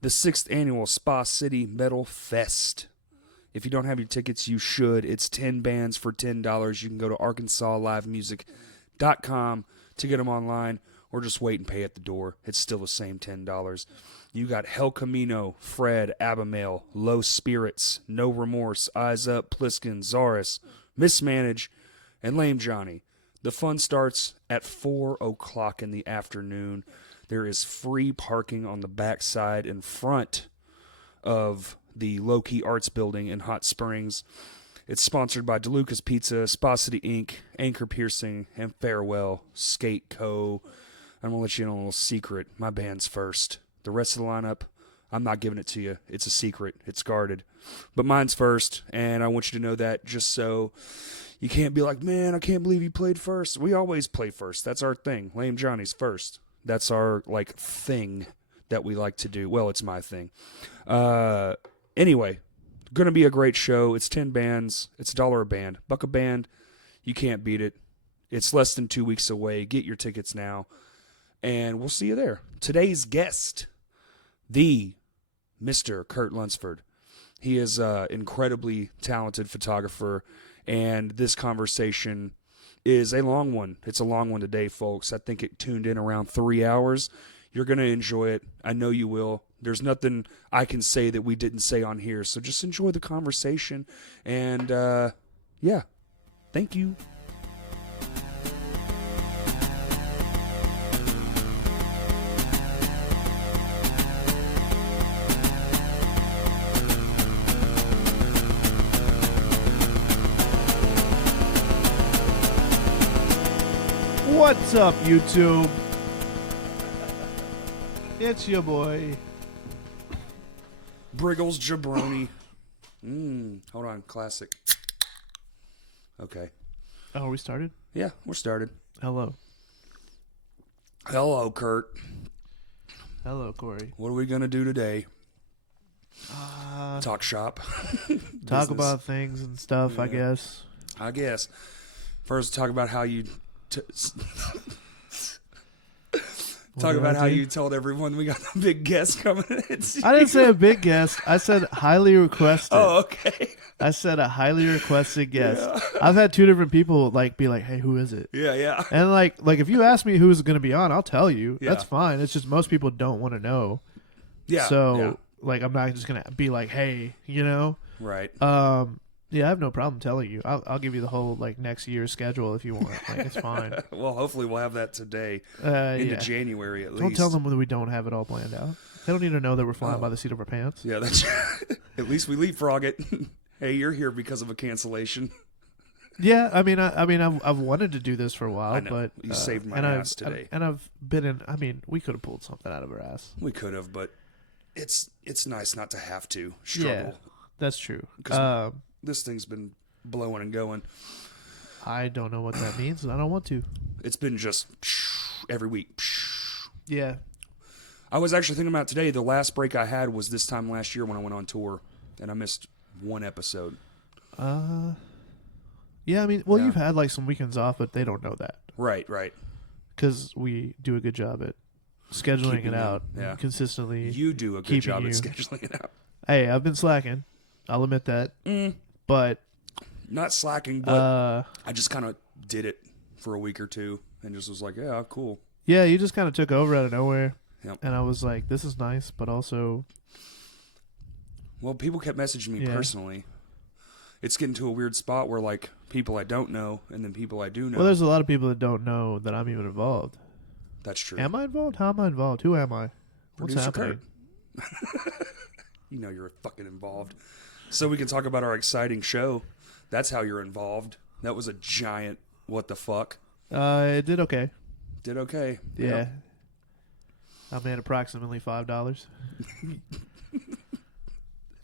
the 6th annual Spa City Metal Fest. If you don't have your tickets, you should. It's 10 bands for $10. You can go to arkansaslivemusic.com to get them online, or just wait and pay at the door. It's still the same $10. You got Hell Camino, Fred, Abimail, Low Spirits, No Remorse, Eyes Up, Pliskin, Zaris, Mismanage, and Lame Johnny. The fun starts at 4 o'clock in the afternoon. There is free parking on the backside in front of the Low Key Arts Building in Hot Springs. It's sponsored by DeLuca's Pizza, Spa City Inc., Anchor Piercing, and Farewell Skate Co. I'm going to let you in on a little secret. My band's first. The rest of the lineup, I'm not giving it to you. It's a secret. It's guarded. But mine's first, and I want you to know that just so you can't be like, man, I can't believe you played first. We always play first. That's our thing. Lame Johnny's first. That's our, thing that we like to do. Well, it's my thing. Anyway, going to be a great show. It's 10 bands. It's $1 a band. $1 a band. You can't beat it. It's less than 2 weeks away. Get your tickets now, and we'll see you there. Today's guest, the Mr. Kurt Lunsford. He is an incredibly talented photographer, and this conversation is a long one. It's a long one today, folks. I think it tuned in around 3 hours. You're going to enjoy it. I know you will. There's nothing I can say that we didn't say on here, so just enjoy the conversation. And, yeah, thank you. What's up, YouTube? It's your boy. Briggles Jabroni. Hold on, classic. Okay. Oh, we started? Yeah, we're started. Hello. Hello, Kurt. Hello, Corey. What are we going to do today? Talk shop. Talk about things and stuff, Yeah. I guess. I guess. First, talk about how you... Talk about how you told everyone we got a big guest coming in. I didn't say a big guest. I said highly requested. Oh, okay. I said a highly requested guest. Yeah. I've had 2 different people be like, "Hey, who is it?" Yeah. And like if you ask me who's going to be on, I'll tell you. Yeah. That's fine. It's just most people don't want to know. Yeah. So I'm not just going to be like, "Hey," Right. Yeah, I have no problem telling you. I'll give you the whole next year's schedule if you want. It's fine. Well, hopefully we'll have that today into Yeah. January at least. Don't tell them that we don't have it all planned out. They don't need to know that we're flying by the seat of our pants. Yeah, that's at least we leapfrog it. Hey, you're here because of a cancellation. Yeah, I've wanted to do this for a while, I know. but You saved my ass today. And I've been in. We could have pulled something out of our ass. We could have, but it's nice not to have to struggle. Yeah, that's true. This thing's been blowing and going. I don't know what that means, and I don't want to. It's been just every week. Yeah. I was actually thinking about today, the last break I had was this time last year when I went on tour, and I missed one episode. Yeah, Yeah. you've had some weekends off, but they don't know that. Right. Because we do a good job at scheduling Keeping it out yeah. consistently. You do a good job at scheduling it out. Hey, I've been slacking. I'll admit that. But not slacking, but I just kind of did it for a week or two and just was like, yeah, cool. Yeah, you just kind of took over out of nowhere. Yep. And I was like, this is nice, but also... Well, people kept messaging me personally. It's getting to a weird spot where, people I don't know and then people I do know. Well, there's a lot of people that don't know that I'm even involved. That's true. Am I involved? How am I involved? Who am I? What's Producer happening? Kurt. You know you're fucking involved. So we can talk about our exciting show. That's how you're involved. That was a giant what the fuck. It did okay. Did okay. Yeah. Yep. I made approximately $5. It's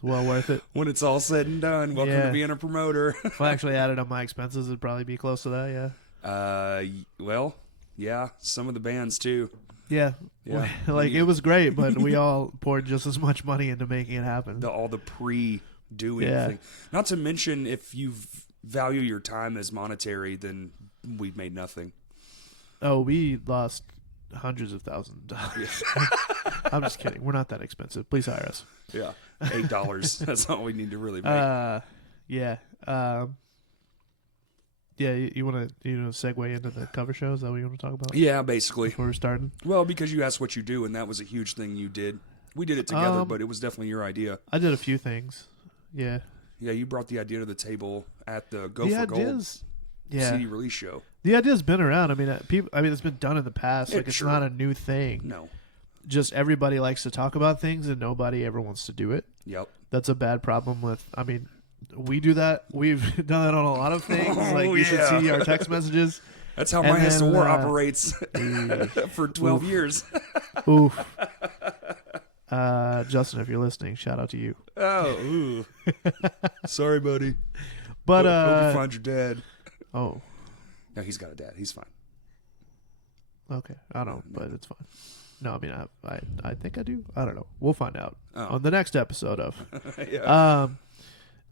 well worth it. When it's all said and done, welcome to being a promoter. If I actually added up my expenses, it'd probably be close to that, yeah. Well, yeah, some of the bands too. Yeah. Yeah. It was great, but we all poured just as much money into making it happen. All the pre-doing thing. Not to mention, if you value your time as monetary, then we've made nothing. Oh, we lost hundreds of thousands of dollars. I'm just kidding. We're not that expensive. Please hire us. Yeah, $8. That's all we need to really make. Yeah. Yeah, you want to segue into the cover show? Is that what you want to talk about? Yeah, basically. Before we're starting? Well, because you asked what you do, and that was a huge thing you did. We did it together, but it was definitely your idea. I did a few things. Yeah. Yeah, you brought the idea to the table at the Go The for ideas, Gold yeah. CD release show. The idea's been around. I mean, it's been done in the past. Like, it's sure. not a new thing. No. Just everybody likes to talk about things, and nobody ever wants to do it. Yep. That's a bad problem with. I mean, we do that. We've done that on a lot of things. Like you should see our text messages. That's how My Hands to War operates for 12 years. Oof. Justin, if you're listening, shout out to you. Oh, ooh. Sorry, buddy. But hope you find your dad. Oh. No, he's got a dad. He's fine. Okay, I don't, but it's fine. No, I mean, I think I do. I don't know. We'll find out Oh. on the next episode of. Yeah.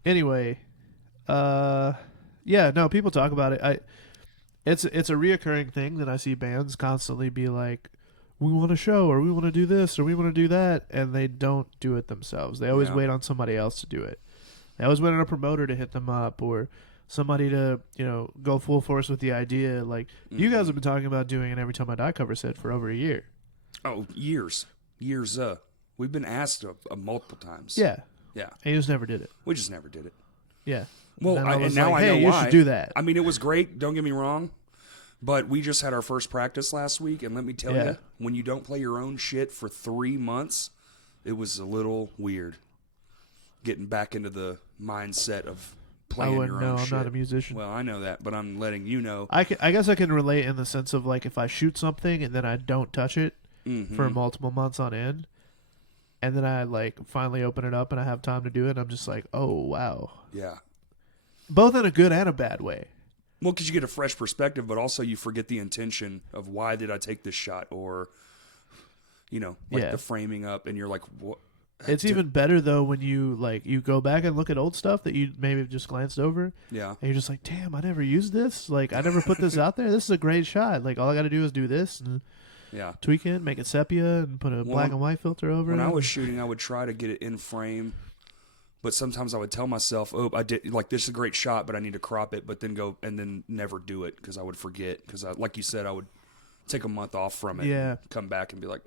Anyway, yeah, no, people talk about it. It's a reoccurring thing that I see bands constantly be like, we want a show, or we want to do this, or we want to do that, and they don't do it themselves. They always wait on somebody else to do it. They always wait on a promoter to hit them up, or somebody to, go full force with the idea. Like, you guys have been talking about doing an Every Time I Die cover set for over a year. Oh, years. We've been asked multiple times. Yeah. Yeah. And you just never did it. We just never did it. Yeah. Well, and now I know you why. should do that. I mean, it was great. Don't get me wrong. But we just had our first practice last week, and let me tell you, when you don't play your own shit for 3 months, it was a little weird getting back into the mindset of playing your own shit. I'm not a musician. Well, I know that, but I'm letting you know. I guess I can relate in the sense of, like, if I shoot something and then I don't touch it for multiple months on end, and then I, like, finally open it up and I have time to do it, I'm just like, oh, wow. Yeah. Both in a good and a bad way. Well, because you get a fresh perspective, but also you forget the intention of why did I take this shot, or, the framing up, and you're like, what? It's even better, though, when you go back and look at old stuff that you maybe just glanced over. Yeah. And you're just like, damn, I never used this. Like, I never put this out there. This is a great shot. Like, all I got to do is do this and tweak it, make it sepia, and put a black and white filter over it. When I was shooting, I would try to get it in frame. But sometimes I would tell myself, "Oh, I did this is a great shot, but I need to crop it." But then go and then never do it because I would forget. Because like you said, I would take a month off from it. Yeah. And come back and be like,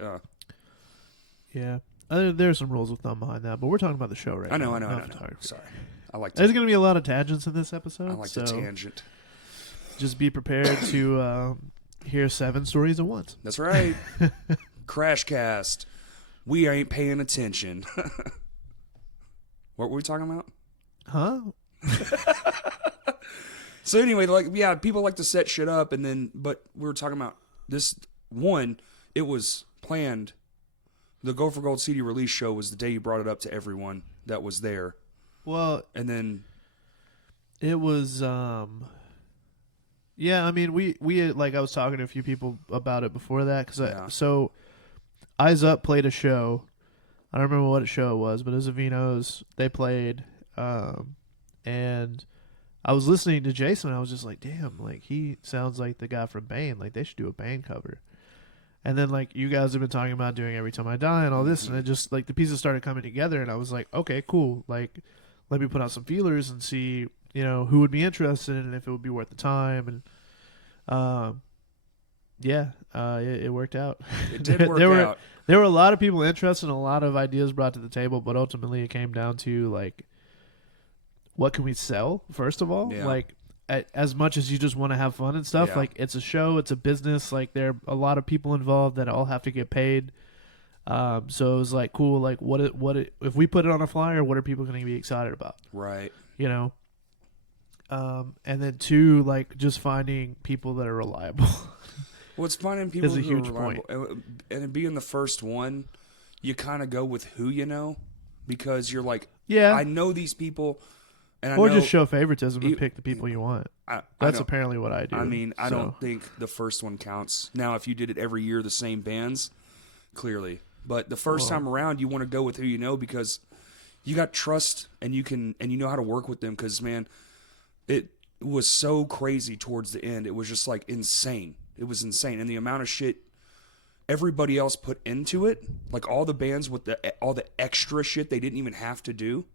Yeah. There's some rules of thumb behind that, but we're talking about the show right now. I know. Sorry, I like. There's going to be a lot of tangents in this episode. I like the tangent. Just be prepared to hear 7 stories at once. That's right. Crashcast. We ain't paying attention. What were we talking about? Huh? So anyway, people like to set shit up, but we were talking about this one. It was planned. The Go for Gold CD release show was the day you brought it up to everyone that was there. Well, and then it was, yeah. I mean, we like I was talking to a few people about it before that so Eyes Up played a show. I don't remember what show it was, but it was a Vino's. They played, and I was listening to Jason, and I was just like, damn, like, he sounds like the guy from Bane. Like, they should do a Bane cover. And then, like, you guys have been talking about doing Every Time I Die and all this, and it just, like, the pieces started coming together, and I was like, okay, cool. Like, let me put out some feelers and see, who would be interested and if it would be worth the time. And, it worked out. It did work out. There were a lot of people interested and a lot of ideas brought to the table, but ultimately it came down to, like, what can we sell, first of all? Yeah. Like, as much as you just want to have fun and stuff, like, it's a show, it's a business, like, there are a lot of people involved that all have to get paid. So it was, like, cool, like, what if we put it on a flyer, what are people going to be excited about? Right. And then 2, like, just finding people that are reliable. Well, it's finding people is a who huge are reliable. point. And being the first one, you kind of go with who you know, because you're like, I know these people, and just show favoritism and pick the people you want. That's apparently what I do. I mean, I don't think the first one counts. Now, if you did it every year, the same bands, clearly, but the first time around, you want to go with who you know because you got trust and you know how to work with them. Because man, it was so crazy towards the end. It was just like insane. It was insane. And the amount of shit everybody else put into it, like all the bands with all the extra shit they didn't even have to do.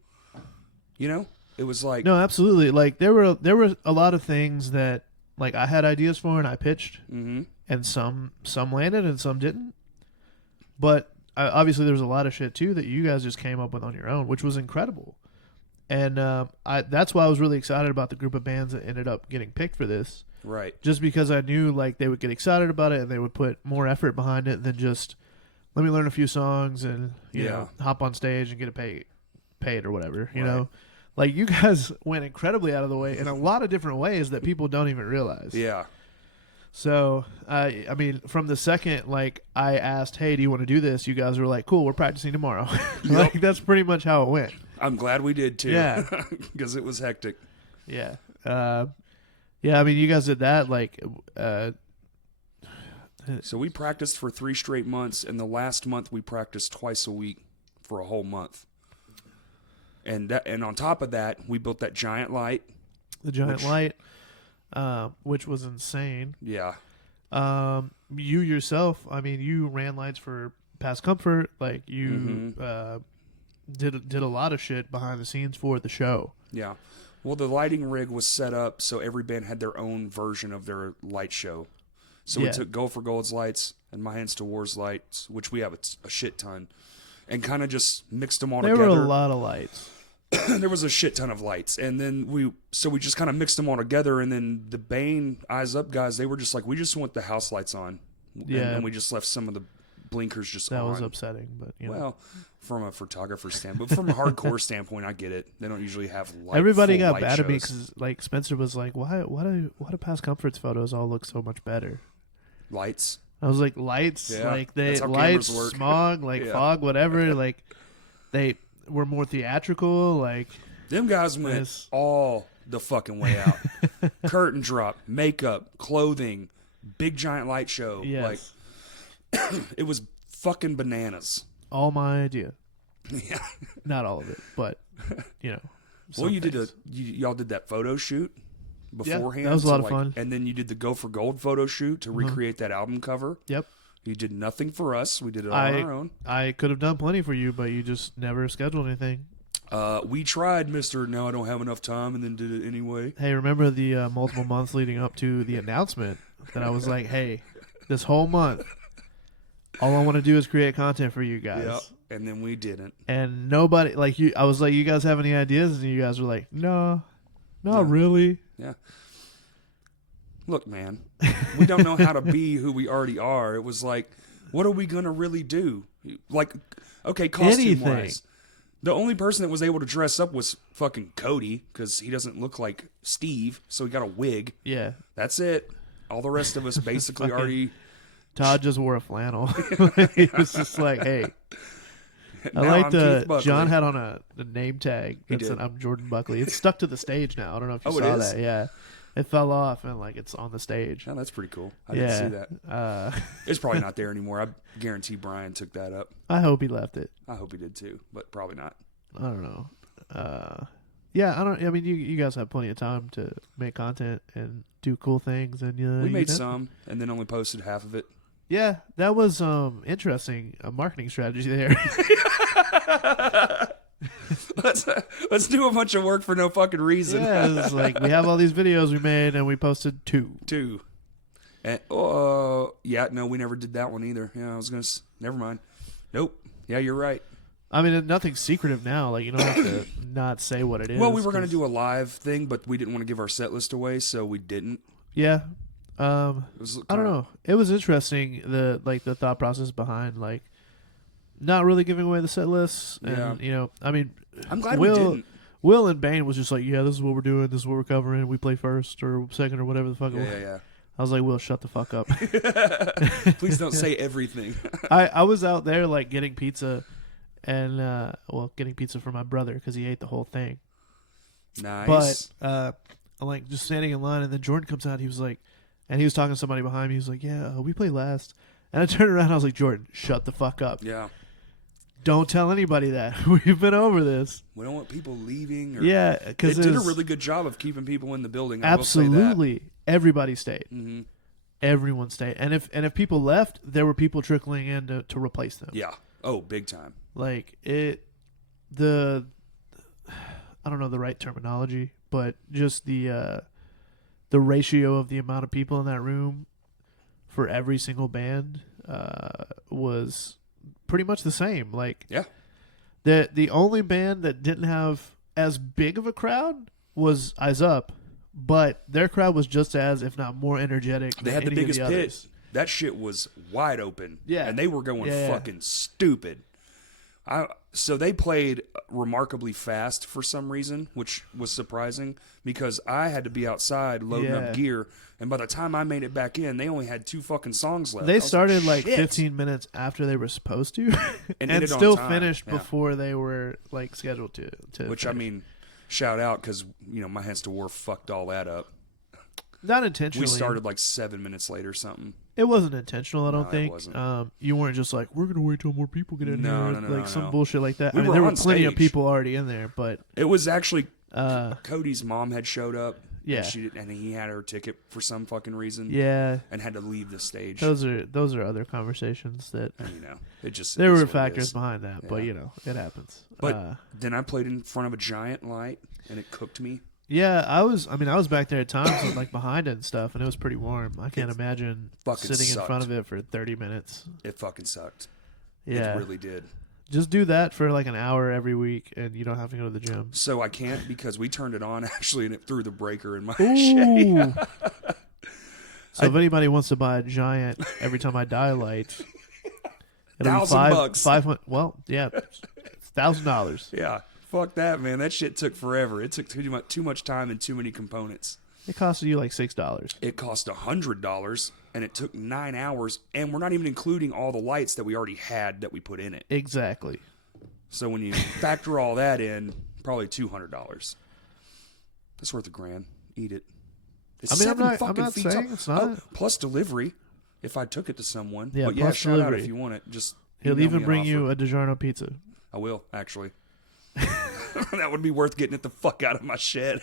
You know, it was like no, absolutely. Like there were a lot of things that like I had ideas for and I pitched, mm-hmm. and some landed and some didn't. But obviously there was a lot of shit too that you guys just came up with on your own, which was incredible. And that's why I was really excited about the group of bands that ended up getting picked for this. Right. Just because I knew like they would get excited about it and they would put more effort behind it than just let me learn a few songs and you know hop on stage and get it paid or whatever. You know, like you guys went incredibly out of the way in a lot of different ways that people don't even realize. Yeah. So I mean, from the second like I asked, hey, do you want to do this? You guys were like, cool, we're practicing tomorrow. Like that's pretty much how it went. I'm glad we did too. Yeah, because it was hectic. Yeah. Yeah, I mean, you guys did that, like... So we practiced for 3 straight months, and the last month we practiced twice a week for a whole month. And on top of that, we built that giant light. The giant light, which was insane. Yeah. You yourself, I mean, you ran lights for Past Comfort. Like, you did a lot of shit behind the scenes for the show. Yeah. Well, the lighting rig was set up so every band had their own version of their light show. So we took Go for Gold's lights and My Hands to War's lights, which we have a shit ton, and kind of just mixed them all together. There were a lot of lights. There was a shit ton of lights. And then we just kind of mixed them all together. And then the Bane Eyes Up guys, they were just like, we just want the house lights on. Yeah. And we just left some of the blinkers just on. That was upsetting, but you know. Well, from a photographer's standpoint, but from a hardcore standpoint, I get it. They don't usually have light. Everybody got light mad shows. at me because like Spencer was like, why do Past Comfort's photos all look so much better? Lights. I was like, lights, yeah, like they that's how lights, cameras work. smog, like fog, whatever. Like they were more theatrical. Like them guys went all the fucking way out. Curtain drop, makeup, clothing, big giant light show. Yes. Like it was fucking bananas. All my idea. Yeah. Not all of it, but you know. Well, y'all did that photo shoot beforehand. Yeah, that was a lot of fun. And then you did the Go for Gold photo shoot to recreate that album cover. Yep. You did nothing for us. We did it all on our own. I could have done plenty for you, but you just never scheduled anything. We tried, Mr. No, I don't have enough time, and then did it anyway. Hey, remember the multiple months leading up to the announcement that I was like, hey, this whole month, all I want to do is create content for you guys. Yep. And then we didn't. And nobody, like you, I was like, you guys have any ideas? And you guys were like, no, not really. Yeah. Look, man, we don't know how to be who we already are. It was like, what are we going to really do? Like, okay, costume-wise. The only person that was able to dress up was fucking Cody, because he doesn't look like Steve, so he got a wig. Yeah. That's it. All the rest of us basically already... Todd just wore a flannel. He was just like, hey. I liked John had on a name tag that said, I'm Jordan Buckley. It's stuck to the stage now. I don't know if you saw that. Yeah. It fell off and like it's on the stage. Oh, that's pretty cool. I didn't see that. It's probably not there anymore. I guarantee Brian took that up. I hope he left it. I hope he did too, but probably not. I don't know. Yeah, I mean, you guys have plenty of time to make content and do cool things, and we made some, and then only posted half of it. Yeah, that was interesting. A marketing strategy there. Let's do a bunch of work for no fucking reason. Yeah, it's like we have all these videos we made, and we posted two. And no, we never did that one either. Yeah, I was gonna. Never mind. Nope. Yeah, you're right. I mean, nothing's secretive now. Like you don't have to not say what it is. Well, we were gonna do a live thing, but we didn't want to give our set list away, so we didn't. Yeah. I don't know. It was interesting the thought process behind like not really giving away the set lists, and you know, I mean, I'm glad we didn't. Will and Bane was just like, yeah, this is what we're doing, this is what we're covering. We play first or second or whatever the fuck. Yeah. I was like, Will, shut the fuck up. Please don't say everything. I was out there like getting pizza, and getting pizza for my brother because he ate the whole thing. Nice. But I'm like just standing in line, and then Jordan comes out. He was like. And he was talking to somebody behind me. He was like, yeah, we play last. And I turned around. I was like, Jordan, shut the fuck up. Yeah. Don't tell anybody that. We've been over this. We don't want people leaving. Yeah. Because it did a really good job of keeping people in the building. Absolutely. Everybody stayed. Mm-hmm. everyone stayed. And if people left, there were people trickling in to replace them. Yeah. Oh, big time. Like I don't know the right terminology, but just the ratio of the amount of people in that room for every single band was pretty much the same. Like, yeah, the only band that didn't have as big of a crowd was Eyes Up, but their crowd was just as, if not more, energetic. They had the biggest pit. That shit was wide open. Yeah, and they were going fucking stupid. So they played remarkably fast for some reason, which was surprising because I had to be outside loading up gear, and by the time I made it back in, they only had 2 fucking songs left. They started like 15 minutes after they were supposed to, and still finished before they were like scheduled to. Which finish. I mean, shout out because my Hands to War fucked all that up. Not intentionally. We started like 7 minutes late or something. It wasn't intentional, I don't think. It wasn't. You weren't just like, we're going to wait till more people get in here. Some bullshit like that. We there were plenty of people already in there, but... It was actually... Cody's mom had showed up. Yeah. And he had her ticket for some fucking reason. Yeah. And had to leave the stage. Those are other conversations that... it just... There were factors behind that, but, it happens. But then I played in front of a giant light, and it cooked me. Yeah, I was back there at times, like behind it and stuff, and it was pretty warm. I can't imagine sitting in front of it for 30 minutes. It fucking sucked. Yeah. It really did. Just do that for like an hour every week, and you don't have to go to the gym. So I can't because we turned it on, actually, and it threw the breaker in my shade. So if anybody wants to buy a giant every time I die light, it'll be $1,000. $500. Well, yeah, $1,000. Yeah. Fuck that, man. That shit took forever. It took too much time and too many components. It costed you like $6. It cost $100, and it took 9 hours, and we're not even including all the lights that we already had that we put in it. Exactly. So when you factor all that in, probably $200. That's worth $1,000. Eat it. It's I'm not saying it's not. Plus delivery, if I took it to someone. Yeah, but plus shout delivery. out if you want it. Just he'll even bring you a DiGiorno pizza. I will, actually. That would be worth getting it the fuck out of my shed.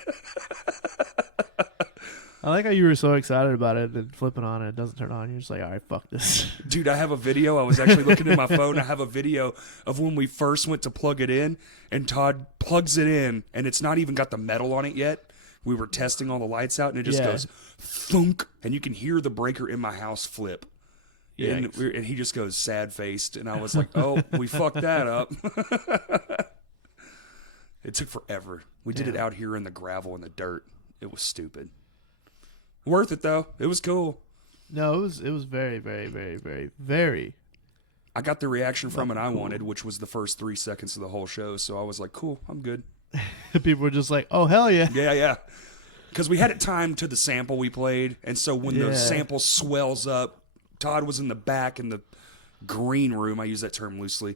I like how you were so excited about it and flipping on it doesn't turn on. You're just like, all right, fuck this. Dude, I have a video. I was actually looking at my phone. I have a video of when we first went to plug it in, and Todd plugs it in, and it's not even got the metal on it yet. We were testing all the lights out, and it just goes thunk, and you can hear the breaker in my house flip. And he just goes sad-faced, and I was like, oh, we fucked that up. It took forever. We did it out here in the gravel and the dirt. It was stupid. Worth it, though. It was cool. No, it was very, very, very, very, very... I got the reaction from it I wanted, which was the first 3 seconds of the whole show, so I was like, cool, I'm good. People were just like, oh, hell yeah. Yeah. Because we had it timed to the sample we played, and so when the sample swells up, Todd was in the back in the green room, I use that term loosely,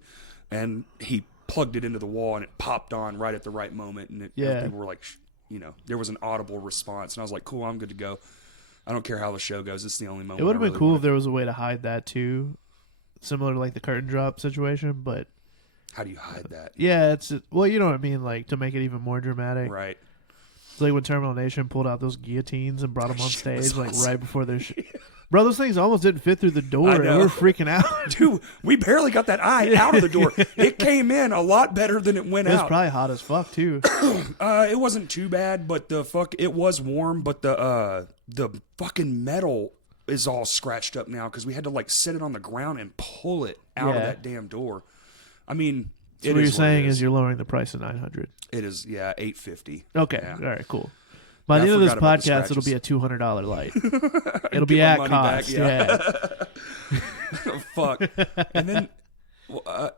and he plugged it into the wall, and it popped on right at the right moment, and people were like, there was an audible response, and I was like, cool, I'm good to go. I don't care how the show goes. It's the only moment. It would have been cool if there was a way to hide that too, similar to like the curtain drop situation, but... How do you hide that? Yeah, well, you know what I mean, like to make it even more dramatic. Right. It's like when Terminal Nation pulled out those guillotines and brought them on stage, like right before their Bro, those things almost didn't fit through the door, and we were freaking out. Dude, we barely got that eye out of the door. It came in a lot better than it went out. It was probably hot as fuck, too. It wasn't too bad, but it was warm, but the fucking metal is all scratched up now because we had to like set it on the ground and pull it out of that damn door. I mean, so what you're saying is you're lowering the price to $900. It is, $850. Okay, yeah. All right, cool. By the end of this podcast, it'll be a $200 light. It'll be at cost. Yeah. Fuck. And then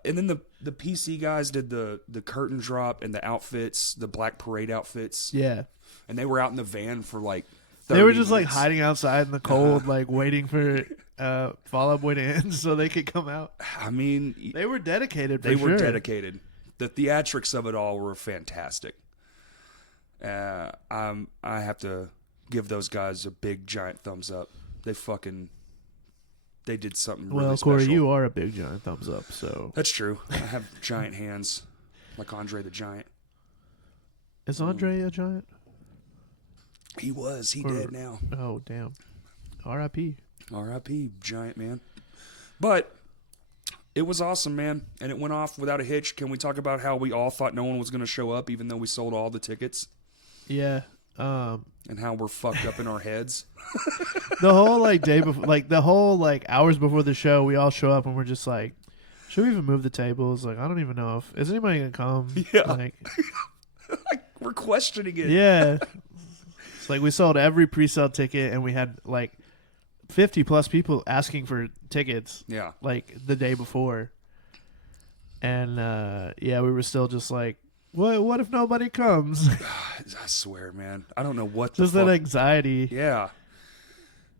the PC guys did the curtain drop and the outfits, the Black Parade outfits. Yeah. And they were out in the van for like 30 They were just minutes. Like hiding outside in the cold, like waiting for Fall Out Boy to end so they could come out. I mean, they were dedicated. They were dedicated. The theatrics of it all were fantastic. I have to give those guys a big giant thumbs up. They did something really special. Well, Corey, you are a big giant thumbs up, so that's true. I have giant hands, like Andre the Giant. Is Andre a giant? He was. He dead now. Oh damn. R.I.P. R.I.P. Giant Man. But it was awesome, man, and it went off without a hitch. Can we talk about how we all thought no one was going to show up, even though we sold all the tickets? Yeah. And how we're fucked up in our heads. The whole day before, the whole hours before the show, we all show up and we're just like, should we even move the tables? I don't even know is anybody gonna come? Yeah. We're questioning it. Yeah. It's we sold every pre-sale ticket and we had 50 plus people asking for tickets. Yeah. The day before. And we were still just what if nobody comes? I swear, man. I don't know what the fuck. That anxiety. Yeah.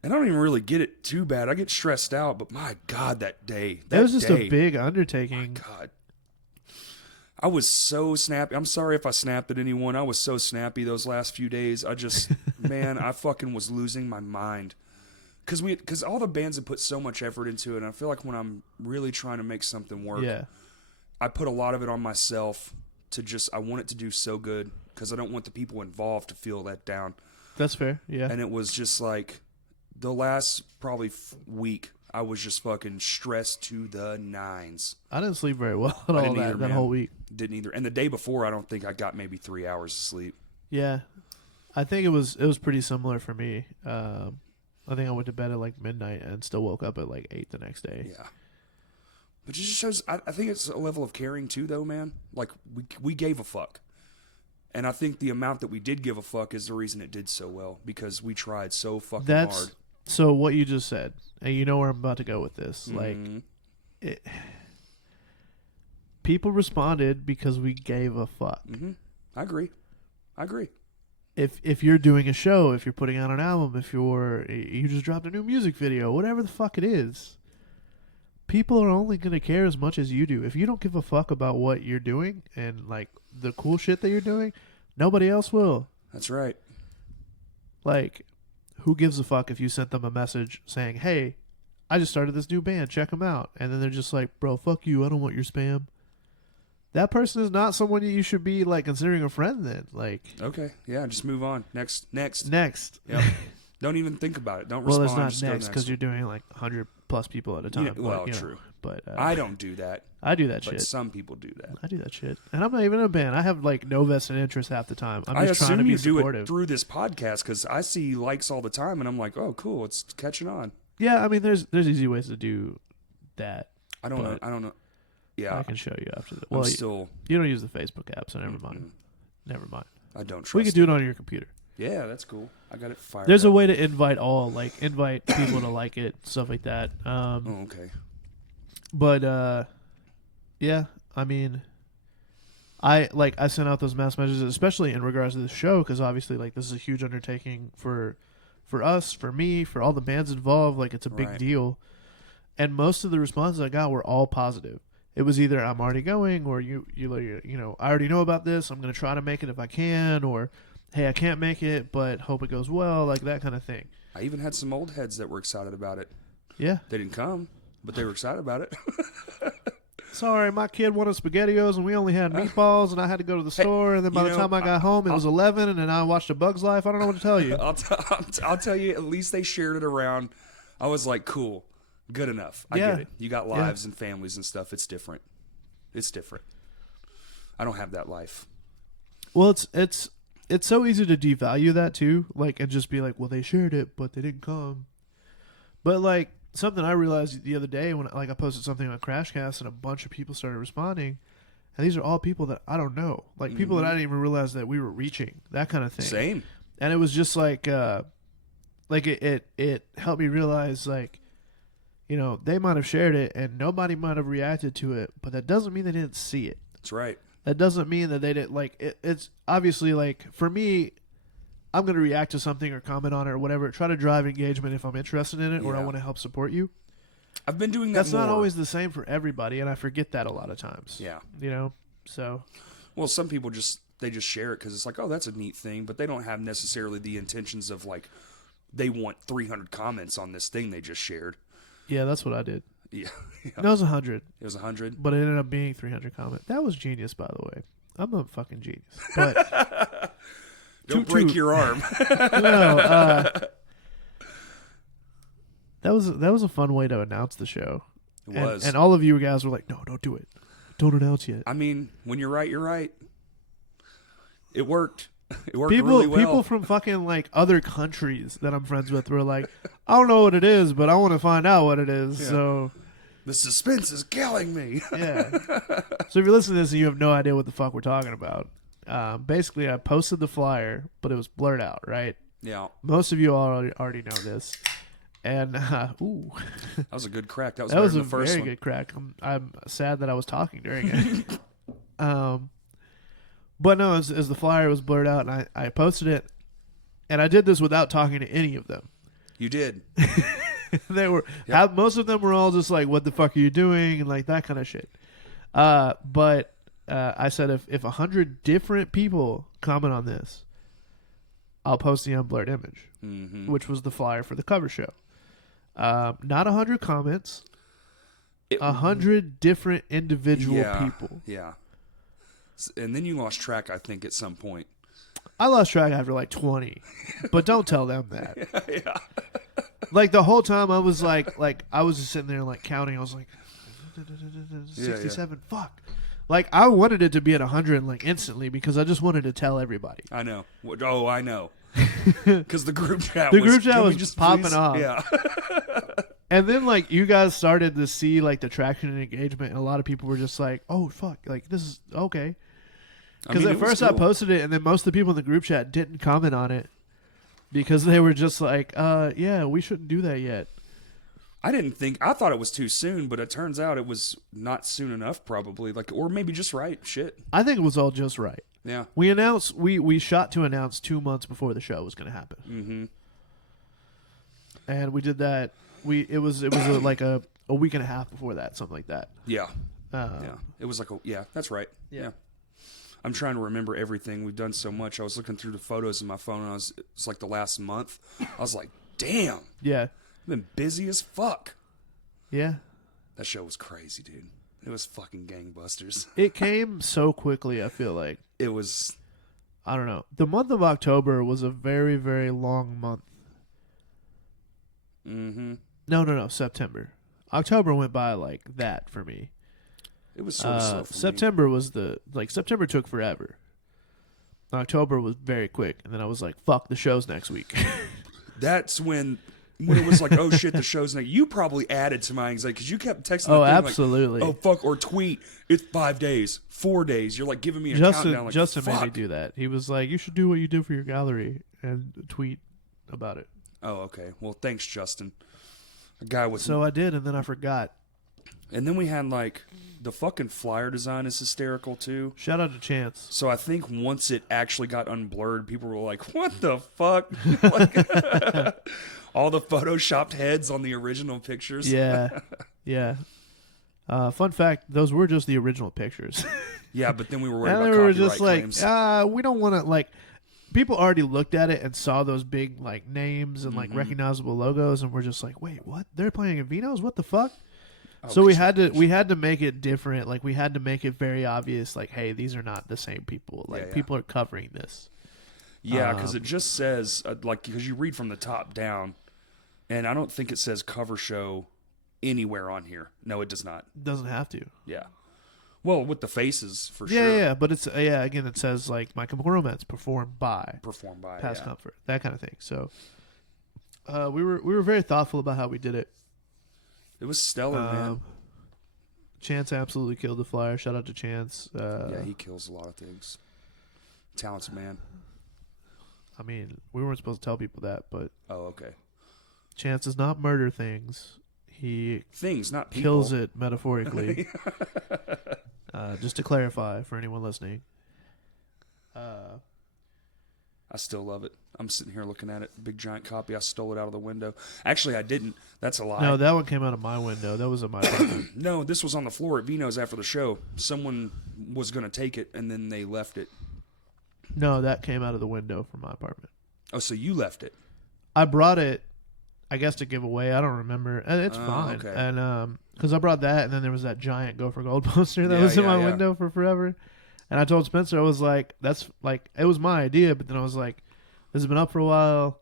And I don't even really get it too bad. I get stressed out, but my God, that day. That was just a big undertaking. My God. I was so snappy. I'm sorry if I snapped at anyone. I was so snappy those last few days. I just, man, I fucking was losing my mind. Because all the bands have put so much effort into it, and I feel like when I'm really trying to make something work, I put a lot of it on myself. I want it to do so good because I don't want the people involved to feel let down. That's fair, yeah. And it was just the last probably week, I was just fucking stressed to the nines. I didn't sleep very well at all that whole week. Didn't either. And the day before, I don't think I got maybe 3 hours of sleep. Yeah. I think it was pretty similar for me. I think I went to bed at midnight and still woke up at 8 the next day. Yeah. But it just shows, I think it's a level of caring too, though, man. We gave a fuck. And I think the amount that we did give a fuck is the reason it did so well, because we tried so fucking hard. So what you just said, and you know where I'm about to go with this. People responded because we gave a fuck. Mm-hmm. I agree. If you're doing a show, if you're putting out an album, if you just dropped a new music video, whatever the fuck it is, people are only going to care as much as you do. If you don't give a fuck about what you're doing and the cool shit that you're doing, nobody else will. That's right. Who gives a fuck if you sent them a message saying, hey, I just started this new band, check them out. And then they're just bro, fuck you, I don't want your spam. That person is not someone you should be considering a friend then. Okay, yeah, just move on. Next. Yep. Don't even think about it. Don't respond. Well, it's not next because you're doing 100 plus people at a time. True. But I don't do that. I do that shit. But some people do that. I do that shit, and I'm not even in a band. I have no vested interest half the time. I'm just trying to be supportive. I assume you do it through this podcast because I see likes all the time, and I'm like, oh, cool, it's catching on. Yeah, I mean, there's easy ways to do that. I don't know. Yeah, I can show you after that. Well, you don't use the Facebook app, so never mind. Never mind. I don't trust. We could do it on your computer. Yeah, that's cool. I got it fired. There's up. a way to invite invite people to like it, stuff like that. Okay. But yeah, I mean, I sent out those mass messages, especially in regards to the show, because obviously this is a huge undertaking for us, for me, for all the bands involved. It's a big deal, and most of the responses I got were all positive. It was either I'm already going, or you I already know about this. I'm gonna try to make it if I can, or hey, I can't make it, but hope it goes well, that kind of thing. I even had some old heads that were excited about it. Yeah, they didn't come, but they were excited about it. Sorry, my kid wanted SpaghettiOs and we only had meatballs, and I had to go to the store. And then by the time I got home, it was 11, and then I watched A Bug's Life. I don't know what to tell you. I'll tell you. At least they shared it around. I was like, cool. Good enough. I get it. You got lives and families and stuff. It's different. I don't have that life. Well, it's so easy to devalue that too, and just be well, they shared it, but they didn't come. But something I realized the other day when I posted something on Crashcast and a bunch of people started responding, and these are all people that I don't know, people that I didn't even realize that we were reaching, that kind of thing. Same. And it was just it helped me realize they might have shared it and nobody might have reacted to it, but that doesn't mean they didn't see it. That's right. That doesn't mean that they didn't it's obviously for me, I'm going to react to something or comment on it or whatever, try to drive engagement if I'm interested in it or I want to help support you. I've been doing that. That's not always the same for everybody, and I forget that a lot of times. Yeah. So. Well, some people just share it because it's oh, that's a neat thing, but they don't have necessarily the intentions of they want 300 comments on this thing they just shared. Yeah, that's what I did. Yeah. No, it was 100. It was 100? But it ended up being 300 comments. That was genius, by the way. I'm a fucking genius. But don't break your arm. No. That was a fun way to announce the show. It was. And all of you guys were like, no, don't do it. Don't announce yet. I mean, when you're right, you're right. It worked. It worked really well. People from fucking like other countries that I'm friends with were like, I don't know what it is, but I want to find out what it is. Yeah. So the suspense is killing me. Yeah. So if you listen to this and you have no idea what the fuck we're talking about, basically I posted the flyer, but it was blurred out, right? Yeah. Most of you already know this. And ooh, that was a good crack. That was a first very one. good crack. I'm sad that I was talking during it. But no, as the flyer was blurred out, and I posted it, and I did this without talking to any of them. You did. They were most of them were all just like, "What the fuck are you doing?" and like that kind of shit. But I said if 100 different people comment on this, I'll post the unblurred image, which was the flyer for the cover show. Not 100 comments, 100 different individual people. Yeah. And then you lost track, I think, at some point. I lost track after like 20, but don't tell them that. Yeah. Like the whole time I was like I was just sitting there like counting. I was like 67. Yeah. Fuck. Like I wanted it to be at 100 like instantly because I just wanted to tell everybody. I know. Oh, I know. Because the group chat was just popping off. Yeah. And then like you guys started to see like the traction and engagement, and a lot of people were just like, "Oh fuck, like this is okay." Because at first I posted it, and then most of the people in the group chat didn't comment on it because they were just like, yeah, we shouldn't do that yet." I thought it was too soon, but it turns out it was not soon enough, probably. Or maybe just right. Shit. I think it was all just right. Yeah. We shot to announce 2 months before the show was going to happen. Mm-hmm. And we did that. It was like a week and a half before that, something like that. Yeah. Yeah. It was like that's right. Yeah. I'm trying to remember everything. We've done so much. I was looking through the photos in my phone, and it's like the last month. I was like, damn. Yeah. I've been busy as fuck. Yeah. That show was crazy, dude. It was fucking gangbusters. It came so quickly, I feel like. It was. I don't know. The month of October was a very, very long month. Mm-hmm. No, September. October went by like that for me. It was sort of slow for September was September took forever. October was very quick, and then I was like, fuck, the show's next week. That's when it was like, oh shit, the show's next. You probably added to my anxiety because you kept texting. Oh, absolutely. Like, oh fuck, or tweet. It's 5 days, 4 days. You're like giving me a countdown. Like, Justin fuck. made me do that. He was like, you should do what you do for your gallery and tweet about it. Oh, okay. Well, thanks, Justin. A guy with. So I did, and then I forgot. And then we had like the fucking flyer design is hysterical too. Shout out to Chance. So I think once it actually got unblurred, people were like, "What the fuck?" Like, all the photoshopped heads on the original pictures. Yeah, yeah. Fun fact: those were just the original pictures. Yeah, but then we were worried and about they were copyright just claims. We don't want to like. People already looked at it and saw those big like names and like recognizable logos, and we're just like, "Wait, what? They're playing in Vino's? What the fuck?" Oh, so we had to make it different. Like we had to make it very obvious. Like, hey, these are not the same people. Like people are covering this. Yeah, because it just says because you read from the top down, and I don't think it says cover show anywhere on here. No, it does not. Doesn't have to. Yeah. Well, with the faces for sure. Yeah, but it's again it says like My Chemical Romance performed by Past Comfort, that kind of thing. So we were very thoughtful about how we did it. It was stellar, man. Chance absolutely killed the flyer. Shout out to Chance. Yeah, he kills a lot of things. Talented man. I mean, we weren't supposed to tell people that, but oh, okay. Chance does not murder things. He not people. Kills it metaphorically. Just to clarify for anyone listening. I still love it. I'm sitting here looking at it. Big giant copy. I stole it out of the window. Actually, I didn't. That's a lie. No, that one came out of my window. That was in my apartment. No, this was on the floor at Vino's after the show. Someone was going to take it, and then they left it. No, that came out of the window from my apartment. Oh, so you left it. I brought it, I guess, to give away. I don't remember. It's fine. Okay. And because I brought that, and then there was that giant Go for Gold poster that was in my window for forever. And I told Spencer, I was like, that's like, it was my idea, but then I was like, this has been up for a while.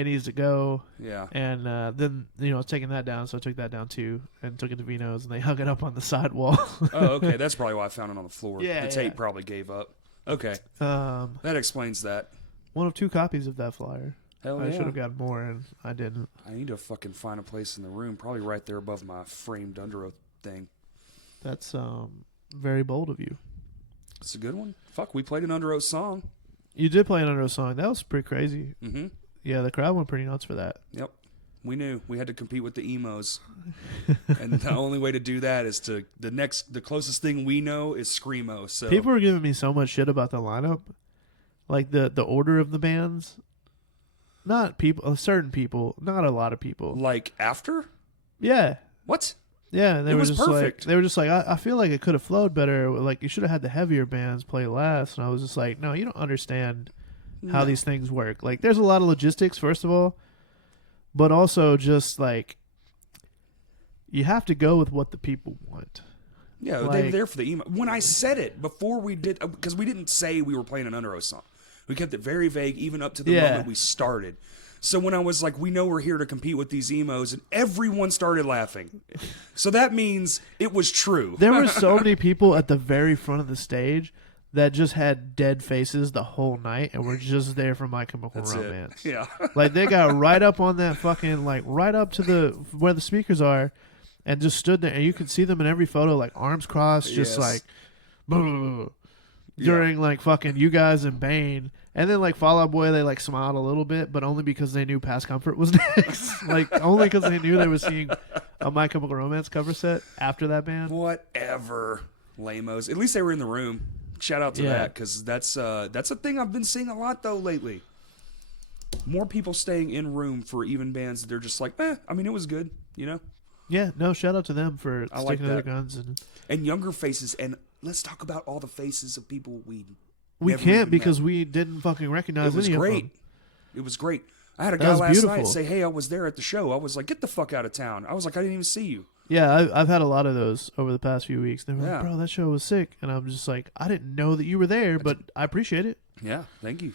it needs to go. Yeah. And then, taking that down, so I took that down too and took it to Vino's, and they hung it up on the sidewall. Oh, okay. That's probably why I found it on the floor. Yeah, the tape probably gave up. Okay. That explains that. One of 2 copies of that flyer. Hell yeah. I should have gotten more, and I didn't. I need to fucking find a place in the room, probably right there above my framed Under Oath thing. That's very bold of you. It's a good one. Fuck, we played an Under Oath song. You did play an Under Oath song. That was pretty crazy. Mm-hmm. Yeah, the crowd went pretty nuts for that. Yep. We knew we had to compete with the emos, and the only way to do that is to the closest thing we know is screamo. So people were giving me so much shit about the lineup, like the order of the bands. Not people, certain people, not a lot of people. Like after? Yeah. What? Yeah, they it were was just perfect. They were just like, I feel like it could have flowed better. Like you should have had the heavier bands play last. And I was just like, no, you don't understand how these things work. Like, there's a lot of logistics, first of all, but also just like you have to go with what the people want. Yeah, like, they were there for the emo. When I said it before we did, because we didn't say we were playing an Under Oath song. We kept it very vague, even up to the moment we started. So when I was like, we know we're here to compete with these emos, and everyone started laughing. So that means it was true. There were so many people at the very front of the stage that just had dead faces the whole night and were just there for My Chemical Romance. Yeah. Like, they got right up on that fucking, like, right up to where the speakers are and just stood there. And you could see them in every photo, like, arms crossed, just like, during, like, fucking You Guys and Bane. And then, like, Fall Out Boy, they, like, smiled a little bit, but only because they knew Past Comfort was next. Like, only because they knew they were seeing a My Chemical Romance cover set after that band. Whatever, lamos. At least they were in the room. Shout out to that, because that's a thing I've been seeing a lot, though, lately. More people staying in room for even bands that they're just like, I mean, it was good, you know? Yeah, no, shout out to them for sticking to their guns. And younger faces, and let's talk about all the faces of people we can't because we didn't fucking recognize any of them. It was great. I had a guy last night say, hey, I was there at the show. I was like, get the fuck out of town. I was like, I didn't even see you. Yeah, I've had a lot of those over the past few weeks. They were like, bro, that show was sick. And I'm just like, I didn't know that you were there, but I appreciate it. Yeah, thank you.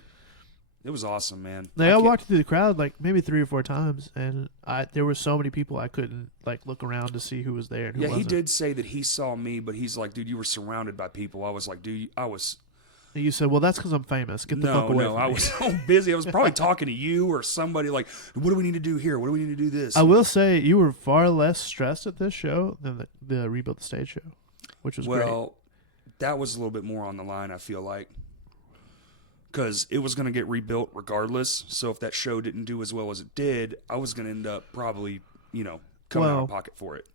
It was awesome, man. Like, I walked through the crowd like maybe 3 or 4 times, and there were so many people I couldn't like look around to see who was there and who wasn't. He did say that he saw me, but he's like, dude, you were surrounded by people. I was like, dude, I was... You said, well, that's because I'm famous. Get the fuck away from me. I was so busy. I was probably talking to you or somebody like, what do we need to do here? What do we need to do this? I will say you were far less stressed at this show than the Rebuild the Stage show, which was great. Well, that was a little bit more on the line, I feel like. Because it was going to get rebuilt regardless. So if that show didn't do as well as it did, I was going to end up probably, coming out of pocket for it.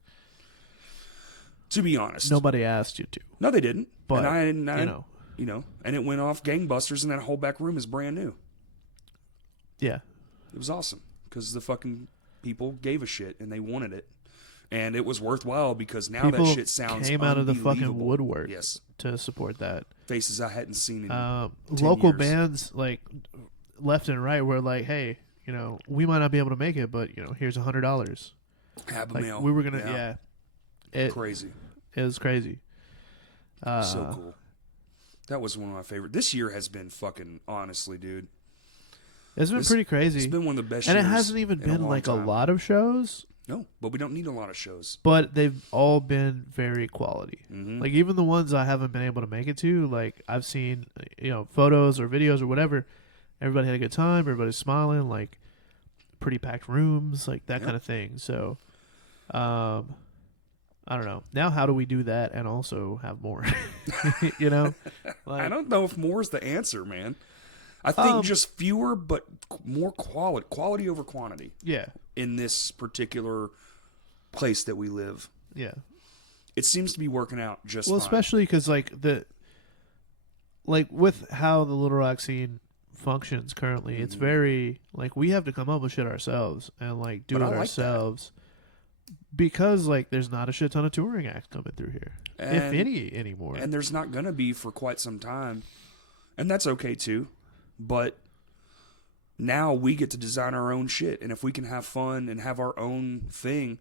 To be honest. Nobody asked you to. No, they didn't. But, and and it went off gangbusters, and that whole back room is brand new. Yeah. It was awesome because the fucking people gave a shit, and they wanted it. And it was worthwhile because now people that shit sounds came out of the fucking woodwork to support that. Faces I hadn't seen in 10 local years. Bands, like, left and right were like, hey, we might not be able to make it, but, here's $100. Have a like, meal. We were going to, crazy. It was crazy. So cool. That was one of my favorite. This year has been fucking, honestly, dude. It's been pretty crazy. It's been one of the best years. And it hasn't even been like a lot of shows. No, but we don't need a lot of shows. But they've all been very quality. Mm-hmm. Like, even the ones I haven't been able to make it to, like, I've seen, photos or videos or whatever. Everybody had a good time. Everybody's smiling. Like, pretty packed rooms, like that kind of thing. So, I don't know. Now, how do we do that and also have more? Like, I don't know if more is the answer, man. I think just fewer, but more quality over quantity. Yeah. In this particular place that we live. Yeah. It seems to be working out just fine. Well, especially because, with how the Little Rock scene functions currently, it's very, like, we have to come up with shit ourselves and, like, do it ourselves. Because, like, there's not a shit ton of touring acts coming through here. If any anymore. And there's not going to be for quite some time. And that's okay, too. But now we get to design our own shit. And if we can have fun and have our own thing,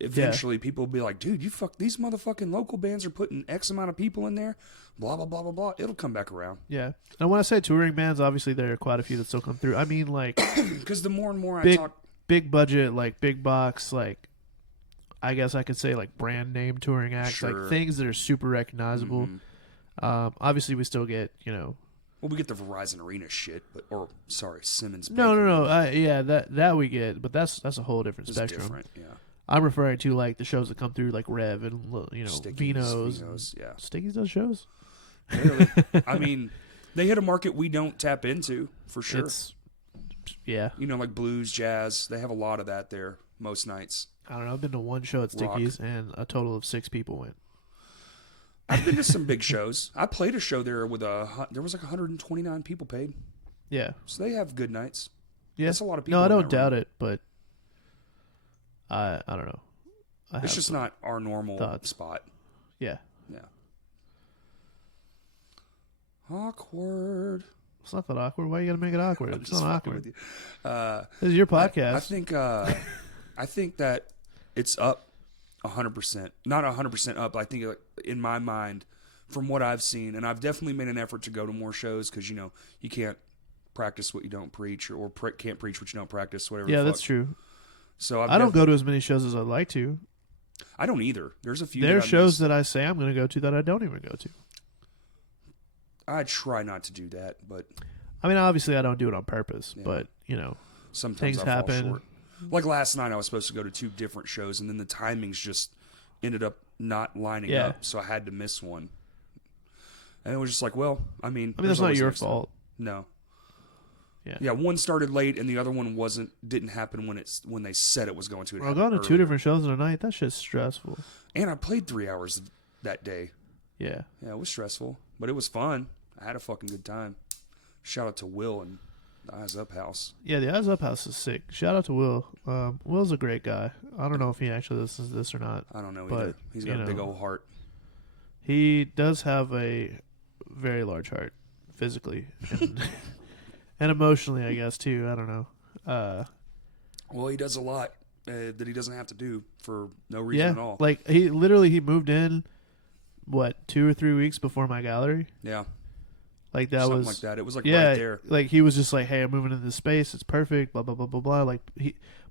eventually people will be like, dude, these motherfucking local bands are putting X amount of people in there, blah, blah, blah, blah, blah. It'll come back around. Yeah. And when I say touring bands, obviously there are quite a few that still come through. I mean, like, because the more and more big, I talk, big budget, like big box, like, I guess I could say like brand name touring acts, Sure. like things that are super recognizable. Obviously we still get, well, we get the Verizon Arena shit, Simmons. No. Yeah, that we get, but that's a whole different spectrum. Different, yeah. I'm referring to like the shows that come through, like Rev and Stickies, Vinos. Yeah. Stickies does shows. Really? I mean, they hit a market we don't tap into for sure. Yeah. Like blues, jazz. They have a lot of that there most nights. I don't know. I've been to one show at Stickies, and a total of 6 people went. I've been to some big shows. I played a show there there was like 129 people paid. Yeah. So they have good nights. Yeah. That's a lot of people. No, I don't doubt it, but I don't know. It's just not our normal spot. Yeah. Yeah. Awkward. It's not that awkward. Why you gotta make it awkward? It's not awkward. This is your podcast. I think that it's up 100%. Not 100% up. I think in my mind, from what I've seen, and I've definitely made an effort to go to more shows because you can't practice what you don't preach, or can't preach what you don't practice. Whatever. Yeah, that's true. So I don't go to as many shows as I'd like to. I don't either. There's a few. There's shows that I say I'm going to go to that I don't even go to. I try not to do that, but I mean, obviously, I don't do it on purpose. Yeah. But sometimes things happen. Fall short. Like last night, I was supposed to go to 2 different shows, and then the timings just ended up not lining up, so I had to miss one. And it was just like, well, I mean, that's not your fault. No. Yeah, one started late, and the other one didn't happen when they said it was going to. I've gone to 2 different shows in a night. That shit's stressful. And I played 3 hours that day. Yeah. Yeah, it was stressful, but it was fun. I had a fucking good time. Shout out to Will and the Eyes Up House. Yeah, the Eyes Up House is sick. Shout out to Will. Will's a great guy. I don't know if he actually listens to this or not. I don't know either. He's got a big old heart. He does have a very large heart, physically. And emotionally, I guess, too. I don't know. Well, he does a lot that he doesn't have to do for no reason at all. Like, he moved in, 2 or 3 weeks before my gallery? Yeah. Like, that Something was... like that. It was, right there. Like, he was just like, hey, I'm moving into this space. It's perfect, blah, blah, blah, blah, blah. Like,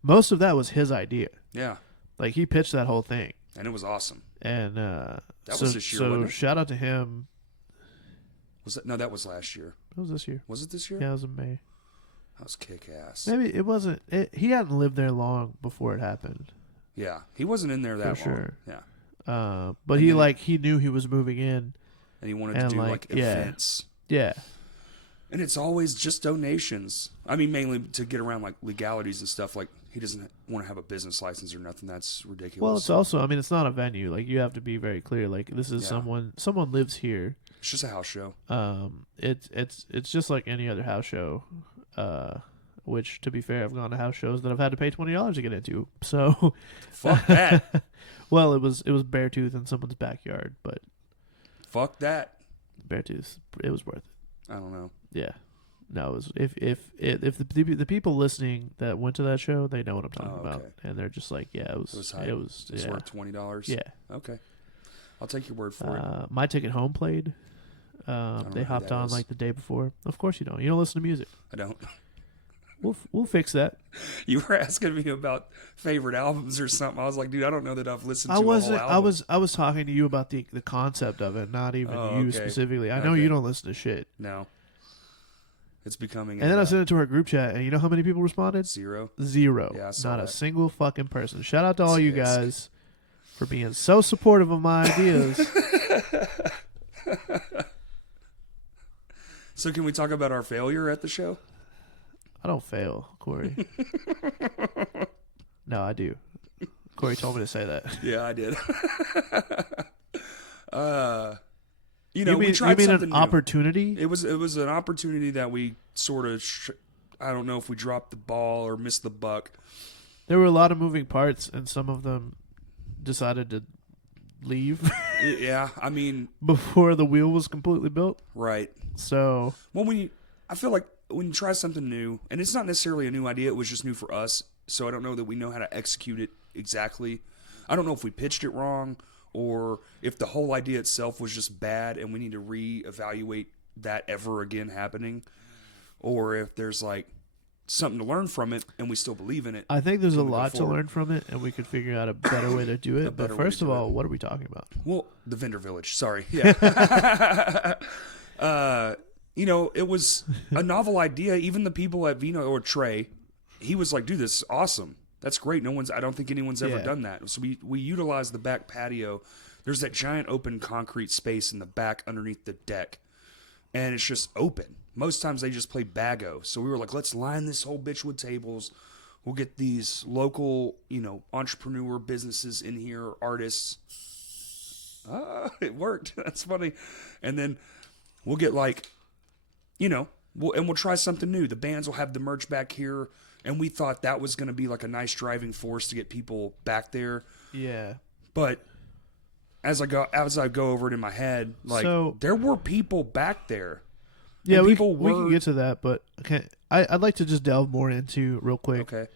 most of that was his idea. Yeah. Like, he pitched that whole thing. And it was awesome. And, that was this year, wasn't it? Shout out to him. No, that was last year. It was this year. Was it this year? Yeah, it was in May. That was kick-ass. Maybe it wasn't. He hadn't lived there long before it happened. Yeah, he wasn't in there that long. Sure. Yeah. But he knew he was moving in. And he wanted to do, events. Yeah. And it's always just donations. I mean, mainly to get around, legalities and stuff. Like, he doesn't want to have a business license or nothing. That's ridiculous. Well, it's also, I mean, it's not a venue. Like, you have to be very clear. Like, this is someone lives here. It's just a house show. It's just like any other house show. Which, to be fair, I've gone to house shows that I've had to pay $20 to get into. So, fuck that. Well, it was Beartooth in someone's backyard, but fuck that. Beartooth, it was worth it. I don't know. Yeah, no, it was if the people listening that went to that show, they know what I'm talking about, and they're just like, yeah, it was worth $20. Yeah, okay, I'll take your word for it. My Ticket Home played. They hopped on the day before. Of course you don't. You don't listen to music. I don't. We'll fix that. You were asking me about favorite albums or something. I was like, dude, I don't know that I've listened to a whole album. I was talking to you about the concept of it, not even you specifically. I know you don't listen to shit. No. It's becoming. And then I sent it to our group chat, and you know how many people responded? 0. Yeah, I saw not a single fucking person. Shout out to all you guys for being so supportive of my ideas. So can we talk about our failure at the show? I don't fail, Corey. No, I do. Corey told me to say that. Yeah, I did. We tried something new. Opportunity? It was an opportunity that we sort of, I don't know if we dropped the ball or missed the buck. There were a lot of moving parts, and some of them decided to leave. Yeah, I mean, before the wheel was completely built. Right. So, well, I feel like when you try something new, and it's not necessarily a new idea, it was just new for us, so I don't know that we know how to execute it exactly. I don't know if we pitched it wrong or if the whole idea itself was just bad and we need to reevaluate that ever again happening, or if there's like something to learn from it and we still believe in it. I think there's a lot to learn from it, and we could figure out a better way to do it. But first of all, what are we talking about? Well, the vendor village. Sorry. Yeah. It was a novel idea. Even the people at Vino or Trey, he was like, dude, this is awesome. That's great. I don't think anyone's ever done that. So we utilized the back patio. There's that giant open concrete space in the back underneath the deck. And it's just open. Most times they just play bago. So we were like, let's line this whole bitch with tables. We'll get these local, entrepreneur businesses in here, artists. It worked. That's funny. And then we'll get we'll try something new. The bands will have the merch back here. And we thought that was going to be like a nice driving force to get people back there. Yeah. But as I go over it in my head, there were people back there. Yeah, we can get to that, but I'd like to just delve more into real quick. Okay.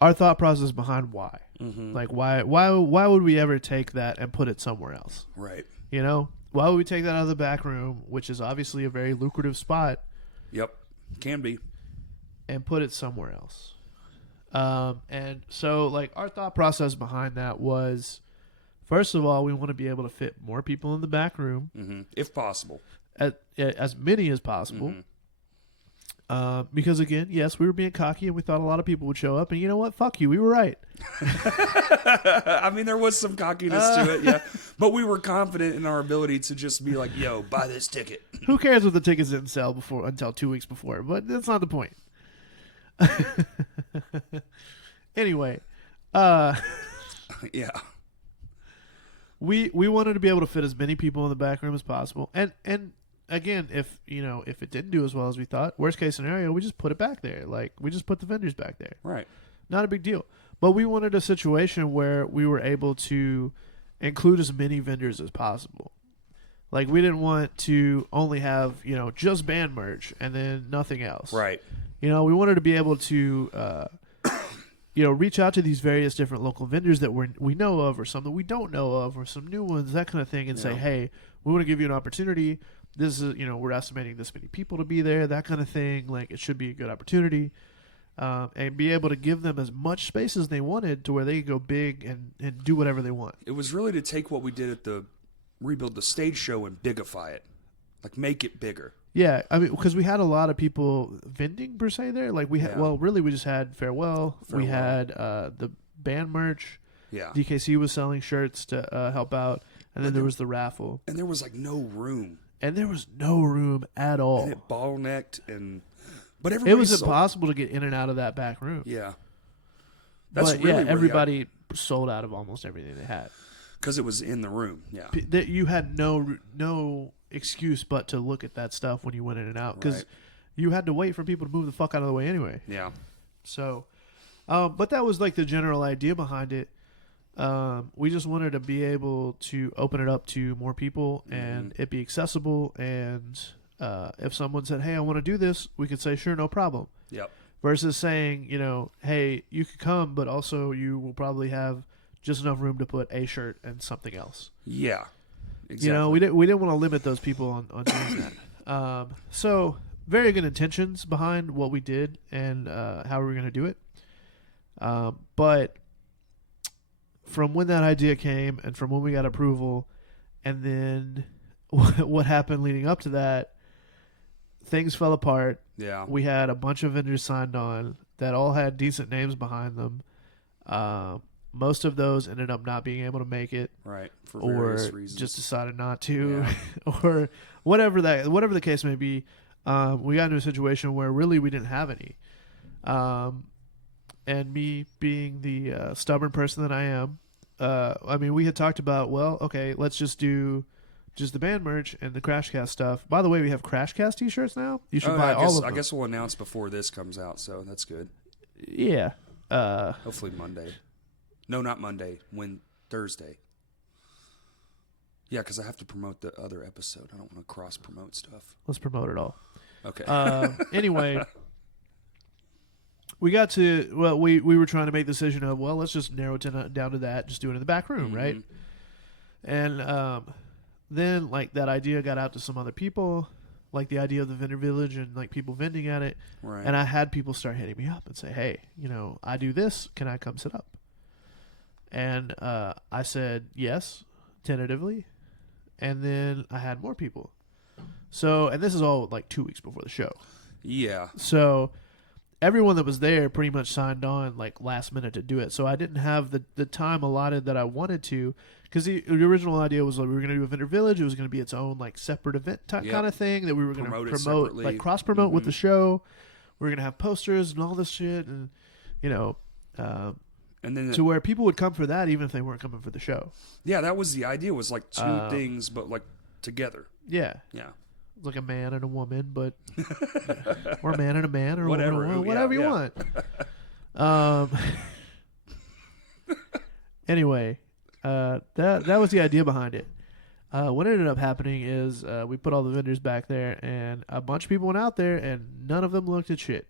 Our thought process behind why. Mm-hmm. Like why would we ever take that and put it somewhere else? Right. Why would we take that out of the back room, which is obviously a very lucrative spot? Yep. Can be. And put it somewhere else. And so our thought process behind that was, first of all, we want to be able to fit more people in the back room. Mm-hmm. If possible. As many as possible. Mm-hmm. Because again, yes, we were being cocky and we thought a lot of people would show up, and you know what? Fuck you. We were right. I mean, there was some cockiness to it, yeah. But we were confident in our ability to just be like, yo, buy this ticket. Who cares if the tickets didn't sell until 2 weeks before? But that's not the point. Anyway, yeah. We wanted to be able to fit as many people in the back room as possible. And again, if it didn't do as well as we thought, worst case scenario, we just put it back there. We just put the vendors back there. Right. Not a big deal. But we wanted a situation where we were able to include as many vendors as possible. We didn't want to only have, just band merch and then nothing else. Right. We wanted to be able to reach out to these various different local vendors that we know of, or some that we don't know of, or some new ones, that kind of thing, and say, hey, we want to give you an opportunity. This is, we're estimating this many people to be there, that kind of thing. It should be a good opportunity. And be able to give them as much space as they wanted to where they could go big and do whatever they want. It was really to take what we did at the Rebuild the Stage show and bigify it. Make it bigger. Yeah, I mean, because we had a lot of people vending per se there. We had, really, we just had Farewell. We had the band merch. Yeah. DKC was selling shirts to help out, and then there was the raffle. And there was no room. And there was no room at all. And it bottlenecked, but everybody. It was impossible to get in and out of that back room. Yeah. That's really everybody sold out of almost everything they had. Because it was in the room. Yeah. You had no excuse but to look at that stuff when you went in and out, because you had to wait for people to move the fuck out of the way anyway. Yeah. So, but that was the general idea behind it. We just wanted to be able to open it up to more people and it be accessible. And if someone said, hey, I want to do this, we could say, sure, no problem. Yep. Versus saying, hey, you could come, but also you will probably have just enough room to put a shirt and something else. Yeah. Exactly. We didn't want to limit those people on doing that. So very good intentions behind what we did and how we were going to do it. But from when that idea came and from when we got approval and then what happened leading up to that, things fell apart. Yeah. We had a bunch of vendors signed on that all had decent names behind them. Most of those ended up not being able to make it, right? For various or reasons, just decided not to, or whatever the case may be. We got into a situation where really we didn't have any, and me being the stubborn person that I am, I mean, we had talked about, well, okay, let's just do the band merch and the Crashcast stuff. By the way, we have Crashcast t-shirts now. You should buy all of them. I guess we'll announce before this comes out, so that's good. Yeah. Hopefully Monday. No, not Monday. Thursday. Yeah, because I have to promote the other episode. I don't want to cross-promote stuff. Let's promote it all. Okay. Anyway, we got to, well, we were trying to make the decision of, well, let's just narrow it down to that, just do it in the back room, right? And then like that idea got out to some other people, like the idea of the vendor village and like people vending at it. Right. And I had people start hitting me up and say, hey, I do this. Can I come sit up? And I said yes, tentatively. And then I had more people. So, and this is all like 2 weeks before the show. Yeah. So everyone that was there pretty much signed on like last minute to do it. So I didn't have the time allotted that I wanted to, because the original idea was like we were going to do a vendor village. It was going to be its own like separate event kind of thing that we were going to promote, like cross promote with the show. We were going to have posters and all this shit, and and then to where people would come for that even if they weren't coming for the show. Yeah, that was the idea. Was like two things, but like together. Yeah. Yeah. Like a man and a woman, but or a man and a man, or whatever, whatever you want. Anyway, that was the idea behind it. What ended up happening is we put all the vendors back there, and a bunch of people went out there, and none of them looked at shit.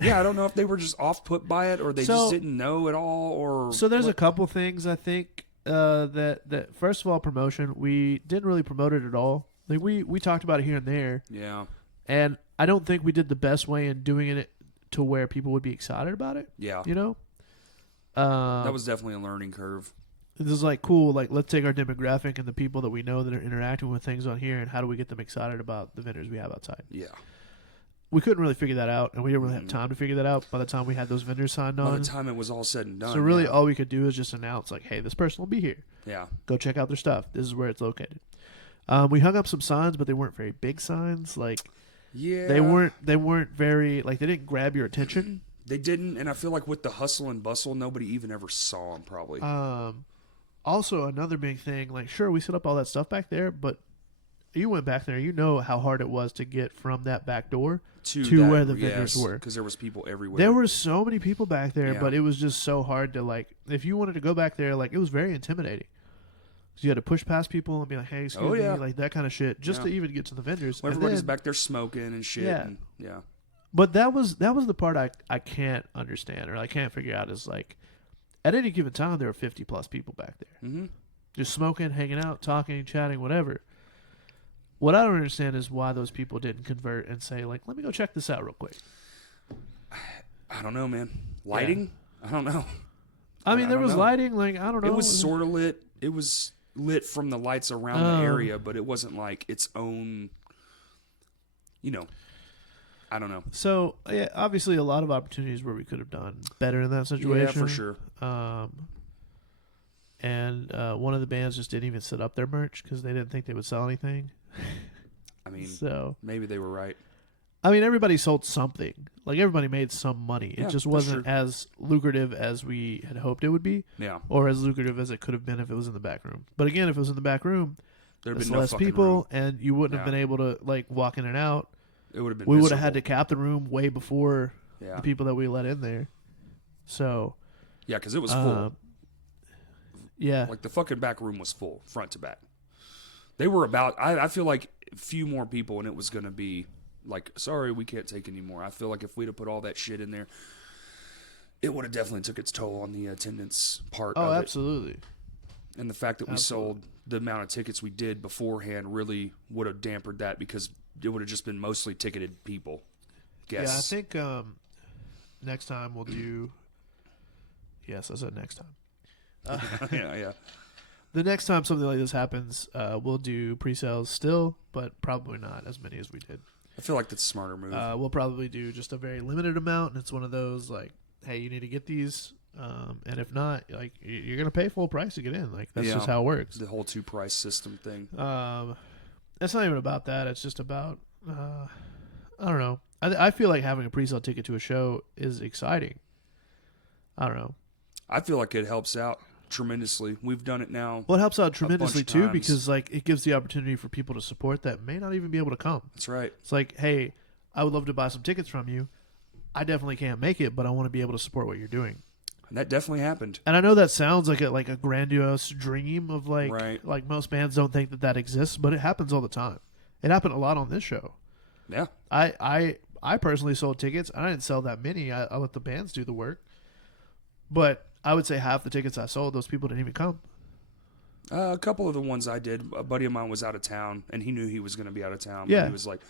Yeah, I don't know if they were just off put by it, or they just didn't know at all, or so. There's a couple things I think that first of all, promotion. We didn't really promote it at all. Like we talked about it here and there. Yeah. And I don't think we did the best way in doing it to where people would be excited about it. Yeah. That was definitely a learning curve. This is like cool. Like, let's take our demographic and the people that we know that are interacting with things on here, and how do we get them excited about the vendors we have outside? Yeah. We couldn't really figure that out, and we didn't really have time to figure that out by the time we had those vendors signed on. By the time it was all said and done. So really all we could do is just announce, like, hey, this person will be here. Yeah. Go check out their stuff. This is where it's located. We hung up some signs, but they weren't very big signs. Like, yeah, they weren't very, like, they didn't grab your attention. They didn't, and I feel like with the hustle and bustle, nobody even ever saw them, probably. Also, another big thing, like, sure, we set up all that stuff back there, but you went back there, you know how hard it was to get from that back door to where the vendors were. Because there was people everywhere. There were so many people back there, but it was just so hard to, like, if you wanted to go back there, like, it was very intimidating. So you had to push past people and be like, hey, excuse me, like that kind of shit, just to even get to the vendors. Well, everybody's back there smoking and shit. Yeah. But that was the part I can't understand, or I can't figure out, is like, at any given time, there were 50 plus people back there. Mm-hmm. Just smoking, hanging out, talking, chatting, whatever. What I don't understand is why those people didn't convert and say, like, let me go check this out real quick. I don't know, man. Lighting? Yeah. I don't know. I mean, there was lighting, like, I don't know. It was sort of lit. It was lit from the lights around the area, but it wasn't like its own, I don't know. So, yeah, obviously a lot of opportunities where we could have done better in that situation. Yeah, for sure. And one of the bands just didn't even set up their merch because they didn't think they would sell anything. I mean, so maybe they were right. I mean, everybody sold something. Like, everybody made some money. It just wasn't as lucrative as we had hoped it would be. Yeah. Or as lucrative as it could have been if it was in the back room. But again, if it was in the back room, there'd been less people, room. And you wouldn't have been able to, like, walk in and out. It would have been. We would have had to cap the room way before the people that we let in there. So. Yeah, because it was full. Yeah. Like, the fucking back room was full, front to back. They were about. I feel like a few more people, and it was going to be. Like, sorry, we can't take any more. I feel like if we'd have put all that shit in there, it would have definitely took its toll on the attendance part of it. Oh, absolutely. And the fact that we sold the amount of tickets we did beforehand really would have dampened that, because it would have just been mostly ticketed people. Yeah, I think next time we'll do... Yes, I said next time. Yeah. The next time something like this happens, we'll do pre-sales still, but probably not as many as we did. I feel like that's a smarter move. We'll probably do just a very limited amount, and it's one of those, like, hey, you need to get these, and if not, like, you're going to pay full price to get in. Like, that's just how it works. The whole two-price system thing. It's not even about that. It's just about, I don't know. I feel like having a pre-sale ticket to a show is exciting. I don't know. I feel like it helps out tremendously. We've done it now. Well, it helps out tremendously too, because, like, it gives the opportunity for people to support that may not even be able to come. That's right. It's like, hey, I would love to buy some tickets from you. I definitely can't make it, but I want to be able to support what you're doing. And that definitely happened. And I know that sounds like a grandiose dream of, like, right. Like, most bands don't think that exists, but it happens all the time. It happened a lot on this show. Yeah. I I personally sold tickets. I didn't sell that many. I let the bands do the work. But I would say half the tickets I sold, those people didn't even come. A couple of the ones I did, a buddy of mine was out of town, and he knew he was going to be out of town. Yeah. But he was like,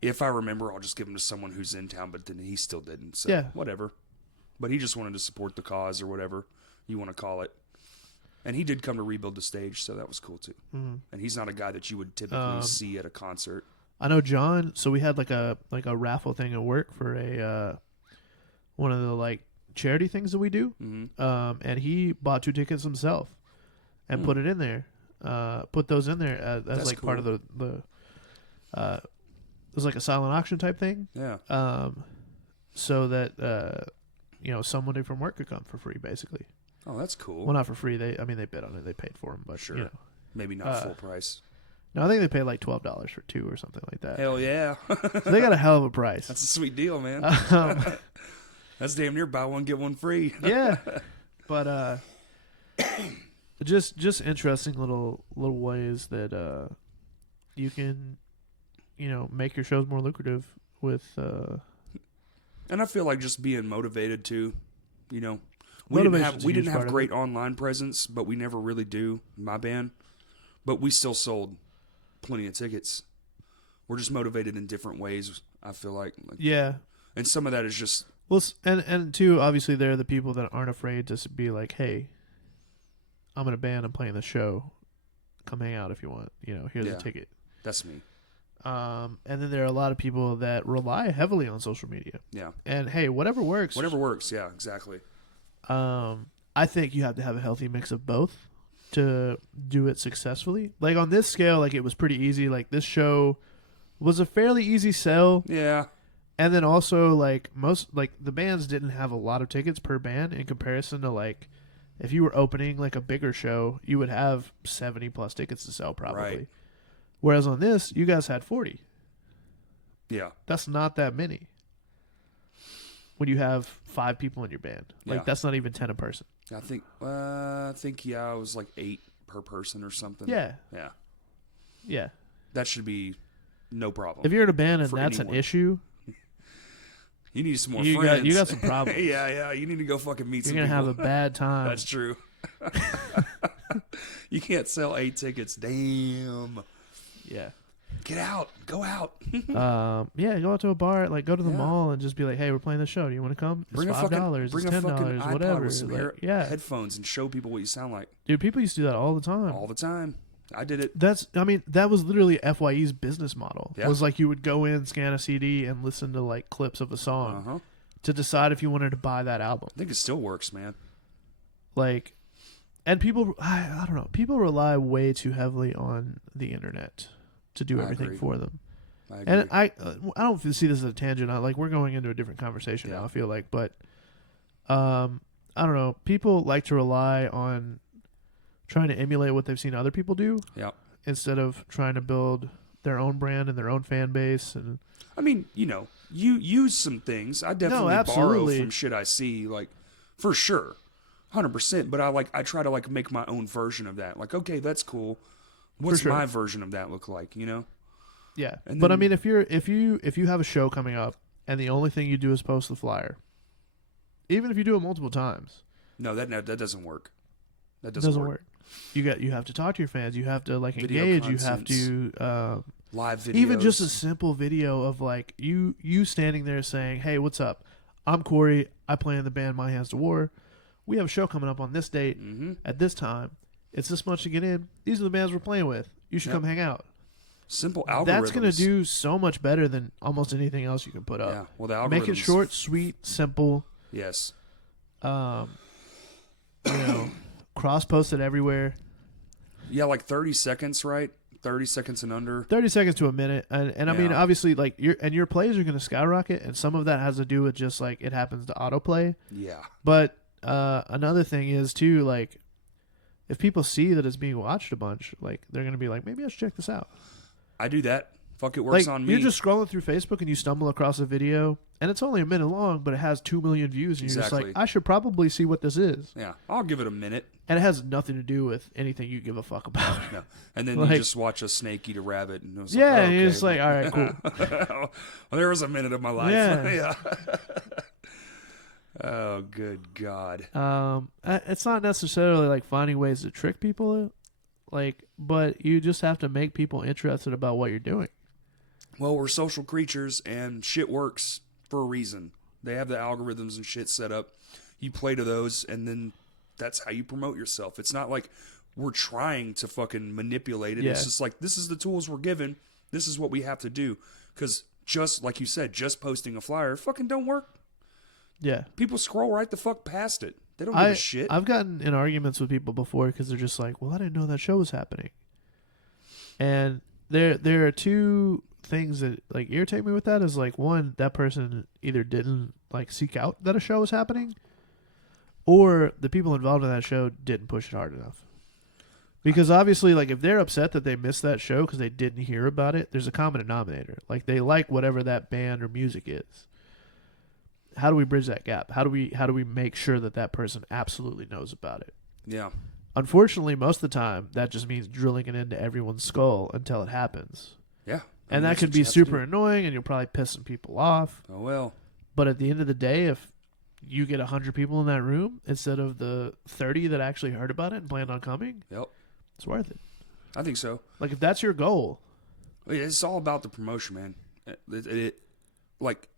if I remember, I'll just give them to someone who's in town, but then he still didn't. So, yeah. Whatever. But he just wanted to support the cause or whatever you want to call it. And he did come to rebuild the stage, so that was cool, too. Mm-hmm. And he's not a guy that you would typically see at a concert. I know John, so we had like a raffle thing at work for one of the like charity things that we do. Mm-hmm. And he bought 2 tickets himself and put it in there. Put those in there as like cool. Part of the it was like a silent auction type thing. Yeah. So that somebody from work could come for free, basically. Oh, that's cool. Well, not for free. They bid on it. They paid for them, but sure. Maybe not full price. No, I think they paid like $12 for 2 or something like that. Hell yeah. So they got a hell of a price. That's a sweet deal, man. That's damn near buy one, get one free. Yeah. But just interesting little ways that you can, make your shows more lucrative with and I feel like just being motivated too, We didn't have great online presence, but we never really do, my band. But we still sold plenty of tickets. We're just motivated in different ways, I feel like. Yeah. And some of that is just... Well, and too, obviously, they're the people that aren't afraid to be like, hey, I'm in a band, I'm playing the show. Come hang out if you want. Here's a ticket. That's me. And then there are a lot of people that rely heavily on social media. Yeah. And, hey, whatever works. Whatever works, yeah, exactly. I think you have to have a healthy mix of both to do it successfully. Like on this scale, like it was pretty easy. Like this show was a fairly easy sell. Yeah. And then also like the bands didn't have a lot of tickets per band in comparison to like if you were opening like a bigger show, you would have 70 plus tickets to sell probably. Right. Whereas on this, you guys had 40. Yeah. That's not that many. When you have 5 people in your band. Like that's not even 10 a person. I think it was like 8 per person or something. Yeah. Yeah. Yeah. That should be no problem. If you're in a band and that's an issue, you need some more friends. You got some problems. Yeah. You need to go fucking meet some people. You're going to have a bad time. That's true. You can't sell 8 tickets. Damn. Yeah. Get out. Go out. Yeah, go out to a bar, like go to the mall and just be like, hey, we're playing the show. Do you want to come? It's $5. It's $10, whatever. With some headphones and show people what you sound like. Dude, people used to do that all the time. All the time. I did it. That was literally FYE's business model. Yeah. It was like you would go in, scan a CD, and listen to like clips of a song to decide if you wanted to buy that album. I think it still works, man. Like, and people, I don't know, people rely way too heavily on the internet to do everything for them. I agree. And I don't see this as a tangent. We're going into a different conversation now, I feel like. But I don't know. People like to rely on trying to emulate what they've seen other people do instead of trying to build their own brand and their own fan base. And I mean, you use some things. I definitely borrow from shit I see, like, for sure. 100%. But I try to, like, make my own version of that. Like, okay, that's cool. What's my version of that look like, Yeah. But I mean, if you have a show coming up and the only thing you do is post the flyer, even if you do it multiple times. No, that doesn't work. That doesn't work. You have to talk to your fans. You have to like engage. You have to live videos. Even just a simple video of like you standing there saying, "Hey, what's up? I'm Corey. I play in the band My Hands to War. We have a show coming up on this date at this time. It's this much to get in. These are the bands we're playing with. You should come hang out." Simple algorithms. That's going to do so much better than almost anything else you can put up. Yeah, well, the algorithms. Make it short, sweet, simple. Yes. Cross-post it everywhere. Yeah, like 30 seconds, right? 30 seconds and under. 30 seconds to a minute. And I mean, obviously, like, your plays are going to skyrocket, and some of that has to do with just, like, it happens to autoplay. Yeah. But another thing is, too, like, if people see that it's being watched a bunch, like, they're going to be like, maybe I should check this out. I do that. Fuck, it works on me. You're just scrolling through Facebook and you stumble across a video, and it's only a minute long, but it has 2 million views, and you're just like, I should probably see what this is. Yeah, I'll give it a minute. And it has nothing to do with anything you give a fuck about. No. And then you just watch a snake eat a rabbit, and it was like, and you're just like, all right, cool. Well, there was a minute of my life. Yeah. Oh, good God. It's not necessarily like finding ways to trick people, but you just have to make people interested about what you're doing. Well, we're social creatures, and shit works for a reason. They have the algorithms and shit set up. You play to those, and then that's how you promote yourself. It's not like we're trying to fucking manipulate it. Yeah. It's just like, this is the tools we're given. This is what we have to do. Because just like you said, just posting a flyer fucking don't work. Yeah. People scroll right the fuck past it. They don't give a shit. I've gotten in arguments with people before because they're just like, well, I didn't know that show was happening. And there are two things that like irritate me with that is like, one, that person either didn't like seek out that a show was happening, or the people involved in that show didn't push it hard enough. Because obviously, like, if they're upset that they missed that show because they didn't hear about it, there's a common denominator. Like, they like whatever that band or music is. How do we bridge that gap? How do we make sure that that person absolutely knows about it? Yeah. Unfortunately, most of the time, that just means drilling it into everyone's skull until it happens. Yeah. And that could be super annoying, and you'll probably piss some people off. Oh, well. But at the end of the day, if you get 100 people in that room instead of the 30 that actually heard about it and planned on coming, yep, it's worth it. I think so. Like, if that's your goal. It's all about the promotion, man. Like,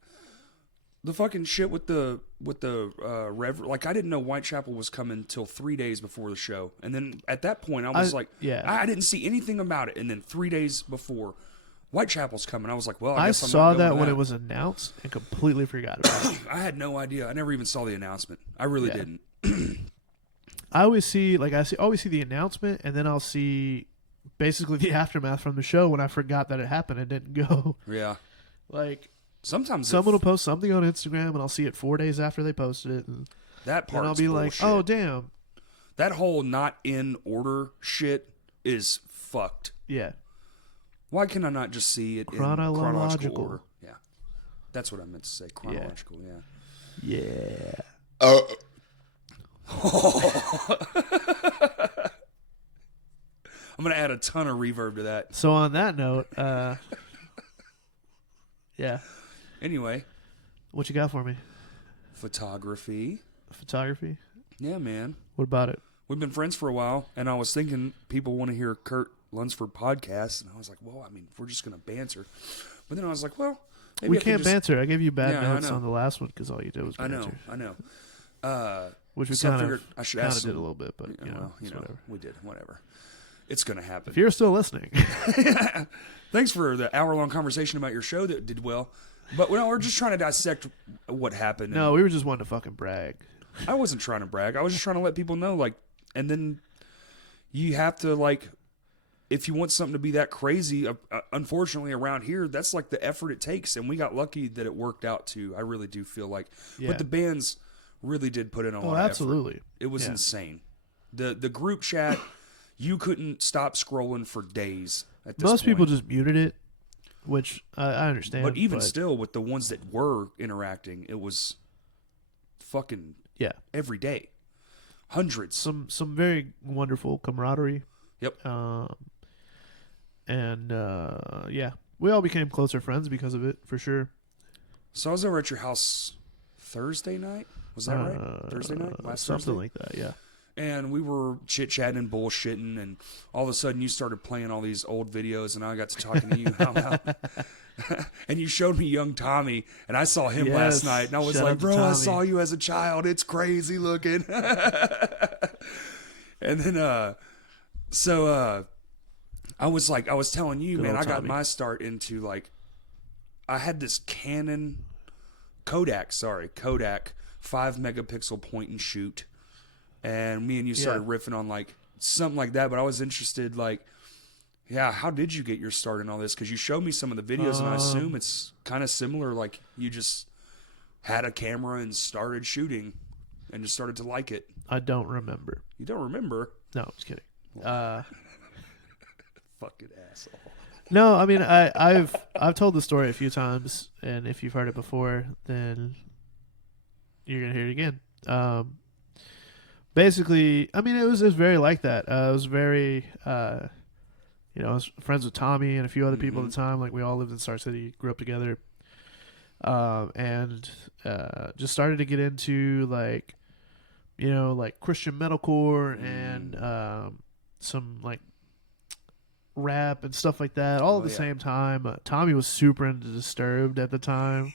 the fucking shit with the like, I didn't know Whitechapel was coming till 3 days before the show. And then at that point, I was I didn't see anything about it. And then 3 days before, Whitechapel's coming. I was like, well, I guess I'm saw not going that when it was announced and completely forgot about it. I had no idea. I never even saw the announcement. I really didn't. I always see the announcement, and then I'll see basically the aftermath from the show when I forgot that it happened and didn't go. Yeah. Like, sometimes someone will post something on Instagram, and I'll see it 4 days after they posted it. And that part, and I'll be bullshit. like, oh, damn. That whole not in order shit is fucked. Yeah. Why can I not just see it in chronological order? Yeah. That's what I meant to say. Chronological, yeah. Yeah. I'm going to add a ton of reverb to that. So on that note, yeah. Anyway. What you got for me? Photography. Photography? Yeah, man. What about it? We've been friends for a while, and I was thinking people want to hear Kurt Lunsford podcast, and I was like, well, I mean, we're just going to banter. But then I was like, well, maybe we can't banter. I gave you bad notes on the last one because all you did was banter. I know. Which we kind of did a little bit, but whatever. We did, whatever. It's going to happen. If you're still listening. Thanks for the hour-long conversation about your show that did well. But we're just trying to dissect what happened. No, we were just wanting to fucking brag. I wasn't trying to brag. I was just trying to let people know, like, and then you have to, like, if you want something to be that crazy, unfortunately around here, that's like the effort it takes. And we got lucky that it worked out too. I really do feel like, but the bands really did put in a lot of absolutely. effort. It was insane. The group chat, you couldn't stop scrolling for days at this Most point. people just muted it, which I understand. But even still, with the ones that were interacting, it was fucking every day. Hundreds. Some very wonderful camaraderie. Yep. We all became closer friends because of it, for sure. So I was over at your house Thursday night. Was that right? Thursday night? Last something Thursday? like that, yeah. And we were chit-chatting and bullshitting, and all of a sudden you started playing all these old videos, and I got to talking to you. And you showed me young Tommy, and I saw him last night, and I was like, bro, I saw you as a child. It's crazy looking. And then, I was telling you, man, I got my start into, like, I had this Canon Kodak 5 megapixel point and shoot. And me and you started riffing on, like, something like that. But I was interested, like, how did you get your start in all this? Because you showed me some of the videos, and I assume it's kind of similar. Like, you just had a camera and started shooting and just started to like it. I don't remember. You don't remember? No, I'm just kidding. Fucking asshole. No, I mean I've told the story a few times, and if you've heard it before, then you're gonna hear it again. Basically, I mean it was very like that. It was very I was friends with Tommy and a few other people at the time. Like we all lived in Star City, grew up together, and just started to get into like Christian metalcore and some like rap and stuff like that all at the same time. Tommy was super into Disturbed at the time.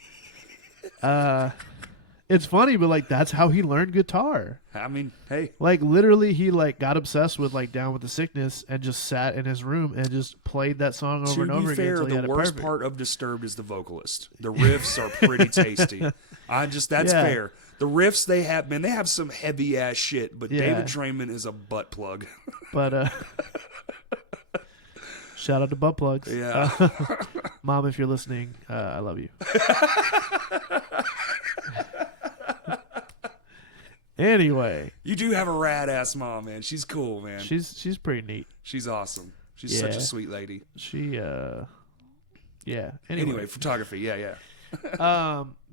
It's funny, but like that's how he learned guitar. I mean, hey, like literally he like got obsessed with like Down with the Sickness and just sat in his room and just played that song over and over again. To be fair, the worst part of Disturbed is the vocalist. The riffs are pretty tasty. That's fair. The riffs they have some heavy ass shit, but David Draymond is a butt plug. But shout out to butt plugs. Yeah. Mom, if you're listening, I love you. Anyway, you do have a rad ass mom, man. She's cool, man. She's pretty neat. She's awesome. She's such a sweet lady. Anyway, photography. Yeah.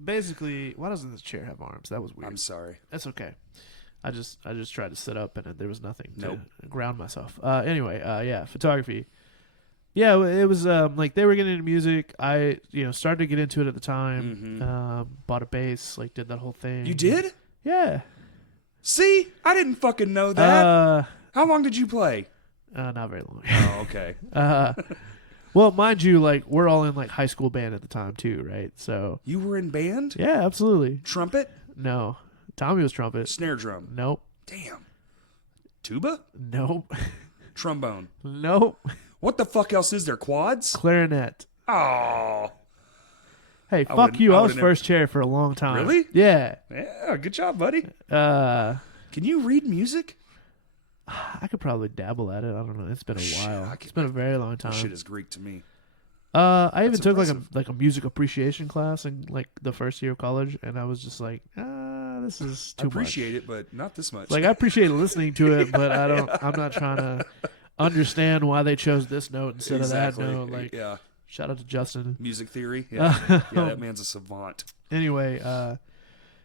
Basically, why doesn't this chair have arms? That was weird. I'm sorry. That's okay. I just tried to sit up and there was nothing to ground myself. Anyway, photography. Yeah, it was like they were getting into music. I started to get into it at the time. Bought a bass, like did that whole thing. You did? Yeah. See, I didn't fucking know that. How long did you play? Not very long. Oh, okay. Well, mind you, like we're all in like high school band at the time too, right? So you were in band? Yeah, absolutely. Trumpet? No. Tommy was trumpet. Snare drum? Nope. Damn. Tuba? Nope. Trombone? Nope. What the fuck else is there? Quads? Clarinet. Oh. Hey, fuck you. I was first chair for a long time. Really? Yeah. Yeah, good job, buddy. Can you read music? I could probably dabble at it. I don't know. It's been a while. It's been a very long time. Shit is Greek to me. I even took like a music appreciation class in like the first year of college, and I was just like, this is too much. I appreciate it, but not this much. Like I appreciate listening to it, but I'm not trying to understand why they chose this note instead of that note. Like, shout out to Justin. Music theory. Yeah, that man's a savant. Anyway,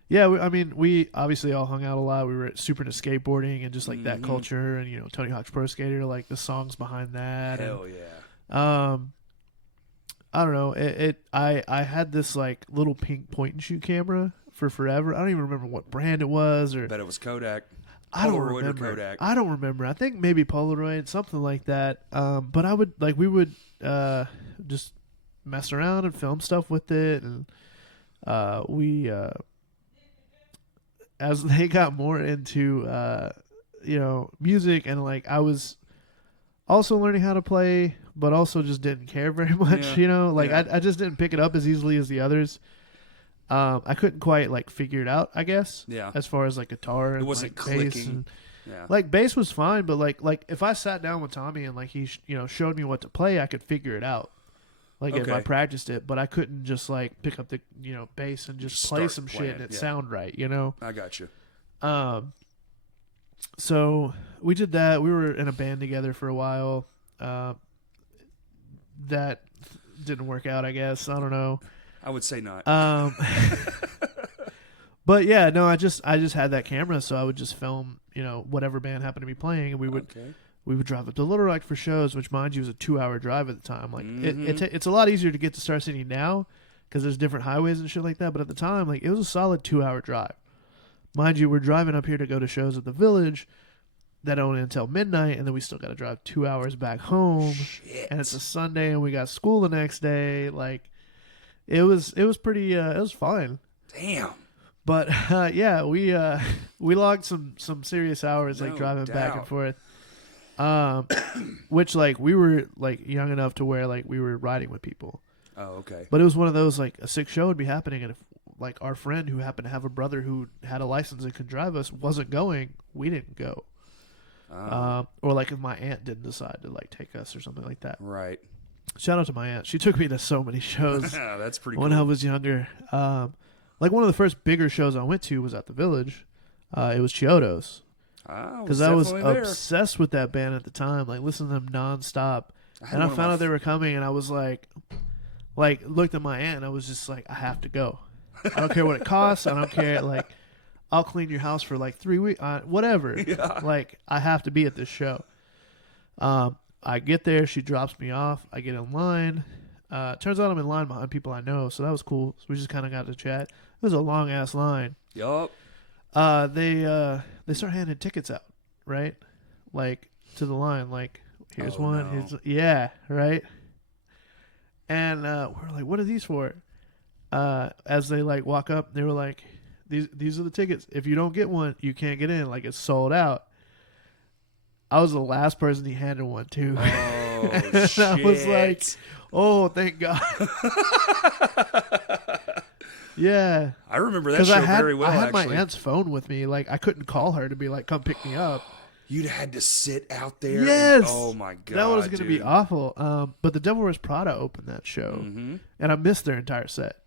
we obviously all hung out a lot. We were super into skateboarding and just like that culture, and Tony Hawk's Pro Skater, like the songs behind that. Hell and, yeah. I don't know. I had this like little pink point and shoot camera for forever. I don't even remember what brand it was, or I bet it was Kodak. I don't Polaroid remember. Or Kodak. I don't remember. I think maybe Polaroid, something like that. But we would just mess around and film stuff with it, and as they got more into music, and like I was also learning how to play, but also just didn't care very much. I just didn't pick it up as easily as the others. I couldn't quite like figure it out, I guess. Yeah. As far as like guitar and it wasn't like, bass clicking. And, like bass was fine, but like if I sat down with Tommy and like he showed me what to play, I could figure it out. Like if I practiced it, but I couldn't just like pick up the bass and just play some shit and it sound right. I got you. So we did that. We were in a band together for a while. That didn't work out, I guess. I don't know. I would say not. But yeah, no, I just had that camera, so I would just film, whatever band happened to be playing, and we would drive up to Little Rock for shows, which mind you was a 2-hour drive at the time. Like it's a lot easier to get to Star City now because there's different highways and shit like that. But at the time, like it was a solid 2-hour drive. Mind you, we're driving up here to go to shows at the Village that only until midnight, and then we still got to drive 2 hours back home. Shit. And it's a Sunday, and we got school the next day. Like it was pretty. It was fine. Damn. But we logged some serious hours like driving back and forth. Which like we were like young enough to where like we were riding with people. Oh, okay. But it was one of those like a sick show would be happening, and if like our friend who happened to have a brother who had a license and could drive us wasn't going, we didn't go. Or like if my aunt didn't decide to like take us or something like that. Right. Shout out to my aunt. She took me to so many shows. That's pretty when cool. I was younger. Like one of the first bigger shows I went to was at the Village. It was Chiodos. Because I was obsessed with that band at the time, like listening to them nonstop. And I found out they were coming, and I was like, looked at my aunt, and I was just like, I have to go. I don't care what it costs. I don't care. Like, I'll clean your house for like 3 weeks, whatever. Yeah. Like, I have to be at this show. I get there. She drops me off. I get in line. Turns out I'm in line behind people I know, so that was cool. So we just kind of got to chat. It was a long ass line. Yup. They start handing tickets out, right? Like to the line. Like, here's one. No. Here's yeah, right. And we're like, what are these for? As they like walk up, they were like, these are the tickets. If you don't get one, you can't get in. Like, it's sold out. I was the last person he handed one to. Oh, shit. I was like, oh, thank God. Yeah. I remember that show very well, I had actually. my aunt's phone with me. Like, I couldn't call her to be like, come pick me up. You'd had to sit out there. Yes. Oh, my God. That was going to be awful. But the Devil Wears Prada opened that show. Mm-hmm. And I missed their entire set.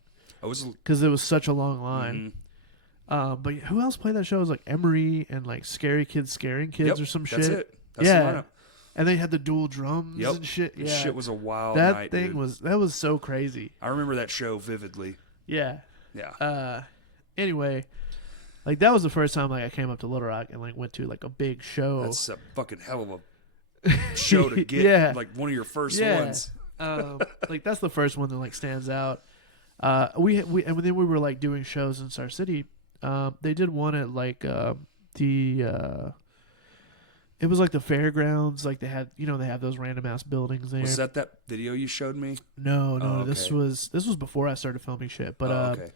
Because it was such a long line. Mm-hmm. But who else played that show? It was like Emery and like Scary Kids Scaring Kids or some shit. That's it. That's yeah. the lineup. And they had the dual drums and shit. Yeah. Shit was a wild that night, thing dude. that was so crazy. I remember that show vividly. Yeah. Yeah. Anyway, like that was the first time like I came up to Little Rock and like went to like a big show. That's a fucking hell of a show to get. Like one of your first ones. Like that's the first one that like stands out. We and then we were like doing shows in Star City. They did one at like it was like the fairgrounds. Like they had, they have those random ass buildings there. Was that video you showed me? No. Oh, okay. This was before I started filming shit. But okay.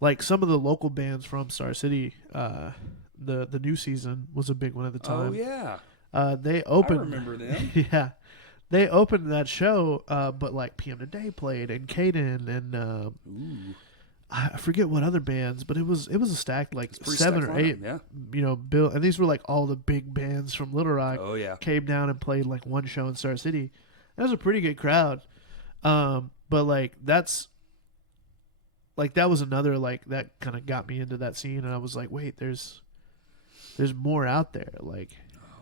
like some of the local bands from Star City, the new season was a big one at the time. Oh yeah. They opened. I remember them. Yeah. They opened that show, but like PM Today played and Caden and I forget what other bands, but it was a stacked like 7 or 8. Yeah. Bill, and these were like all the big bands from Little Rock. Oh yeah. Came down and played like one show in Star City. That was a pretty good crowd. But like that was another like that kind of got me into that scene, and I was like, wait, there's more out there. Like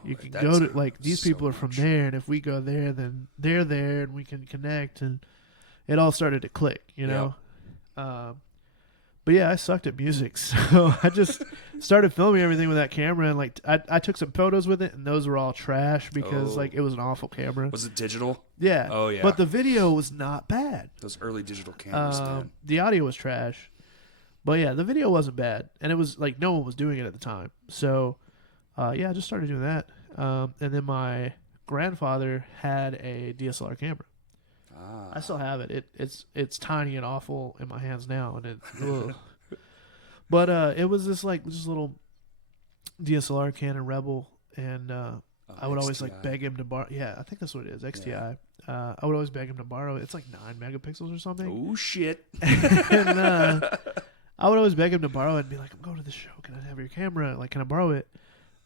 you can go to like these people are from there, and if we go there, then they're there, and we can connect, and it all started to click, But yeah, I sucked at music, so I just started filming everything with that camera, and like I took some photos with it, and those were all trash because like it was an awful camera. Was it digital? Yeah. Oh yeah. But the video was not bad. Those early digital cameras, man. The audio was trash, but yeah, the video wasn't bad, and it was like no one was doing it at the time. So yeah, I just started doing that, and then my grandfather had a DSLR camera. I still have it. It's tiny and awful in my hands now, and it. But it was this little DSLR Canon Rebel, and I would always like beg him to borrow. Yeah, I think that's what it is. XTI. Yeah. I would always beg him to borrow. It's like 9 megapixels or something. Oh shit! And I would always beg him to borrow it and be like, "I'm going to the show. Can I have your camera? Like, can I borrow it?"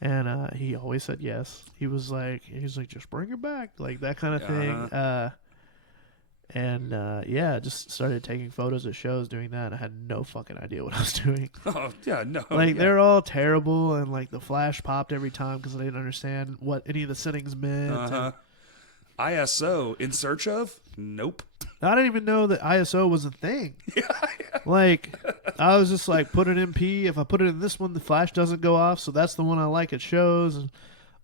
And he always said yes. He was like, "Just bring it back," like that kind of thing. And yeah, just started taking photos at shows doing that. I had no fucking idea what I was doing. Oh yeah, no. Like they're all terrible, and like the flash popped every time because I didn't understand what any of the settings meant. ISO in search of? Nope. I didn't even know that ISO was a thing. Yeah. Like I was just like, put an MP. If I put it in this one, the flash doesn't go off, so that's the one I like at shows. And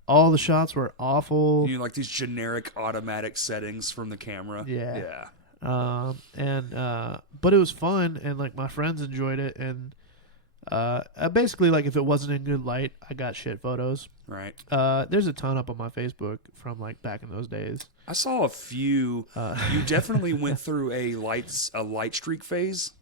all the shots were awful. Like these generic automatic settings from the camera. Yeah. But it was fun, and like my friends enjoyed it, and basically like if it wasn't in good light, I got shit photos. Right. There's a ton up on my Facebook from like back in those days. I saw a few. You definitely went through a light streak phase.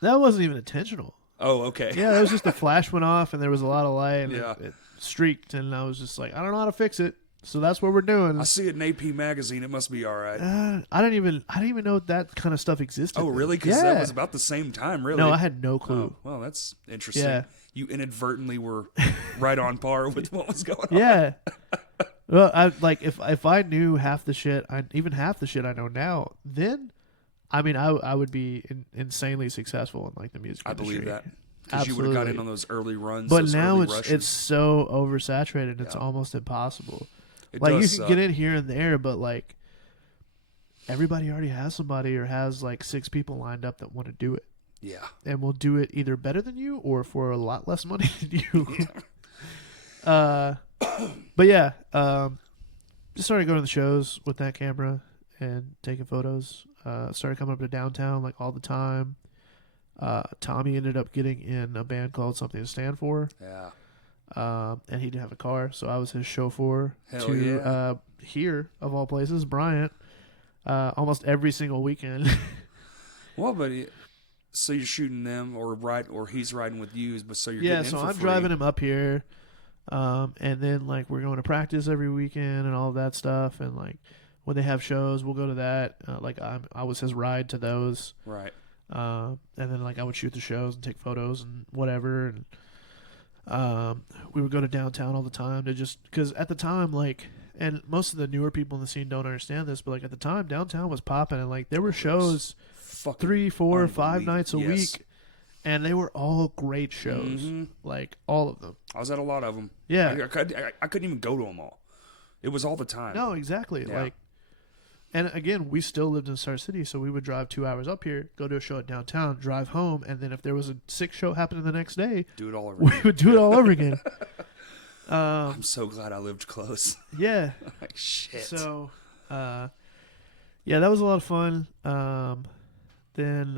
That wasn't even intentional. Oh, okay. Yeah, it was just the flash went off, and there was a lot of light, and Yeah. it streaked, and I was just like, I don't know how to fix it, so that's what we're doing. I see it in AP magazine. It must be all right. I didn't even know that kind of stuff existed. Oh, really? Because that was about the same time, really. No, I had no clue. Oh, well, that's interesting. Yeah. You inadvertently were right on par with what was going on. Yeah. Well, I like if I knew half the shit, even half the shit I know now, then I mean I would be insanely successful in like the music industry. I believe that. Because you would have got in on those early runs. But now it's so oversaturated, it's almost impossible. Like you can get in here and there, but like everybody already has somebody or has like 6 people lined up that want to do it. Yeah. And will do it either better than you or for a lot less money than you. But yeah, just started going to the shows with that camera and taking photos. Started coming up to downtown like all the time. Tommy ended up getting in a band called Something to Stand For. Yeah. And he didn't have a car, so I was his chauffeur here, of all places, Bryant, almost every single weekend. Well, but so you're shooting them, or he's riding with you, but so you're getting in so for I'm free. driving him up here, and then like we're going to practice every weekend and all of that stuff, and like when they have shows, we'll go to that. Like I was his ride to those, right? And then like I would shoot the shows and take photos and whatever, and we would go to downtown all the time to just because at the time like. And most of the newer people in the scene don't understand this, but like at the time, downtown was popping, and like there were shows 3, 4, 5 nights a week, and they were all great shows, like all of them. I was at a lot of them. Yeah, I couldn't even go to them all. It was all the time. No, exactly. Yeah. Like, and again, we still lived in Star City, so we would drive 2 hours up here, go to a show at downtown, drive home, and then if there was a 6 show happening the next day, do it all over. We would do it all over again. I'm so glad I lived close. Yeah. Like shit. So, yeah, that was a lot of fun. Then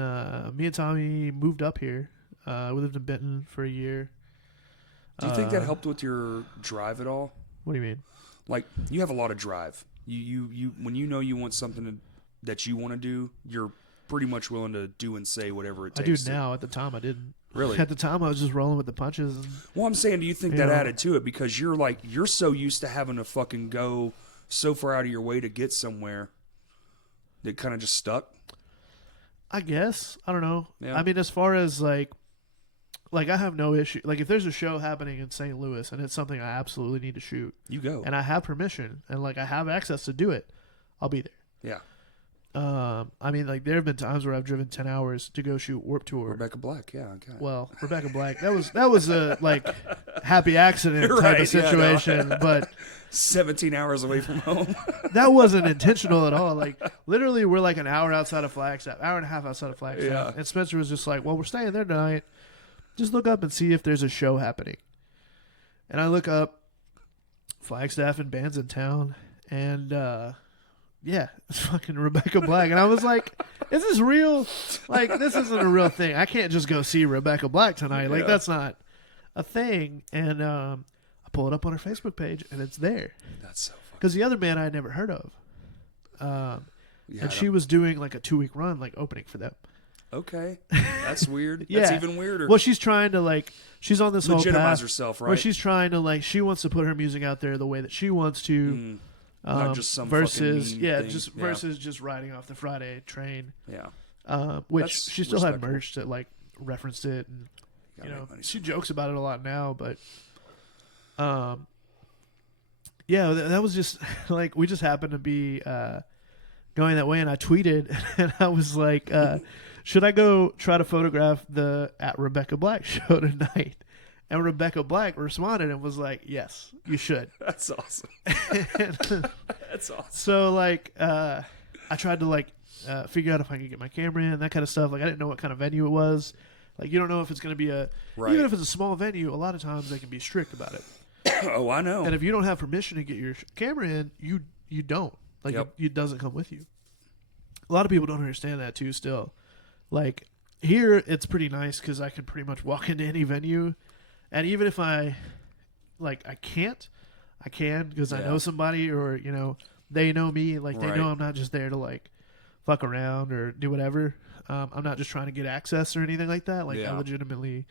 me and Tommy moved up here. We lived in Benton for a year. Do you think that helped with your drive at all? What do you mean? Like you have a lot of drive. You when you know you want something that you want to do, you're pretty much willing to do and say whatever it takes. I do now. At the time, I didn't. Really? At the time, I was just rolling with the punches. And, well, I'm saying, do you think that added to it because you're so used to having to fucking go so far out of your way to get somewhere that kind of just stuck? I guess. I don't know. Yeah. I mean, as far as like I have no issue. Like if there's a show happening in St. Louis and it's something I absolutely need to shoot, you go. And I have permission and like I have access to do it, I'll be there. Yeah. I mean, like there have been times where I've driven 10 hours to go shoot Warped Tour. Rebecca Black, yeah, okay. Well, Rebecca Black, that was a like happy accident type of situation, no. But 17 hours away from home. That wasn't intentional at all. Like literally, we're like an hour outside of Flagstaff, hour and a half outside of Flagstaff, yeah. And Spencer was just like, "Well, we're staying there tonight. Just look up and see if there's a show happening." And I look up Flagstaff and bands in town, and yeah, it's fucking Rebecca Black. And I was like, is this real? Like, this isn't a real thing. I can't just go see Rebecca Black tonight. Like, that's not a thing. And I pull it up on her Facebook page, and it's there. That's so funny. Because the other band I had never heard of. And she was doing, like, a 2-week run, like, opening for them. Okay. That's weird. Yeah. That's even weirder. Well, she's trying to, like, she's on this whole path. Legitimize herself, right? Where she's trying to, like, she wants to put her music out there the way that she wants to. Not just some versus fucking mean thing. Versus just riding off the Friday train. Yeah. Which That's she still had respectable. merch that like referenced it, and Gotta you know make money she somehow. jokes about it a lot now, but yeah, that was just like we just happened to be going that way, and I tweeted and I was like, should I go try to photograph the at Rebecca Black show tonight? And Rebecca Black responded and was like, yes, you should. That's awesome. That's awesome. So, like, I tried to, like, figure out if I could get my camera in, that kind of stuff. Like, I didn't know what kind of venue it was. Like, you don't know if it's going to be even if it's a small venue, a lot of times they can be strict about it. Oh, I know. And if you don't have permission to get your camera in, you don't. Like, it doesn't come with you. A lot of people don't understand that, too, still. Like, here, it's pretty nice because I can pretty much walk into any venue. And even if I can because I know somebody or, you know, they know me. Like, they know I'm not just there to, like, fuck around or do whatever. I'm not just trying to get access or anything like that. Like, I legitimately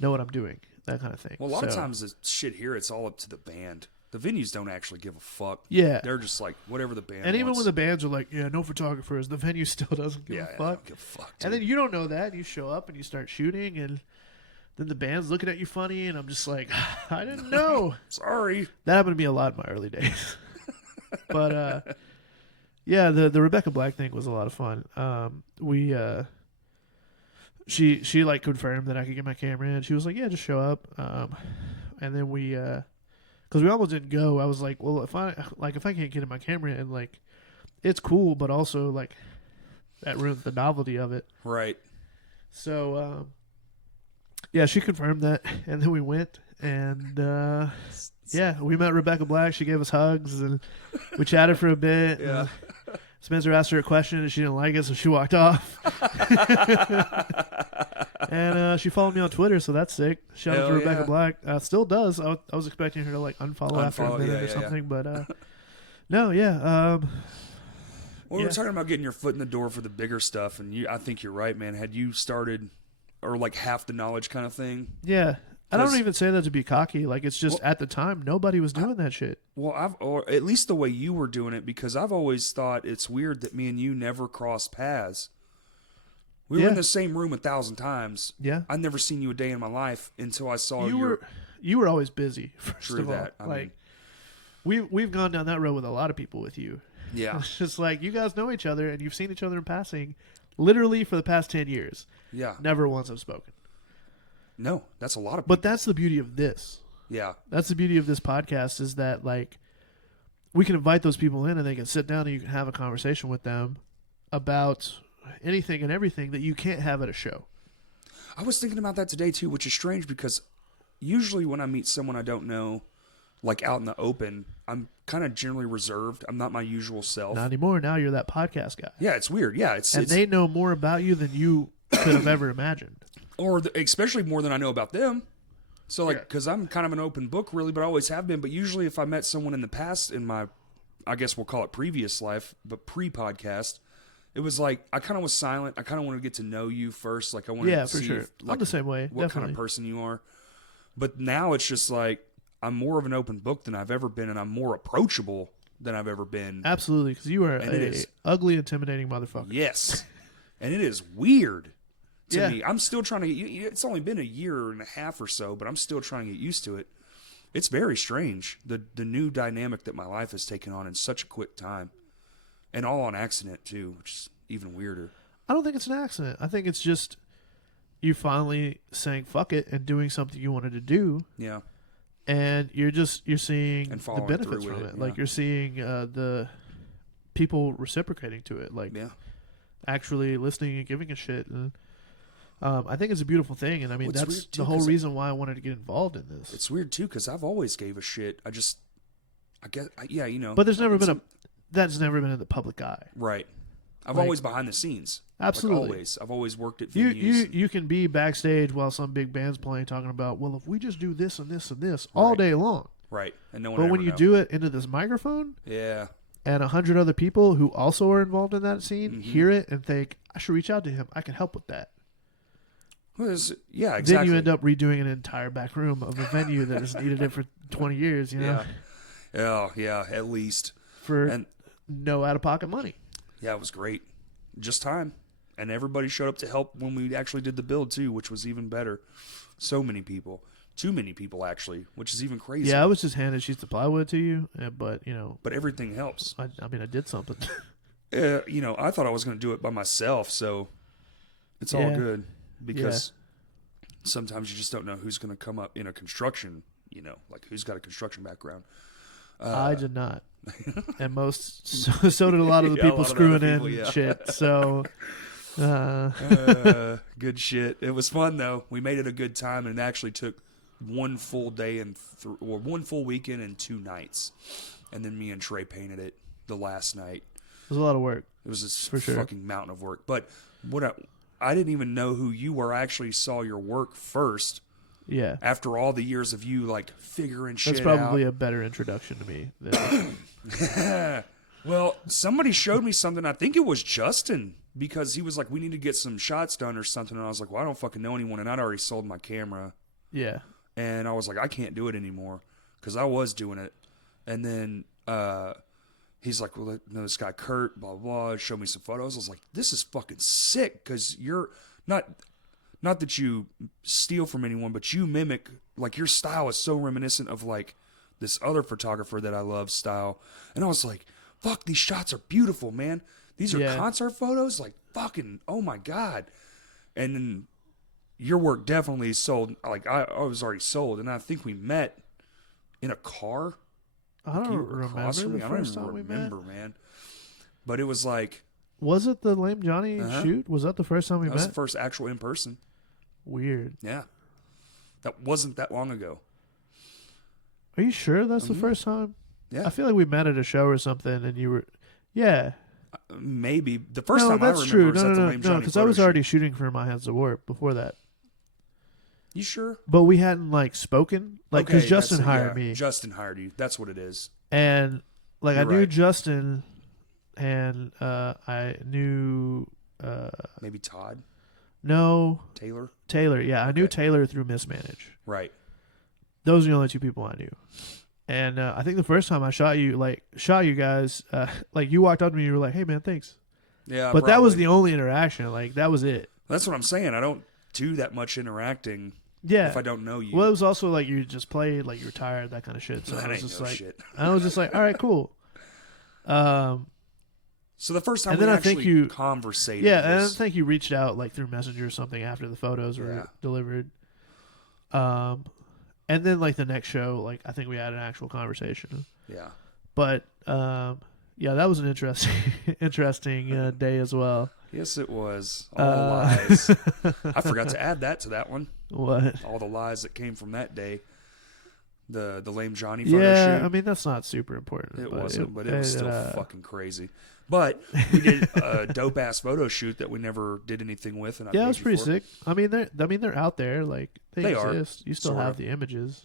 know what I'm doing, that kind of thing. Well, a lot of times the shit here, it's all up to the band. The venues don't actually give a fuck. Yeah. They're just like, whatever the band And wants. even when the bands are like, yeah, no photographers, the venue still doesn't give a fuck. They don't give a fuck, dude. And then you don't know that. You show up and you start shooting, and then the band's looking at you funny, and I'm just like, I didn't know. Sorry. That happened to me a lot in my early days. But, yeah, the Rebecca Black thing was a lot of fun. She like confirmed that I could get my camera in. She was like, yeah, just show up. And then because we almost didn't go. I was like, well, if I can't get in my camera in, like, it's cool, but also like that ruins the novelty of it. Right. So yeah, she confirmed that, and then we went, and yeah, we met Rebecca Black. She gave us hugs, and we chatted for a bit. Yeah. Spencer asked her a question, and she didn't like it, so she walked off. And she followed me on Twitter, so that's sick. Shout out to Rebecca Black. Still does. I was expecting her to like unfollow after a minute or something, but no, yeah. Well, we're talking about getting your foot in the door for the bigger stuff, and I think you're right, man. Had you started, or like half the knowledge kind of thing? Yeah. I don't even say that to be cocky. Like, it's just at the time, nobody was doing that shit. Well, or at least the way you were doing it, because I've always thought it's weird that me and you never crossed paths. We were in the same room 1,000 times. Yeah. I'd never seen you a day in my life until I saw you were always busy, first True of all. that. I mean, we've gone down that road with a lot of people with you. Yeah. It's just like, you guys know each other, and you've seen each other in passing literally for the past 10 years. Yeah. Never once have spoken. No, that's a lot of people. But that's the beauty of this. Yeah. That's the beauty of this podcast, is that, like, we can invite those people in and they can sit down and you can have a conversation with them about anything and everything that you can't have at a show. I was thinking about that today, too, which is strange because usually when I meet someone I don't know, like out in the open, I'm kind of generally reserved. I'm not my usual self. Not anymore. Now you're that podcast guy. Yeah, it's weird. Yeah, they know more about you than you could have ever imagined. Or especially more than I know about them. So, like, because I'm kind of an open book, really, but I always have been. But usually if I met someone in the past, in my, I guess we'll call it previous life, but pre-podcast, it was like, I kind of was silent. I kind of wanted to get to know you first. Like, I wanted to see sure. I'm the same way. What kind of person you are. But now it's just like, I'm more of an open book than I've ever been, and I'm more approachable than I've ever been. Absolutely, because you are an ugly, intimidating motherfucker. Yes. And it is weird. To me, I'm still trying to get. It's only been a year and a half or so, but I'm still trying to get used to it. It's very strange, the new dynamic that my life has taken on in such a quick time, and all on accident too, which is even weirder. I don't think it's an accident. I think it's just you finally saying fuck it and doing something you wanted to do. Yeah, and you're seeing the benefits from it. Yeah. Like, you're seeing the people reciprocating to it, like actually listening and giving a shit. And I think it's a beautiful thing, and I mean, that's the whole reason why I wanted to get involved in this. It's weird too, because I've always gave a shit. I guess, you know. But that's never been in the public eye, right? I've always behind the scenes. Absolutely, like I've always worked at venues. You can be backstage while some big band's playing, talking about, well, if we just do this and this and this all day long, right? And no one. But when you do it into this microphone, and 100 other people who also are involved in that scene hear it and think, I should reach out to him. I can help with that. Yeah, exactly. Then you end up redoing an entire back room of a venue that has needed it for 20 years, you know? Yeah, at least. For no out-of-pocket money. Yeah, it was great. Just time. And everybody showed up to help when we actually did the build, too, which was even better. So many people. Too many people, actually, which is even crazy. Yeah, I was just handing sheets of plywood to you, but, you know. But everything helps. I mean, I did something. You know, I thought I was going to do it by myself, so it's all good. Because sometimes you just don't know who's going to come up in a construction, you know, like who's got a construction background. I did not. And so did a lot of the people screwing in shit. So, good shit. It was fun though. We made it a good time, and it actually took one full day and or one full weekend and 2 nights. And then me and Trey painted it the last night. It was a lot of work. It was a fucking mountain of work. But I didn't even know who you were. I actually saw your work first. Yeah. After all the years of you, like, figuring shit out. That's probably a better introduction to me. Well, somebody showed me something. I think it was Justin, because he was like, we need to get some shots done or something. And I was like, well, I don't fucking know anyone. And I'd already sold my camera. Yeah. And I was like, I can't do it anymore, because I was doing it. And then he's like, well, no, this guy Kurt, blah, blah, blah, showed me some photos. I was like, this is fucking sick, because you're not that you steal from anyone, but you mimic, like, your style is so reminiscent of, like, this other photographer that I love style. And I was like, fuck, these shots are beautiful, man. These are concert photos? Like, fucking, oh my God. And then your work definitely sold. Like, I was already sold, and I think we met in a car. I don't remember the first time we met. Man. But it was like... Was it the Lame Johnny shoot? Was that the first time we met? That was the first actual in-person. Weird. Yeah. That wasn't that long ago. Are you sure that's the first time? Yeah. I feel like we met at a show or something, and you were... Yeah. Maybe. The first time I remember true. was at the Lame Johnny because I was already shooting for My Hands to Warp before that. You sure? But we hadn't, like, spoken. Like, because Justin hired me. Justin hired you. That's what it is. And, like, You're I knew right. Justin, and I knew... Maybe Todd? No. Taylor? Yeah. I knew Taylor through Mismanage. Right. Those are the only two people I knew. And I think the first time I shot you guys, like, you walked up to me and you were like, hey, man, thanks. Yeah, but that was the only interaction. Like, that was it. That's what I'm saying. I don't do that much interacting if I don't know you. Well, it was also like you just played, like you were tired, that kind of shit. So that I was ain't just no like, shit. I was just like, all right, cool. So the first time and we then actually conversated. Yeah, and I think you reached out like through Messenger or something after the photos were delivered. And then like the next show, like I think we had an actual conversation. Yeah. But yeah, that was an interesting day as well. Yes, it was. All the lies. I forgot to add that to that one. What? All the lies that came from that day. The Lame Johnny photo shoot. I mean, that's not super important. It wasn't, but it was still fucking crazy. But we did a dope-ass photo shoot that we never did anything with. And it was pretty sick. I mean, they're out there. Like, they exist. Are, you still have the images.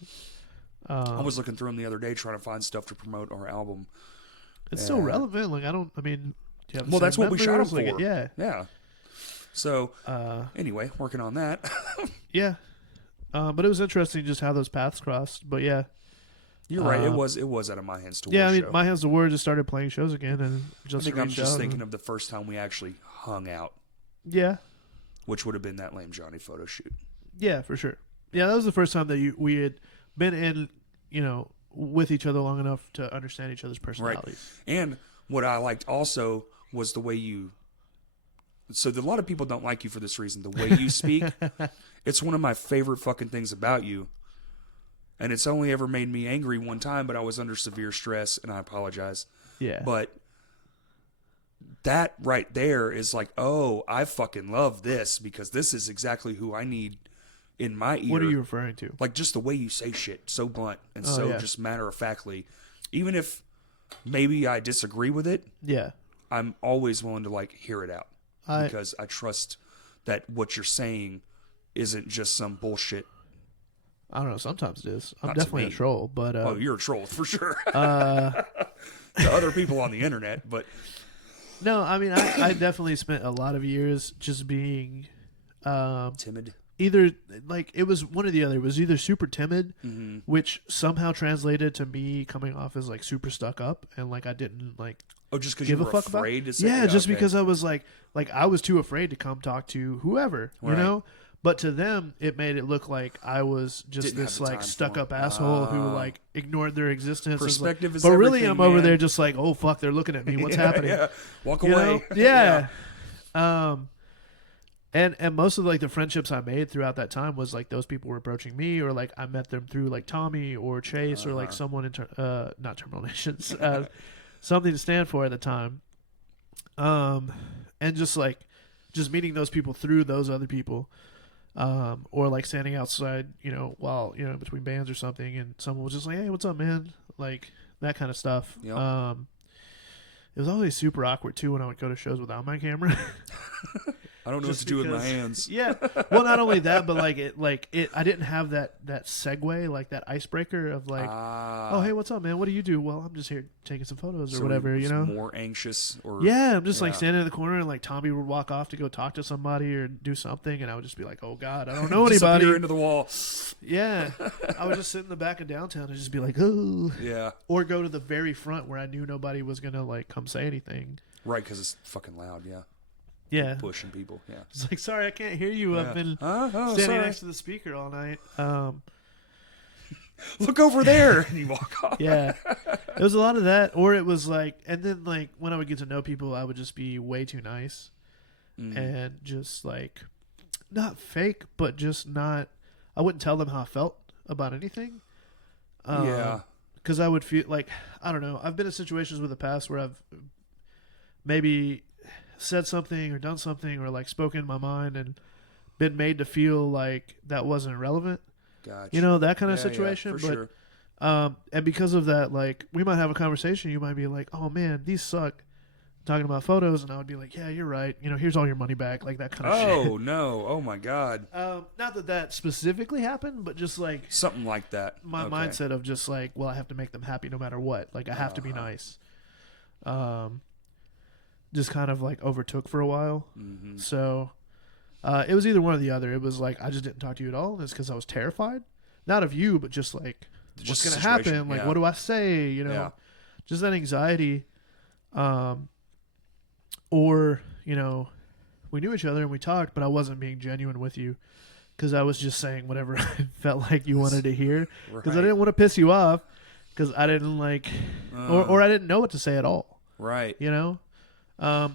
I was looking through them the other day trying to find stuff to promote our album. It's still relevant. Like, do you have that's what we shot them like, for. Yeah. So, anyway, working on that. Yeah. But it was interesting just how those paths crossed. But yeah. You're right. It was out of My Hands to War. Yeah, I mean, show. My Hands to War just started playing shows again, and just I'm just thinking of the first time we actually hung out. Yeah. Which would have been that Lame Johnny photo shoot. Yeah, for sure. Yeah, that was the first time that we had been in, with each other long enough to understand each other's personalities. Right. And what I liked also was the way you. So a lot of people don't like you for this reason. The way you speak, it's one of my favorite fucking things about you. And it's only ever made me angry one time, but I was under severe stress, and I apologize. Yeah. But that right there is like, oh, I fucking love this because this is exactly who I need in my ear. What are you referring to? Like just the way you say shit, so blunt and just matter-of-factly. Even if maybe I disagree with it, I'm always willing to like hear it out because I trust that what you're saying isn't just some bullshit. I don't know. Sometimes it is. I'm Not definitely a troll, but oh, you're a troll for sure. To other people on the internet, but no, I mean, I definitely spent a lot of years just being timid. Either like it was one or the other. It was either super timid, which somehow translated to me coming off as like super stuck up, and like I didn't like. Oh, just because you were afraid to say. Yeah, just because I was like I was too afraid to come talk to whoever, you know. But to them, it made it look like I was just this like stuck-up asshole who like ignored their existence. Perspective is but really, everything, I'm over man. there just like, oh fuck, they're looking at me. What's happening? Yeah. Walk away. Yeah. And most of like the friendships I made throughout that time was like those people were approaching me, or like I met them through like Tommy or Chase or like someone in not Terminal Nations, something to stand for at the time. And just meeting those people through those other people. Or like standing outside, while, between bands or something, and someone was just like, hey, what's up, man? Like that kind of stuff. Yep. It was always super awkward too when I would go to shows without my camera. I don't know what to do with my hands. Yeah. Well, not only that, but I didn't have that segue, like that icebreaker of like, oh, hey, what's up, man? What do you do? Well, I'm just here taking some photos or whatever, More anxious or yeah, I'm just like standing in the corner and like Tommy would walk off to go talk to somebody or do something, and I would just be like, oh God, I don't know anybody. Disappear into the wall. Yeah. I would just sit in the back of downtown and just be like, oh. Yeah. Or go to the very front where I knew nobody was gonna like come say anything. Right, because it's fucking loud. Yeah. Yeah. Pushing people. Yeah. It's like, sorry, I can't hear you. I've been standing next to the speaker all night. Look over there. And you walk off. Yeah. It was a lot of that. Or it was like, and then like when I would get to know people, I would just be way too nice. And just like, not fake, but just not, I wouldn't tell them how I felt about anything. Yeah. Because I would feel like, I don't know. I've been in situations with the past where I've maybe said something or done something or like spoken in my mind and been made to feel like that wasn't relevant. Gotcha. You know, that kind of situation. Yeah, for sure. And because of that, like, we might have a conversation. You might be like, oh man, these suck. Talking about photos, and I would be like, yeah, you're right. You know, here's all your money back, like that kind of shit. Oh no! Oh my God! Not that specifically happened, but just like something like that. My mindset of just like, well, I have to make them happy no matter what. Like, I have to be nice. Just kind of like overtook for a while. Mm-hmm. So it was either one or the other. It was like, I just didn't talk to you at all, and it's because I was terrified, not of you, but just like what's going to happen. Like, what do I say? You know, just that anxiety. Or, you know, we knew each other and we talked, but I wasn't being genuine with you because I was just saying whatever I felt like you wanted to hear because I didn't want to piss you off because I didn't like, or I didn't know what to say at all. Right. You know,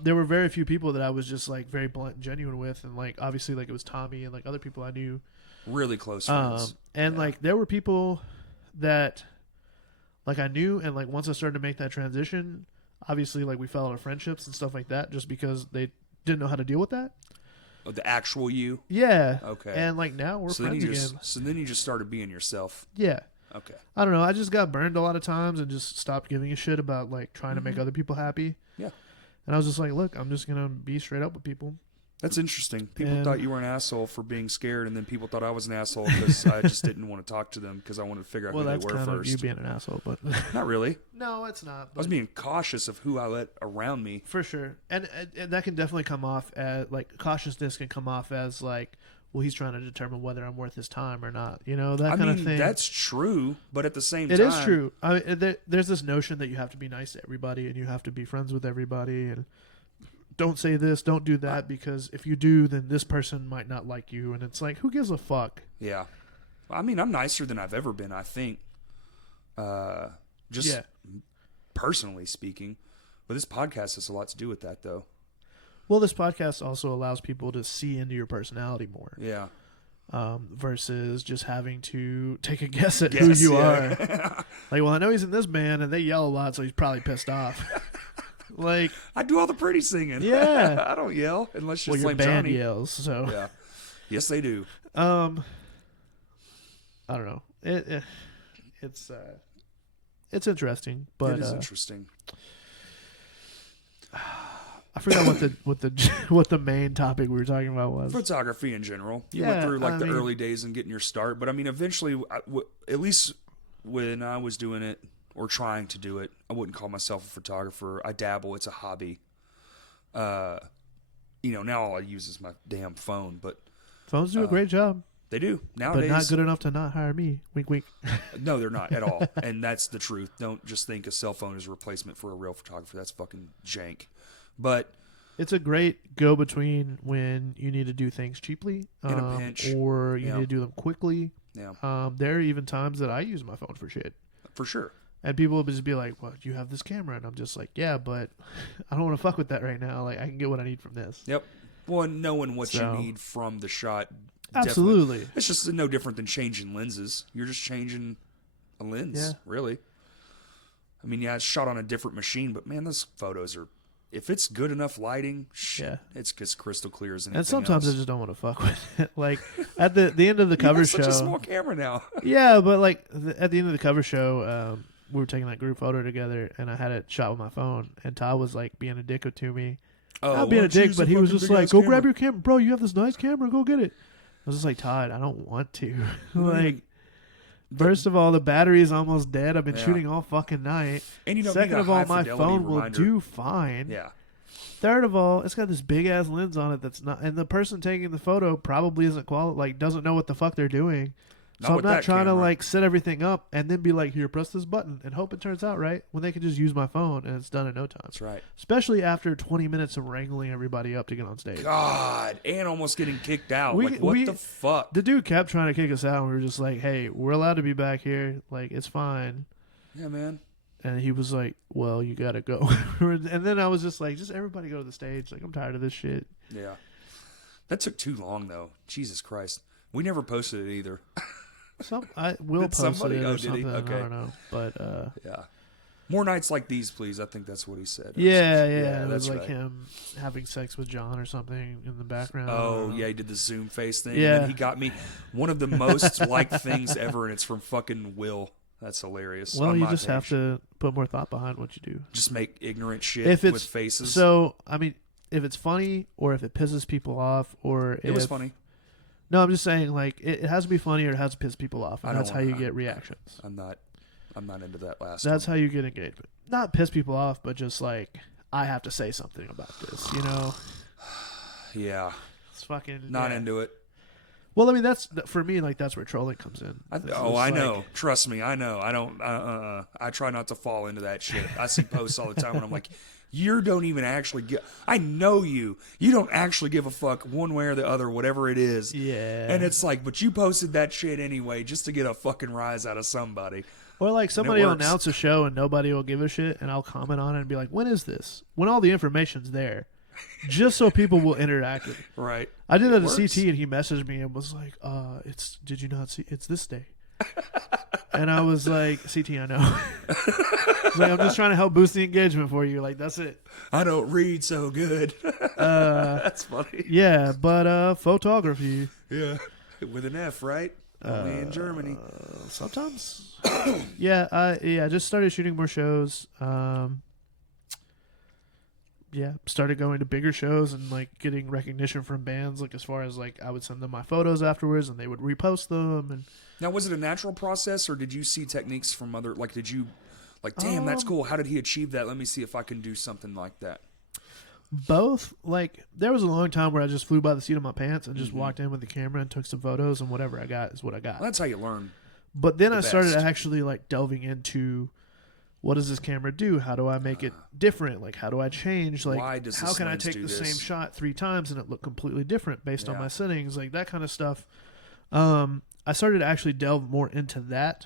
there were very few people that I was just like very blunt and genuine with. And like, obviously like it was Tommy and like other people I knew. Really close friends. And like there were people that like I knew. And like once I started to make that transition, obviously, like, we fell out of friendships and stuff like that just because they didn't know how to deal with that. Oh, the actual you? Yeah. Okay. And, like, now we're friends again. So then you just started being yourself. Yeah. Okay. I don't know. I just got burned a lot of times and just stopped giving a shit about, like, trying to make other people happy. Yeah. And I was just like, look, I'm just going to be straight up with people. That's interesting. People thought you were an asshole for being scared, and then people thought I was an asshole because I just didn't want to talk to them because I wanted to figure out who they were first. Well, that's kind of you being an asshole, but not really. No, it's not. I was being cautious of who I let around me. For sure, and that can definitely come off as like cautiousness can come off as like, well, he's trying to determine whether I'm worth his time or not. You know, that kind of thing. That's true, but at the same time, it is true. I mean, there's this notion that you have to be nice to everybody and you have to be friends with everybody and. Don't say this, don't do that, because if you do, then this person might not like you. And it's like, who gives a fuck? Yeah. I mean, I'm nicer than I've ever been, I think. Personally speaking. But this podcast has a lot to do with that, though. Well, this podcast also allows people to see into your personality more. Yeah. Versus just having to take a guess at who you are. Like, well, I know he's in this band, and they yell a lot, so he's probably pissed off. Like I do all the pretty singing. Yeah. I don't yell unless you're your band Johnny. yells. So yeah, yes they do. I don't know. It's interesting, but it is interesting. I forgot what the main topic we were talking about was. Photography in general. You went through like the early days and getting your start, but I mean, eventually, at least when I was doing it. Or trying to do it. I wouldn't call myself a photographer. I dabble. It's a hobby. Now all I use is my damn phone. But phones do a great job. They do nowadays, but not good enough to not hire me. Wink, wink. No, they're not at all, and that's the truth. Don't just think a cell phone is a replacement for a real photographer. That's fucking jank. But it's a great go-between when you need to do things cheaply, in a pinch, or you need to do them quickly. Yeah. There are even times that I use my phone for shit. For sure. And people will just be like, well, you have this camera. And I'm just like, yeah, but I don't want to fuck with that right now. Like, I can get what I need from this. Yep. Well, knowing what you need from the shot. Absolutely. It's just no different than changing lenses. You're just changing a lens, really. I mean, yeah, it's shot on a different machine, but man, those photos are, if it's good enough lighting, it's crystal clear as anything And sometimes else. I just don't want to fuck with it. Like, at the end of the cover show. You have such a small camera now. Yeah, but like, at the end of the cover show, we were taking that group photo together, and I had it shot with my phone, and Todd was like being a dick to me. Not being a dick, but he was just like, "Go grab your camera, bro. You have this nice camera. Go get it." I was just like, "Todd, I don't want to." Like, first of all, the battery is almost dead. I've been shooting all fucking night. And you don't Second need a of all, high my phone reminder. will do fine. Yeah. Third of all, it's got this big ass lens on it that's not, and the person taking the photo probably isn't doesn't know what the fuck they're doing. So I'm not trying to like set everything up and then be like, here, press this button and hope it turns out right when they can just use my phone and it's done in no time. That's right. Especially after 20 minutes of wrangling everybody up to get on stage. God, and almost getting kicked out. What the fuck? The dude kept trying to kick us out and we were just like, hey, we're allowed to be back here. Like, it's fine. Yeah, man. And he was like, well, you got to go. And then I was just like, just everybody go to the stage. Like, I'm tired of this shit. Yeah. That took too long, though. Jesus Christ. We never posted it either. I will post it or something. Okay. I don't know. But yeah. More nights like these, please. I think that's what he said. Yeah. It that's was like right. him having sex with John or something in the background. Oh, yeah, he did the Zoom face thing. Yeah. And then he got me one of the most liked things ever, and it's from fucking Will. That's hilarious. Well, you just have to put more thought behind what you do. Just make ignorant shit with faces. So, I mean, if it's funny or if it pisses people off or It was funny. No, I'm just saying, like, it has to be funny or it has to piss people off. And that's how you get reactions. I'm not into that last That's how you get engagement. Not piss people off, but just like, I have to say something about this, you know? Yeah. It's fucking... Not into it. Well, I mean, that's for me. Like, that's where trolling comes in. I know. Trust me, I know. I don't. I try not to fall into that shit. I see posts all the time, and I'm like, you don't even actually get. I know you. You don't actually give a fuck one way or the other, whatever it is. Yeah. And it's like, but you posted that shit anyway, just to get a fucking rise out of somebody. Or like somebody will announce a show and nobody will give a shit, and I'll comment on it and be like, when is this? When all the information's there. Just so people will interact with it. Right. I did that to CT, and he messaged me and was like, did you not see? It's this day. And I was like, CT, I know. Like, I'm just trying to help boost the engagement for you. Like, that's it. I don't read so good. That's funny. Yeah, but photography. Yeah. With an F, right? Only in Germany. Sometimes. Yeah, I just started shooting more shows. Yeah, started going to bigger shows and like getting recognition from bands. Like as far as like I would send them my photos afterwards and they would repost them. And now, was it a natural process or did you see techniques from other? Like, did you like, damn, that's cool. How did he achieve that? Let me see if I can do something like that. Both. Like there was a long time where I just flew by the seat of my pants and just walked in with the camera and took some photos and whatever I got is what I got. Well, that's how you learn. But then I started actually like delving into. What does this camera do? How do I make it different? Like, how do I change? Like, how can I take the same shot 3 times and it look completely different based on my settings? Like, that kind of stuff. I started to actually delve more into that,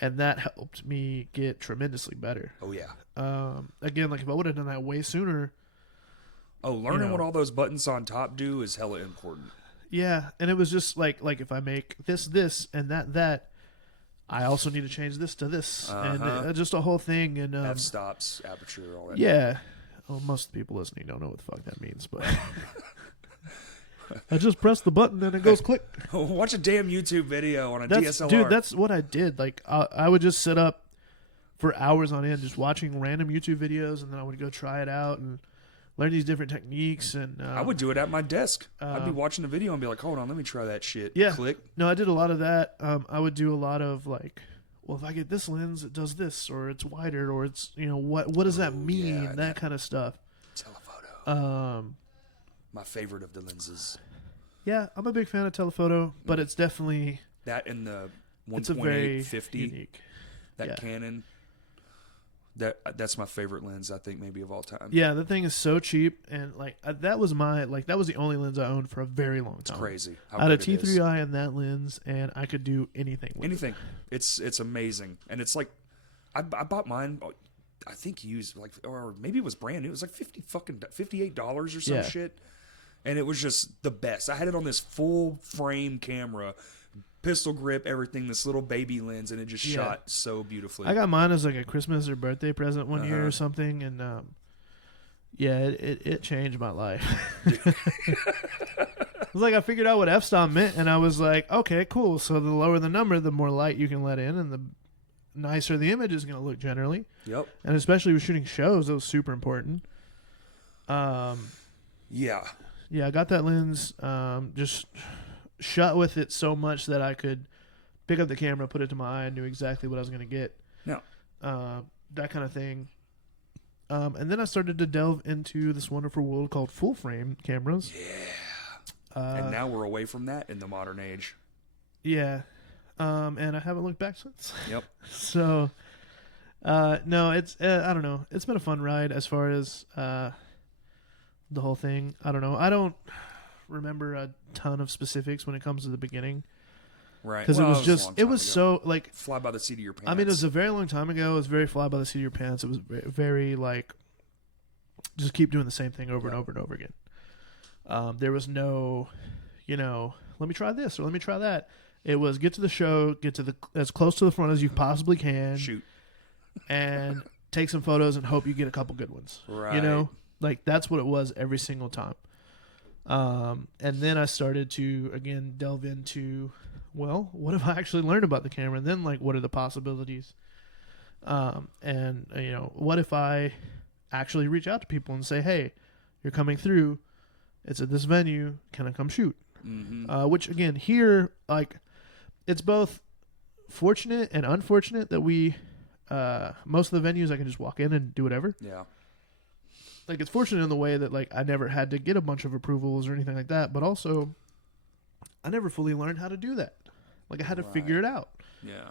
and that helped me get tremendously better. Oh, yeah. Again, like, if I would have done that way sooner. Oh, learning what all those buttons on top do is hella important. Yeah, and it was just like if I make this, and that, I also need to change this to this, and just a whole thing. And f-stops, aperture, all that. Yeah. Well, most people listening don't know what the fuck that means, but I just press the button and it goes click. Watch a damn YouTube video on a DSLR. Dude, that's what I did. Like, I would just sit up for hours on end just watching random YouTube videos, and then I would go try it out and learn these different techniques. And I would do it at my desk. I'd be watching a video and be like, hold on, let me try that shit. Yeah. Click. No, I did a lot of that. I would do a lot of like, well, if I get this lens, it does this, or it's wider, or it's, what does that mean? Yeah, that kind of stuff. Telephoto. My favorite of the lenses. Yeah, I'm a big fan of telephoto, but it's definitely that and the 1.8 it's a very 50. Unique. That Canon. That's my favorite lens, I think, maybe of all time. Yeah, the thing is so cheap, and like that was the only lens I owned for a very long time. It's crazy. I had a T3i in that lens, and I could do anything with it. It's amazing, and it's like I bought mine. I think used or maybe it was brand new. It was like $58 or some shit, and it was just the best. I had it on this full frame camera. Pistol grip, everything, this little baby lens, and it just shot so beautifully. I got mine as like a Christmas or birthday present one year or something, and it changed my life. It was like I figured out what f-stop meant, and I was like, okay, cool. So the lower the number, the more light you can let in, and the nicer the image is going to look generally. Yep. And especially with shooting shows, that was super important. Yeah, I got that lens. Just shot with it so much that I could pick up the camera, put it to my eye, and knew exactly what I was going to get. No. That kind of thing. And then I started to delve into this wonderful world called full frame cameras. Yeah. And now we're away from that in the modern age. Yeah. And I haven't looked back since. Yep. So, no, it's, I don't know. It's been a fun ride as far as the whole thing. I don't know. I don't remember a ton of specifics when it comes to the beginning, right? Because it was so like fly by the seat of your pants. I mean, it was a very long time ago. It was very fly by the seat of your pants. It was very like just keep doing the same thing over and over and over again. There was no, let me try this or let me try that. It was get to the show, get to as close to the front as you possibly can, shoot, and take some photos and hope you get a couple good ones. Right. You know, like that's what it was every single time. And then I started to again delve into, well, what have I actually learned about the camera? And then like, what are the possibilities? And you know, what if I actually reach out to people and say, hey, you're coming through, it's at this venue, can I come shoot? Mm-hmm. Which again, here, like, it's both fortunate and unfortunate that we, most of the venues I can just walk in and do whatever. Yeah. Like, it's fortunate in the way that, like, I never had to get a bunch of approvals or anything like that, but also I never fully learned how to do that. Like, I had to figure it out. Yeah.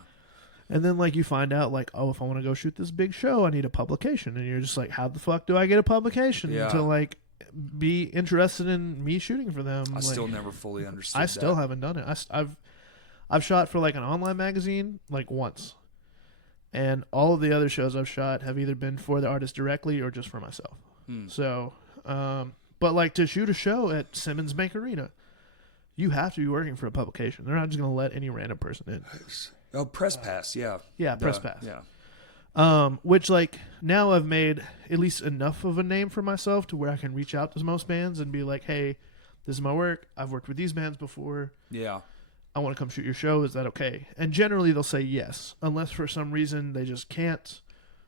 And then, like, you find out, like, oh, if I want to go shoot this big show, I need a publication. And you're just like, how the fuck do I get a publication to, like, be interested in me shooting for them? I like, still never fully understood I still haven't done it. I've shot for, like, an online magazine, like, once. And all of the other shows I've shot have either been for the artist directly or just for myself. So, but, like, to shoot a show at Simmons Bank Arena, you have to be working for a publication. They're not just going to let any random person in. Oh, Press Pass, yeah. Yeah, Press Pass. Yeah. Which, like, now I've made at least enough of a name for myself to where I can reach out to most bands and be like, hey, this is my work. I've worked with these bands before. Yeah. I want to come shoot your show. Is that okay? And generally they'll say yes, unless for some reason they just can't,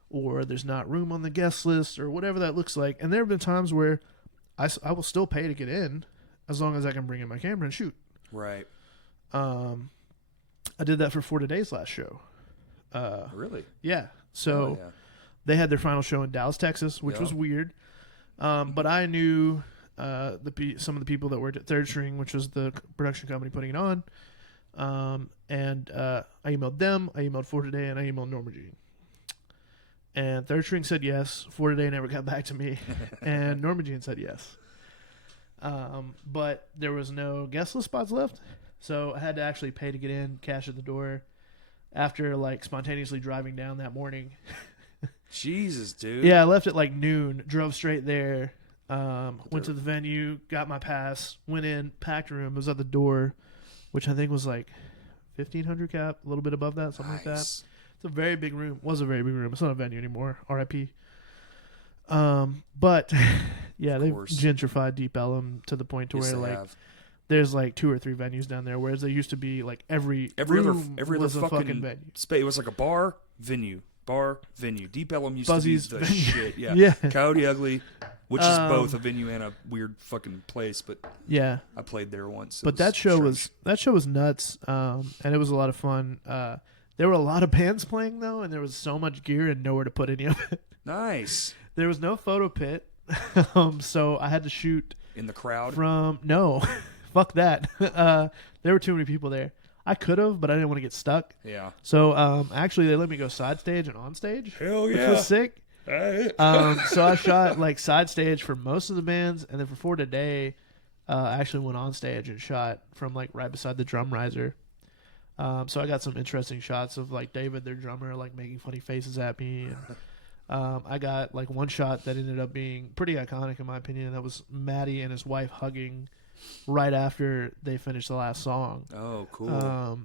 or there's not room on the guest list, or whatever that looks like. And there have been times where I will still pay to get in as long as I can bring in my camera and shoot. Right. I did that for For Today's last show. Really? Yeah. So they had their final show in Dallas, Texas, which Yeah. was weird. But I knew some of the people that worked at Third String, which was the production company putting it on. And I emailed them, I emailed For Today, and I emailed Norma Jean. And Third String said yes. For Today never got back to me. And Norma Jean said yes. But there was no guest list spots left. So I had to actually pay to get in, cash at the door, after, like, spontaneously driving down that morning. Jesus, dude. Yeah, I left at, like, noon, drove straight there, went to the venue, got my pass, went in, packed room, was at the door, which I think was, like, 1,500 cap, a little bit above that, something like that. It's a very big room. Was a very big room. It's not a venue anymore. R.I.P. But, yeah, they've gentrified Deep Ellum to the point to where, like, there's like 2 or 3 venues down there, whereas there used to be like every other fucking venue. It was like a bar venue. Deep Ellum used Buzzy's to be the venue. shit. Yeah. Yeah. Coyote Ugly, which is both a venue and a weird fucking place, but yeah, I played there once. But that show was nuts, and it was a lot of fun. There were a lot of bands playing though, and there was so much gear and nowhere to put any of it. Nice. There was no photo pit, so I had to shoot in the crowd. No. Fuck that. There were too many people there. I could have, but I didn't want to get stuck. Yeah. So actually, they let me go side stage and on stage. Hell yeah. Which was sick. So I shot like side stage for most of the bands, and then for Today, I actually went on stage and shot from like right beside the drum riser. So I got some interesting shots of like David, their drummer, like making funny faces at me. And, I got like one shot that ended up being pretty iconic in my opinion. That was Maddie and his wife hugging right after they finished the last song. Oh, cool.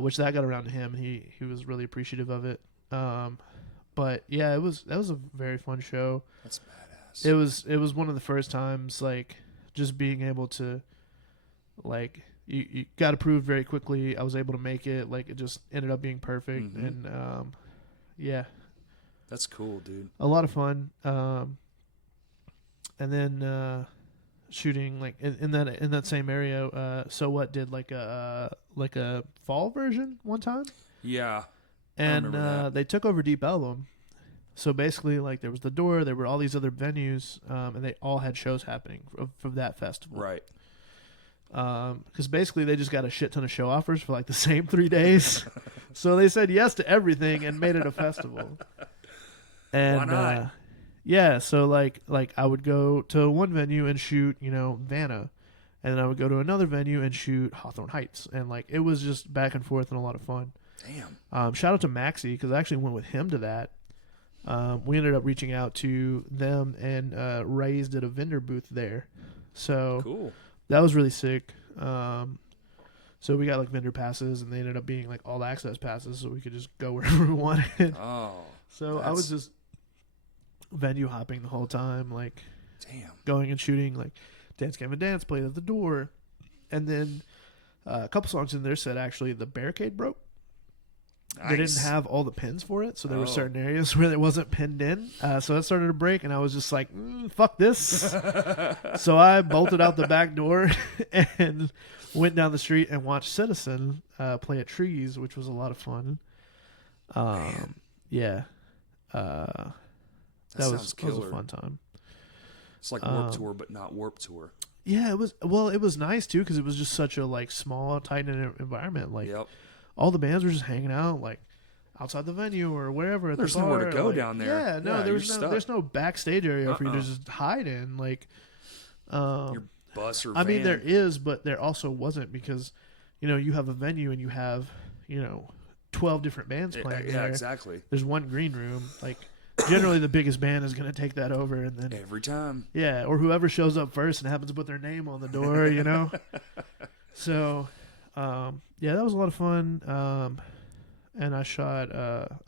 Which that got around to him. He was really appreciative of it. But yeah, that was a very fun show. That's badass. It was one of the first times like just being able to like you got approved very quickly. I was able to make it. Like it just ended up being perfect. And yeah. That's cool, dude. A lot of fun. And then shooting like in that same area. So What did like a fall version one time? Yeah. And they took over Deep Ellum. So basically, like there was the Door, there were all these other venues, and they all had shows happening from that festival. Right. Because basically they just got a shit ton of show offers for like the same 3 days. So they said yes to everything and made it a festival. And why not? Yeah, so like I would go to one venue and shoot, Vanna, and then I would go to another venue and shoot Hawthorne Heights, and like it was just back and forth and a lot of fun. Damn. Shout out to Maxie because I actually went with him to that. We ended up reaching out to them and raised at a vendor booth there, so cool. That was really sick. So we got like vendor passes, and they ended up being like all access passes, so we could just go wherever we wanted. Oh. So I was just venue hopping the whole time, like damn, going and shooting like Dance Gavin Dance played at the door, and then a couple songs in there said actually the barricade broke. They didn't have all the pins for it, so there were certain areas where it wasn't pinned in. So that started to break, and I was just like, fuck this. So I bolted out the back door and went down the street and watched Citizen play at Trees, which was a lot of fun. Yeah. That was a fun time. It's like Warped Tour, but not Warped Tour. Yeah, it was. Well, it was nice, too, because it was just such a like small, tight-knit environment. Like, all the bands were just hanging out, like outside the venue or wherever. There's nowhere to go down there. Yeah, no, there's no backstage area for you to just hide in. Like, your bus or van. I mean, there is, but there also wasn't because, you have a venue and you have, 12 different bands playing. Yeah, there. Exactly. There's one green room. Like, generally the biggest band is going to take that over, and then every time. Yeah, or whoever shows up first and happens to put their name on the door. So. Yeah, that was a lot of fun. And I shot,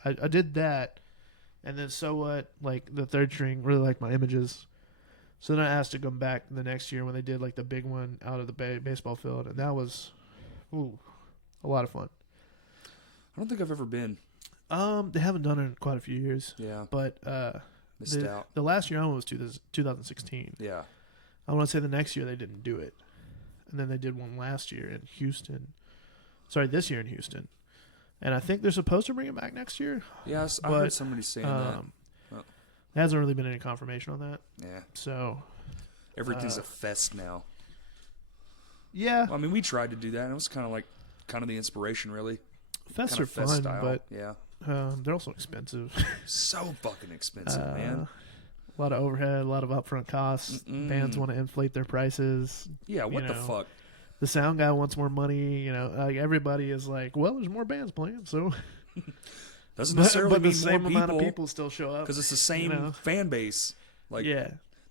I did that. And then So What, like the third string really liked my images. So then I asked to come back the next year when they did like the big one out of the baseball field. And that was, a lot of fun. I don't think I've ever been. They haven't done it in quite a few years. Yeah. But, missed out. The last year I went was 2016. Yeah. I want to say the next year they didn't do it. And then they did one last year in Houston. Sorry, this year in Houston. And I think they're supposed to bring it back next year. Yes, I heard somebody saying that. There hasn't really been any confirmation on that. Yeah. So. Everything's a fest now. Yeah. Well, I mean, we tried to do that, and it was kind of the inspiration, really. Fests are fun, style. But yeah. They're also expensive. So fucking expensive, man. A lot of overhead, a lot of upfront costs. Bands want to inflate their prices. Yeah, what the fuck? The sound guy wants more money. Like everybody is like, well, there's more bands playing, so. Doesn't necessarily mean the same more amount of people still show up because it's the same fan base. Like,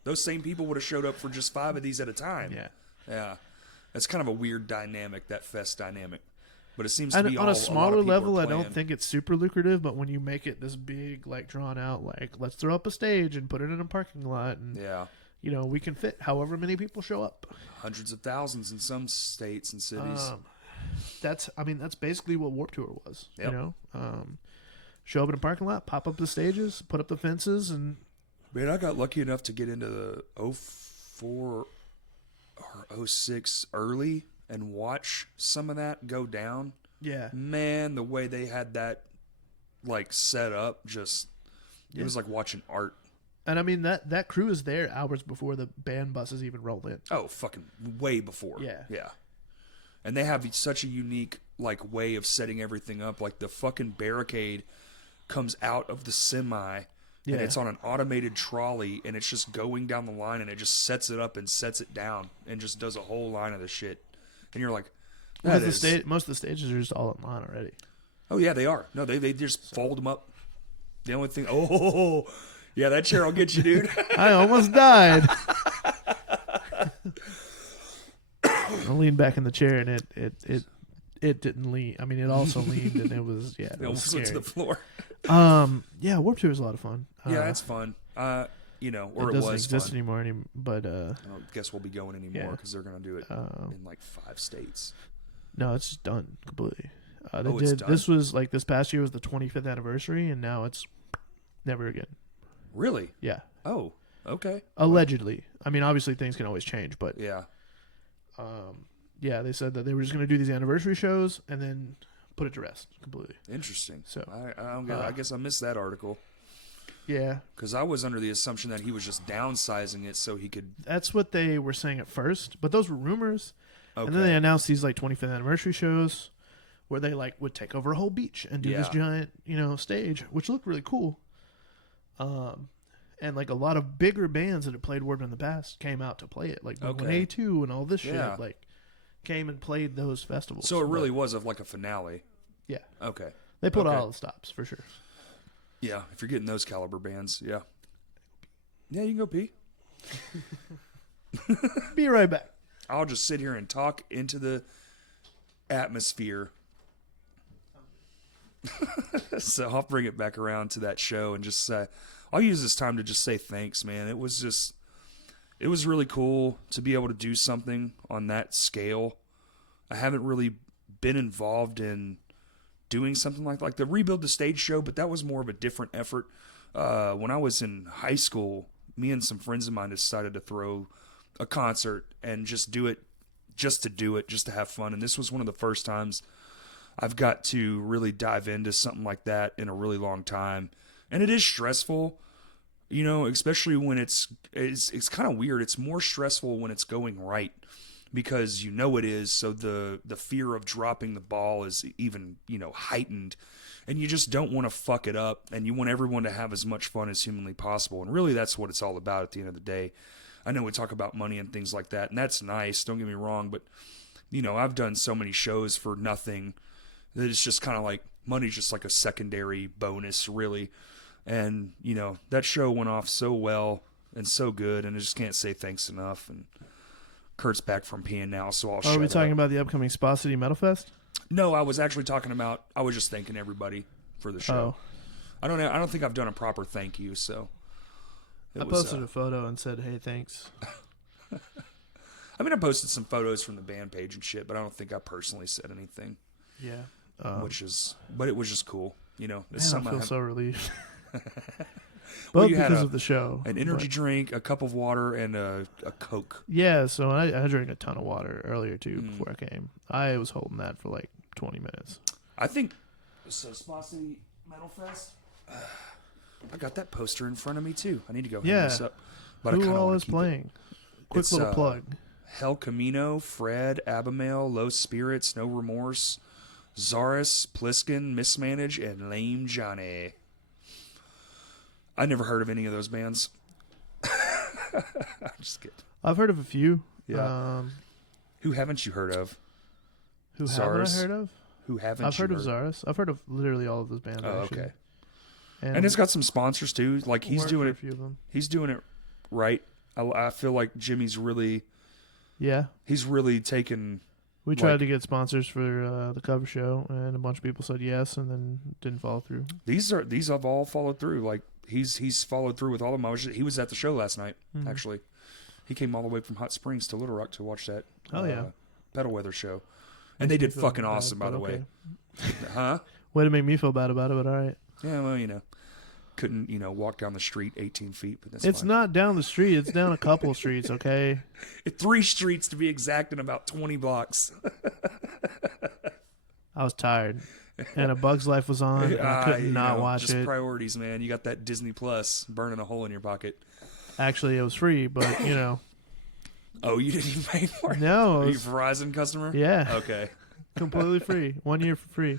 those same people would have showed up for just 5 of these at a time. Yeah. That's kind of a weird dynamic, that fest dynamic. But it seems to be on a smaller level. I playing. don't think it's super lucrative, but when you make it this big, like drawn out, like let's throw up a stage and put it in a parking lot, and we can fit however many people show up. Hundreds of thousands in some states and cities. That's basically what Warped Tour was. Yep. Show up in a parking lot, pop up the stages, put up the fences, and. Man, I got lucky enough to get into the 04 or 06 early and watch some of that go down. Yeah. Man, the way they had that like set up, just it was like watching art. And I mean that crew is there hours before the band buses even roll in. Oh, fucking way before. Yeah. Yeah. And they have such a unique like way of setting everything up. Like the fucking barricade comes out of the semi. Yeah. And it's on an automated trolley, and it's just going down the line, and it just sets it up and sets it down, and just does a whole line of the shit. And you're like, most of the stages are just all in line already. Oh yeah, they are. No, they just fold them up. The only thing, yeah, that chair will get you, dude. I almost died. I leaned back in the chair, and it didn't lean. I mean, it also leaned, and it was it almost scary. Went to the floor. Yeah, Warped Tour is a lot of fun. Yeah, it's fun. Or it doesn't exist anymore. But I don't guess we'll be going anymore because they're gonna do it in like 5 states. No, it's done completely. It's done? This was like this past year was the 25th anniversary, and now it's never again. Really? Yeah. Oh, okay. Allegedly. I mean, obviously things can always change, but yeah. Yeah, they said that they were just going to do these anniversary shows and then put it to rest completely. Interesting. So I don't get I guess I missed that article. Yeah. Because I was under the assumption that he was just downsizing it so he could. That's what they were saying at first, but those were rumors. Okay. And then they announced these like 25th anniversary shows where they like would take over a whole beach and do this giant, stage, which looked really cool. And like a lot of bigger bands that had played Warped in the past came out to play it, like A2 and all this shit, like came and played those festivals. So it really was like a finale. Yeah. Okay. They put all the stops for sure. Yeah, if you're getting those caliber bands, yeah. Yeah, you can go pee. Be right back. I'll just sit here and talk into the atmosphere. So I'll bring it back around to that show and just say, I'll use this time to just say thanks, man. It was really cool to be able to do something on that scale. I haven't really been involved in doing something like the Rebuild the Stage show, but that was more of a different effort. When I was in high school, me and some friends of mine decided to throw a concert and just do it, just to have fun. And this was one of the first times I've got to really dive into something like that in a really long time. And it is stressful, you know, especially when it's kind of weird. It's more stressful when it's going right because you know it is. So the fear of dropping the ball is even, you know, heightened. And you just don't want to fuck it up. And you want everyone to have as much fun as humanly possible. And really that's what it's all about at the end of the day. I know we talk about money and things like that. And that's nice. Don't get me wrong. But, you know, I've done so many shows for nothing that it's just kind of like money's just like a secondary bonus, really. And, you know, that show went off so well and so good, and I just can't say thanks enough. And Kurt's back from peeing now, so I'll shut up. Are we talking about the upcoming Spa City Metal Fest? No, I was actually talking about, I was just thanking everybody for the show. I don't think I've done a proper thank you, so. I posted a photo and said, hey, thanks. I mean, I posted some photos from the band page and shit, but I don't think I personally said anything. Yeah. But it was just cool, you know. Man, I feel so relieved. Well, Both because of the show. An energy drink, a cup of water, and a Coke. Yeah, so I drank a ton of water earlier, too, before I came. I was holding that for like 20 minutes. I think, so Spa City Metal Fest, I got that poster in front of me, too. I need to go hang this up. But who all is playing? Quick little plug. Hell Camino, Fred, Abimail, Low Spirits, No Remorse, Zaris, Pliskin, Mismanage, and Lame Johnny. I never heard of any of those bands. I'm just kidding. I've heard of a few. Yeah. Who haven't you heard of? Who haven't I heard of? Who haven't I've heard of Zaris. I've heard of literally all of those bands. Oh, actually. okay. And it's got some sponsors too. Like he's doing it. A few of them. He's doing it right. I feel like Jimmy's really. Yeah. He's really taken. We tried to get sponsors for the cover show, and a bunch of people said yes, and then didn't follow through. These have all followed through. Like he's followed through with all of them. He was at the show last night. Actually, he came all the way from Hot Springs to Little Rock to watch that. Oh yeah, Pedal Weather show, and they did fucking awesome, by the way. Huh? Way to make me feel bad about it, but all right. Yeah, well, you know, couldn't walk down the street 18 feet, but that's it's fine. not down the street. It's down a couple streets. Okay. 3 streets to be exact, in about 20 blocks. I was tired, and A Bug's Life was on. And I couldn't not watch just it. Priorities, man. You got that Disney Plus burning a hole in your pocket. Actually, it was free, but you know. Oh, you didn't even pay for it? No. Are you a Verizon customer? Yeah. Okay. Completely free. 1 year for free.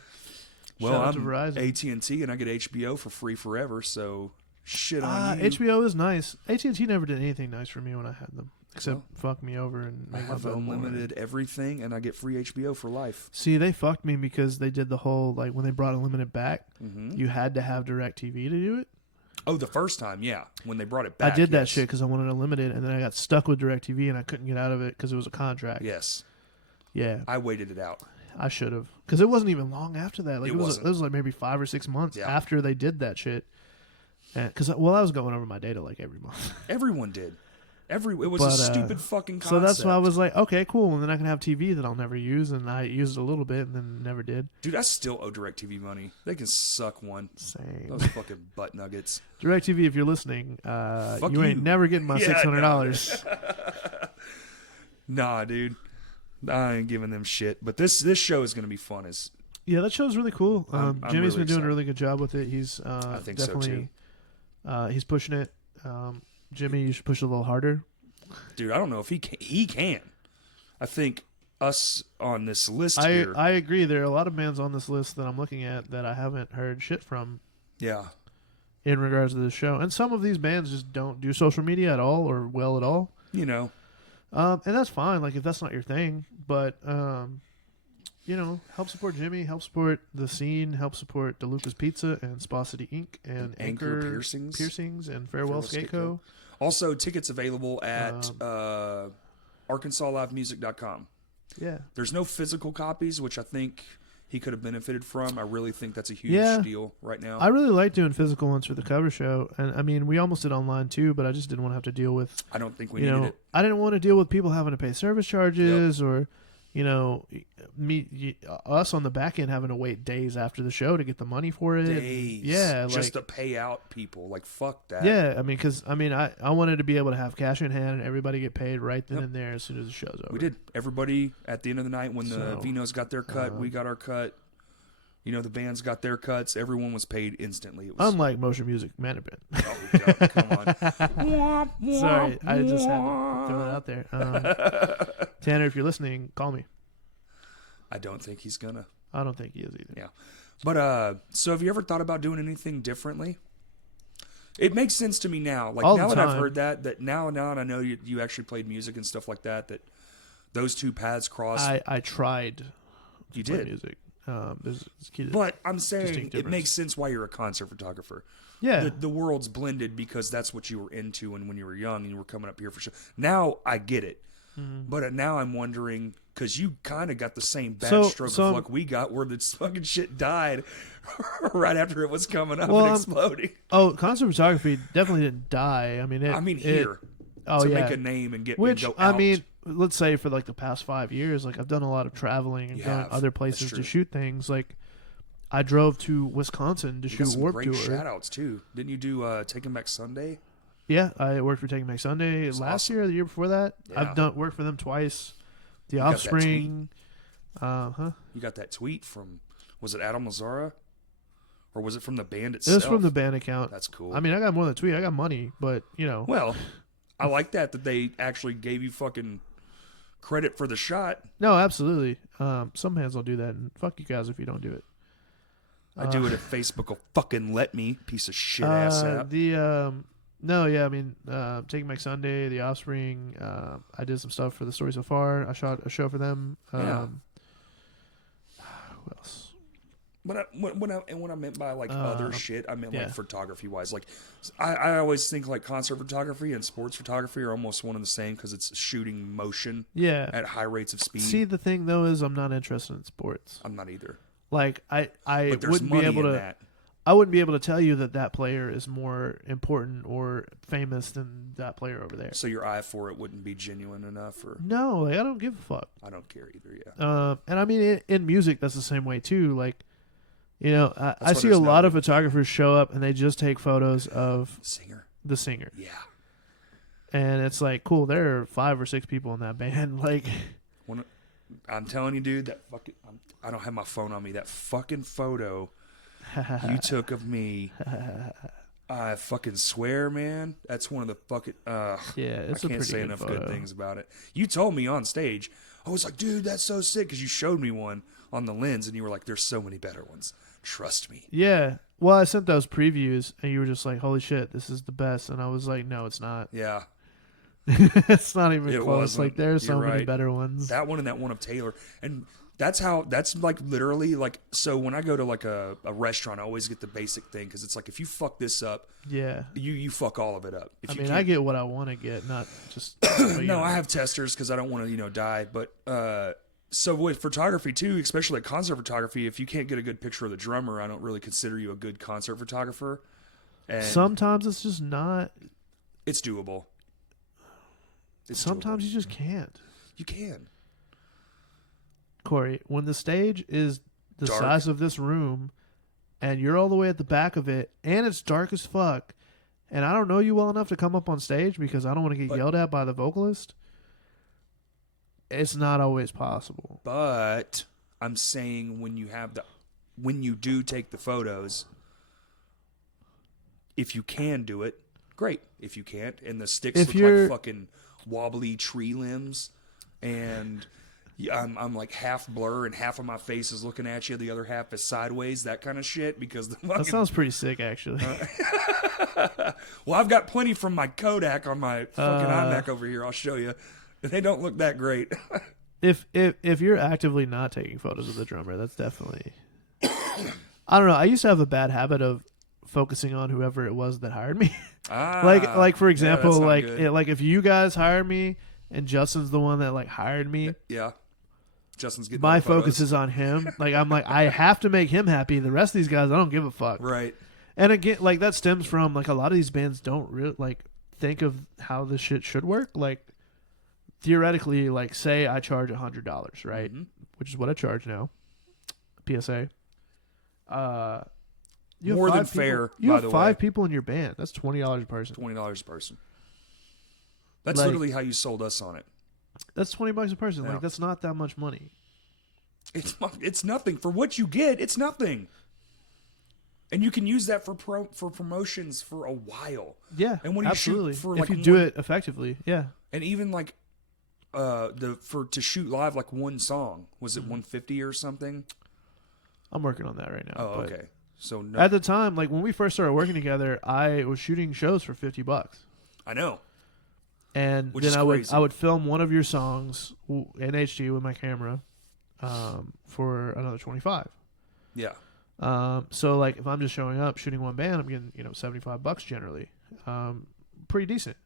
Well, I'm AT&T, and I get HBO for free forever, so shit on you. HBO is nice. AT&T never did anything nice for me when I had them, except fuck me over and I make have unlimited everything, and I get free HBO for life. See, they fucked me because they did the whole, like, when they brought unlimited back, you had to have DirecTV to do it. Oh, the first time, yeah. When they brought it back, I did that shit because I wanted unlimited, and then I got stuck with DirecTV, and I couldn't get out of it because it was a contract. Yes. Yeah. I waited it out. I should have, because it wasn't even long after that. Like it wasn't. was like maybe 5 or 6 months after they did that shit. Because I was going over my data like every month. Everyone did. It was a stupid fucking concept. So that's why I was like, okay, cool, and then I can have TV that I'll never use, and I used it a little bit, and then never did. Dude, I still owe DirecTV money. They can suck one. Same. Those fucking butt nuggets. DirecTV, if you're listening, you ain't never getting my $600. Nah, dude. I ain't giving them shit. But this show is going to be fun. Yeah, that show's really cool. Jimmy's been doing a really good job with it. He's I think definitely, so too. He's pushing it. Jimmy, you should push it a little harder. Dude, I don't know if he can. He can. I think us on this list here. I agree. There are a lot of bands on this list that I'm looking at that I haven't heard shit from. Yeah. In regards to this show. And some of these bands just don't do social media at all or well at all. You know. And that's fine, like if that's not your thing. But you know, help support Jimmy, help support the scene, help support DeLuca's Pizza and Spa City Inc. and Anchor Piercings and Farewell Skateco. Also, tickets available at ArkansasLiveMusic.com. Yeah. There's no physical copies, which I think he could have benefited from. I really think that's a huge deal right now. I really like doing physical ones for the cover show. And I mean, we almost did online too, but I just didn't want to have to deal with, I don't think we needed it. I didn't want to deal with people having to pay service charges or, us on the back end having to wait days after the show to get the money for it. Days. Yeah. Just to pay out people. Like, fuck that. Yeah. I mean, because, I wanted to be able to have cash in hand and everybody get paid right then and there as soon as the show's over. We did. Everybody at the end of the night when the Vinos got their cut, we got our cut. The bands got their cuts. Everyone was paid instantly. It was unlike motion music management. Oh, God, come on. Sorry, I just had to throw that out there. Tanner, if you're listening, call me. I don't think he's gonna. I don't think he is either. Yeah. But, so have you ever thought about doing anything differently? It makes sense to me now. Like, all now the that I've time. heard that now and I know you actually played music and stuff like that those two paths cross. I tried to You play did. music. There's key to But I'm saying distinct it difference. makes sense why you're a concert photographer. Yeah. The world's blended because that's what you were into and when you were young and you were coming up here for show. Now I get it. Mm-hmm. But now I'm wondering, because you kind of got the same bad stroke of luck we got where this fucking shit died right after it was coming up and exploding. Concert photography definitely didn't die. I mean, here. To make a name and get and go out. Let's say for like the past 5 years, like I've done a lot of traveling and gone other places to shoot things. Like I drove to Wisconsin to shoot Warped Tour. Great shout outs too. Didn't you do Taking Back Sunday? Yeah, I worked for Taking Back Sunday last year or the year before that. Yeah. I've worked for them twice. The Offspring. You got that tweet from, was it Adam Lazzara? Or was it from the band It itself? was from the band account. That's cool. I mean, I got more than a tweet. I got money, but Well, I like that they actually gave you fucking credit for the shot. No, absolutely. Some bands will do that, and fuck you guys if you don't do it. I do it if Facebook will fucking let me, piece of shit ass app. Taking Back Sunday, The Offspring. I did some stuff for The Story So Far. I shot a show for them. Who else? What I meant by like other shit, I meant like photography wise. Like I always think like concert photography and sports photography are almost one and the same because it's shooting motion at high rates of speed. See, the thing though is I'm not interested in sports. I'm not either. Like I wouldn't be able to. I wouldn't be able to tell you that player is more important or famous than that player over there. So your eye for it wouldn't be genuine enough, or no? Like, I don't give a fuck. I don't care either. Yeah. And I mean, in music, that's the same way too. Like, I see a lot of photographers show up and they just take photos of the singer. Yeah. And it's like, cool. There are 5 or 6 people in that band. Like, I'm telling you, dude, that fucking. I don't have my phone on me. That fucking photo you took of me, I fucking swear, man. That's one of the fucking. It's I can't say enough good things about it. You told me on stage. I was like, dude, that's so sick, because you showed me one on the lens, and you were like, "There's so many better ones. Trust me." Yeah. Well, I sent those previews, and you were just like, "Holy shit, this is the best," and I was like, "No, it's not." Yeah. It's not even close. Wasn't. Like, there's so You're many right. better ones. That one and that one of Taylor, and. That's like literally like, so when I go to like a restaurant, I always get the basic thing, because it's like, if you fuck this up, you fuck all of it up. I get what I want to get, not just I have testers because I don't want to die. But so with photography too, especially like concert photography, if you can't get a good picture of the drummer, I don't really consider you a good concert photographer. And sometimes it's just not. It's doable. Sometimes you just can't. You can. Corey, when the stage is the dark. size of this room and you're all the way at the back of it and it's dark as fuck and I don't know you well enough to come up on stage because I don't want to get yelled at by the vocalist, it's not always possible. But I'm saying when you do take the photos, if you can do it, great. If you can't, and the sticks look like fucking wobbly tree limbs, and I'm like half blur and half of my face is looking at you, the other half is sideways, that kind of shit, because the fucking... That sounds pretty sick, actually. Well, I've got plenty from my Kodak on my fucking iMac over here. I'll show you. They don't look that great. If you're actively not taking photos of the drummer, that's definitely... I don't know. I used to have a bad habit of focusing on whoever it was that hired me. Like for example, like if you guys hired me and Justin's the one that like hired me, yeah, Justin's getting my all the photos. focus is on him. Like I'm like I have to make him happy. The rest of these guys, I don't give a fuck. Right. And again, like that stems from like a lot of these bands don't really like think of how this shit should work. Like theoretically, like say I charge $100, right, which is what I charge now. PSA. You More than people, fair. You by have the five way. people in your band. That's $20 a person. $20 a person. That's Like, literally how you sold us on it. That's $20 a person. Yeah. Like that's not that much money. It's nothing for what you get. It's nothing. And you can use that for promotions for a while. Yeah, and when you absolutely. shoot for if like you do it effectively, yeah. And even like to shoot live like one song, was it $150 or something? I'm working on that right now. Oh, but okay. So no, at the time, like when we first started working together, I was shooting shows for $50. I know. And Which then is I would crazy. I would film one of your songs in HD with my camera for another 25. Yeah. So like if I'm just showing up shooting one band, I'm getting $75 generally, pretty decent.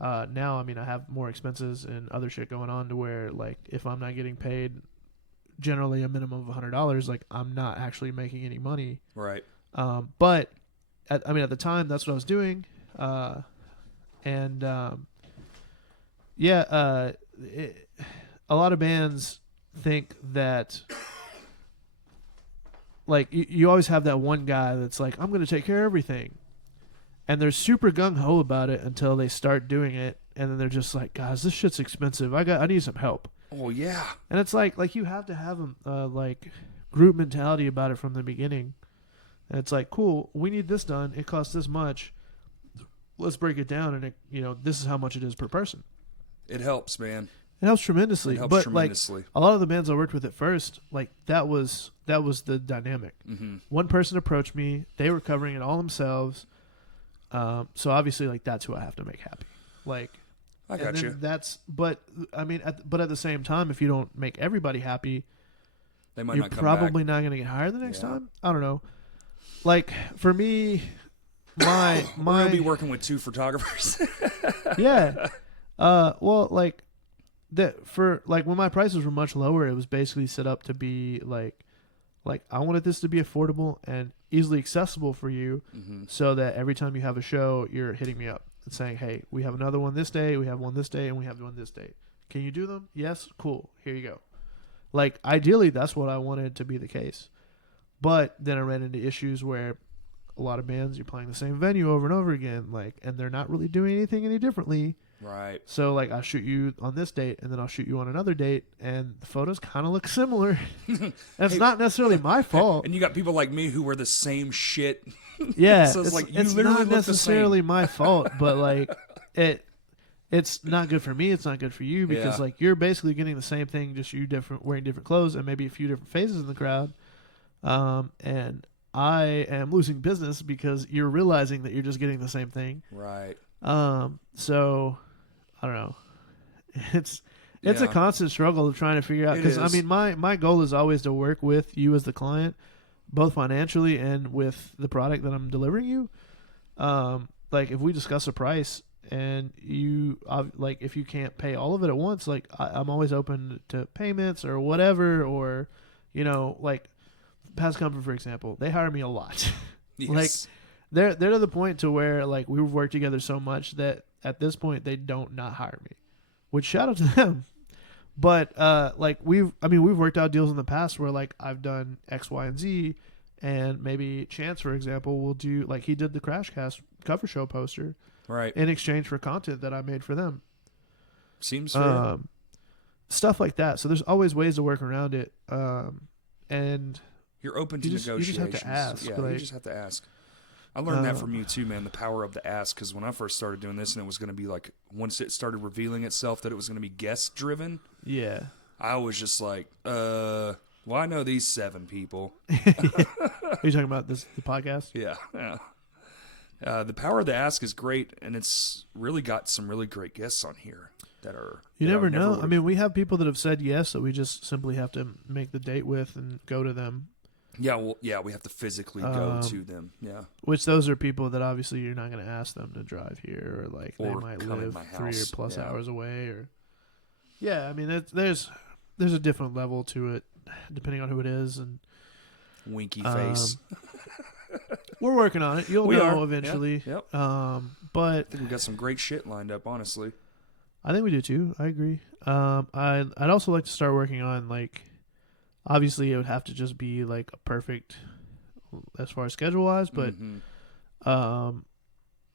Now I mean I have more expenses and other shit going on to where like if I'm not getting paid generally a minimum of $100, like I'm not actually making any money. Right. But at the time that's what I was doing, a lot of bands think that like you always have that one guy that's like I'm going to take care of everything, and they're super gung-ho about it until they start doing it, and then they're just like, guys, this shit's expensive, I need some help. Oh yeah. And it's like you have to have a like group mentality about it from the beginning. And it's like, cool, we need this done, it costs this much, let's break it down, and this is how much it is per person. It helps, man. It helps tremendously. It helps but tremendously. Like a lot of the bands I worked with at first, like that was the dynamic. Mm-hmm. One person approached me, they were covering it all themselves. So obviously, like that's who I have to make happy. Like, I got you. But I mean, at the same time, if you don't make everybody happy, They might you're not come probably back. not going to get hired the next Yeah. time. I don't know. Like for me, my We're gonna be working with 2 photographers. yeah. Well, like that for like when my prices were much lower, it was basically set up to be like I wanted this to be affordable and easily accessible for you, so that every time you have a show, you're hitting me up and saying, "Hey, we have another one this day, we have one this day, and we have one this day. Can you do them? Yes, cool. Here you go." Like ideally, that's what I wanted to be the case. But then I ran into issues where a lot of bands, you're playing the same venue over and over again, like, and they're not really doing anything any differently. Right. So, like, I'll shoot you on this date, and then I'll shoot you on another date, and the photos kind of look similar. And it's not necessarily my fault. And you got people like me who wear the same shit. Yeah, So it's like, you it's literally not look the necessarily same. my fault, but like, it's not good for me. It's not good for you because Yeah. like you're basically getting the same thing, just you wearing different clothes and maybe a few different faces in the crowd. And I am losing business because you're realizing that you're just getting the same thing. Right. So I don't know. It's a Yeah. constant struggle of trying to figure out, It because I is. mean my goal is always to work with you as the client, both financially and with the product that I'm delivering you. Like if we discuss a price and you like if you can't pay all of it at once, like I'm always open to payments or whatever, or like Past Comfort, for example, they hire me a lot. Yes. Like they're to the point to where like we've worked together so much that at this point they don't not hire me, which shout out to them. But like we've worked out deals in the past where like I've done X, Y, and Z, and maybe Chance, for example, will do, like, he did the Crashcast cover show poster Right. in exchange for content that I made for them. Seems fair. Stuff like that. So there's always ways to work around it. And You're open to you just negotiations. have to ask, Yeah, like- you just have to ask. I learned that from you too, man. The power of the ask. Because when I first started doing this, and it was going to be like, once it started revealing itself that it was going to be guest driven, yeah. I was just like, well, I know these 7 people. Are you talking about the podcast? Yeah, yeah. The power of the ask is great, and it's really got some really great guests on here that are. You that I never know. would've- I mean, we have people that have said yes that we just simply have to make the date with and go to them. Yeah, well, yeah, we have to physically go to them. Yeah, Which those are people that obviously you're not going to ask them to drive here, or like Or they might come in live my 3 or house, plus yeah. hours away, or yeah. I mean, there's there's a different level to it, depending on who it is, and winky face. We're working on it. You'll know eventually. Yep. But I think we got some great shit lined up. Honestly, I think we do too. I agree. I'd also like to start working on, like, obviously it would have to just be like a perfect as far as schedule wise, but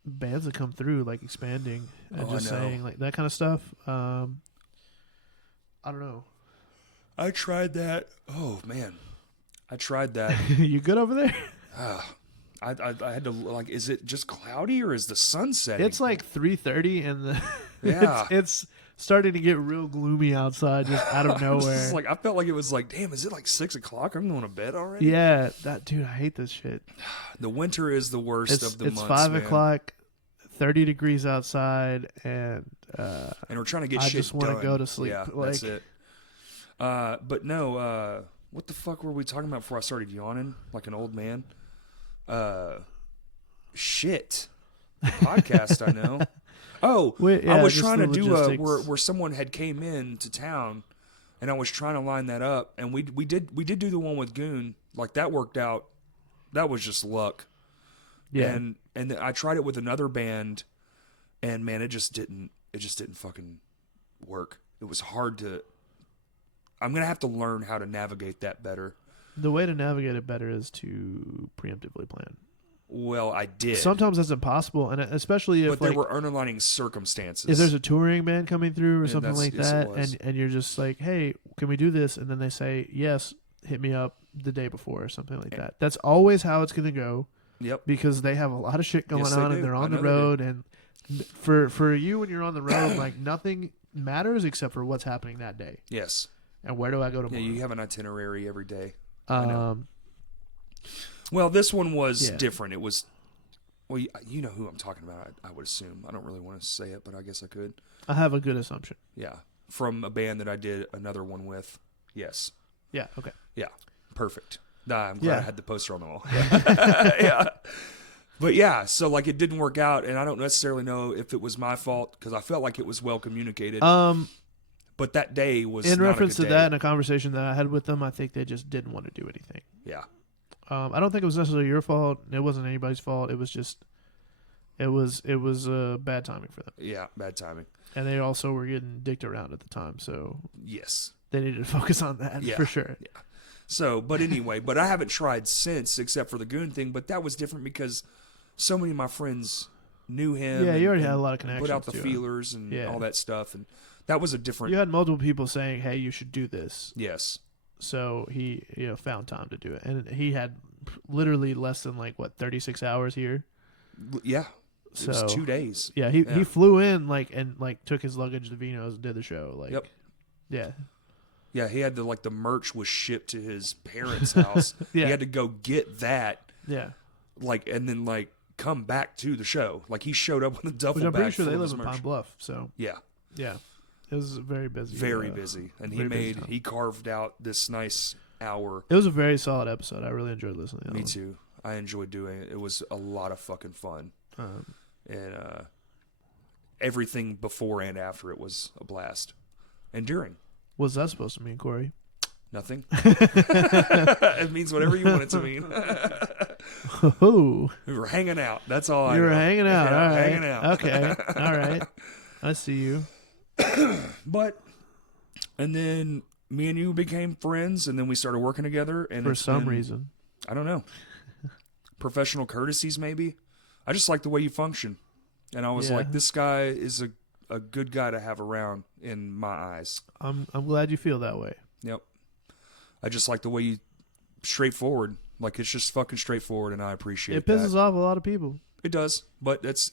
bands that come through, like expanding and just saying like that kind of stuff. I don't know. I tried that. Oh man, I tried that. You good over there? I had to, like, is it just cloudy or is the sun setting? It's like 3:30 and yeah, it's starting to get real gloomy outside just out of nowhere. Like, I felt like it was like, damn, is it like 6 o'clock? I'm going to bed already. Yeah, dude, I hate this shit. The winter is the worst of the months. It's 5 o'clock, 30 degrees outside, and we're trying to get shit done. I just want to go to sleep. Yeah, like, that's it. But no, what the fuck were we talking about before I started yawning like an old man? Shit. Podcast, I know. Oh, I was trying to do where someone had came in to town, and I was trying to line that up, and we did do the one with Goon. Like, that worked out. That was just luck. Yeah. And I tried it with another band, and man, it just didn't fucking work. It was hard to. I'm gonna have to learn how to navigate that better. The way to navigate it better is to preemptively plan. Well, I did. Sometimes that's impossible, and especially if, but there were underlining circumstances. If there's a touring band coming through or something like that, yes, and you're just like, hey, can we do this? And then they say, yes, hit me up the day before or something like that. That's always how it's going to go. Yep. Because they have a lot of shit going on, and they're on the road. And for you, when you're on the road, like, nothing matters except for what's happening that day. Yes. And where do I go tomorrow? Yeah, you have an itinerary every day. Well, this one was different. It was, well, you know who I'm talking about, I would assume. I don't really want to say it, but I guess I could. I have a good assumption. Yeah. From a band that I did another one with. Yes. Yeah, okay. Yeah. Perfect. I'm glad I had the poster on the wall. Yeah. But yeah, so like it didn't work out, and I don't necessarily know if it was my fault because I felt like it was well communicated. But that day was in not reference a good to day. that and a conversation that I had with them. I think they just didn't want to do anything. Yeah. I don't think it was necessarily your fault. It wasn't anybody's fault. It was just, it was bad timing for them. Yeah, bad timing. And they also were getting dicked around at the time, so yes, they needed to focus on that for sure. Yeah. So, but anyway, but I haven't tried since except for the Goon thing. But that was different because so many of my friends knew him. Yeah, you already had a lot of connections. Put out the feelers and all that stuff, and that was a different. You had multiple people saying, "Hey, you should do this." Yes. So he, found time to do it, and he had literally less than 36 hours here. Yeah. It was 2 days. Yeah, he flew in and took his luggage to Vino's and did the show. Yep. Yeah. Yeah, he had to the merch was shipped to his parents' house. Yeah. He had to go get that. Yeah. And then come back to the show. He showed up with a duffel bag. I'm pretty sure they live in Pine Bluff, so. Yeah. Yeah. It was very busy. Very busy. And he carved out this nice hour. It was a very solid episode. I really enjoyed listening. Me too. I enjoyed doing it. It was a lot of fucking fun. And everything before and after it was a blast. And during. What's that supposed to mean, Corey? Nothing. It means whatever you want it to mean. Oh. We were hanging out. That's all I know. You were hanging out. Yeah, all right. Hanging out. Okay. All right. I see you. And then me and you became friends, and then we started working together. And for some reason. I don't know. Professional courtesies, maybe. I just like the way you function. And I was like, this guy is a good guy to have around in my eyes. I'm glad you feel that way. Yep. I just like the way you straightforward. It's just fucking straightforward, and I appreciate it. It pisses off a lot of people. It does, but it's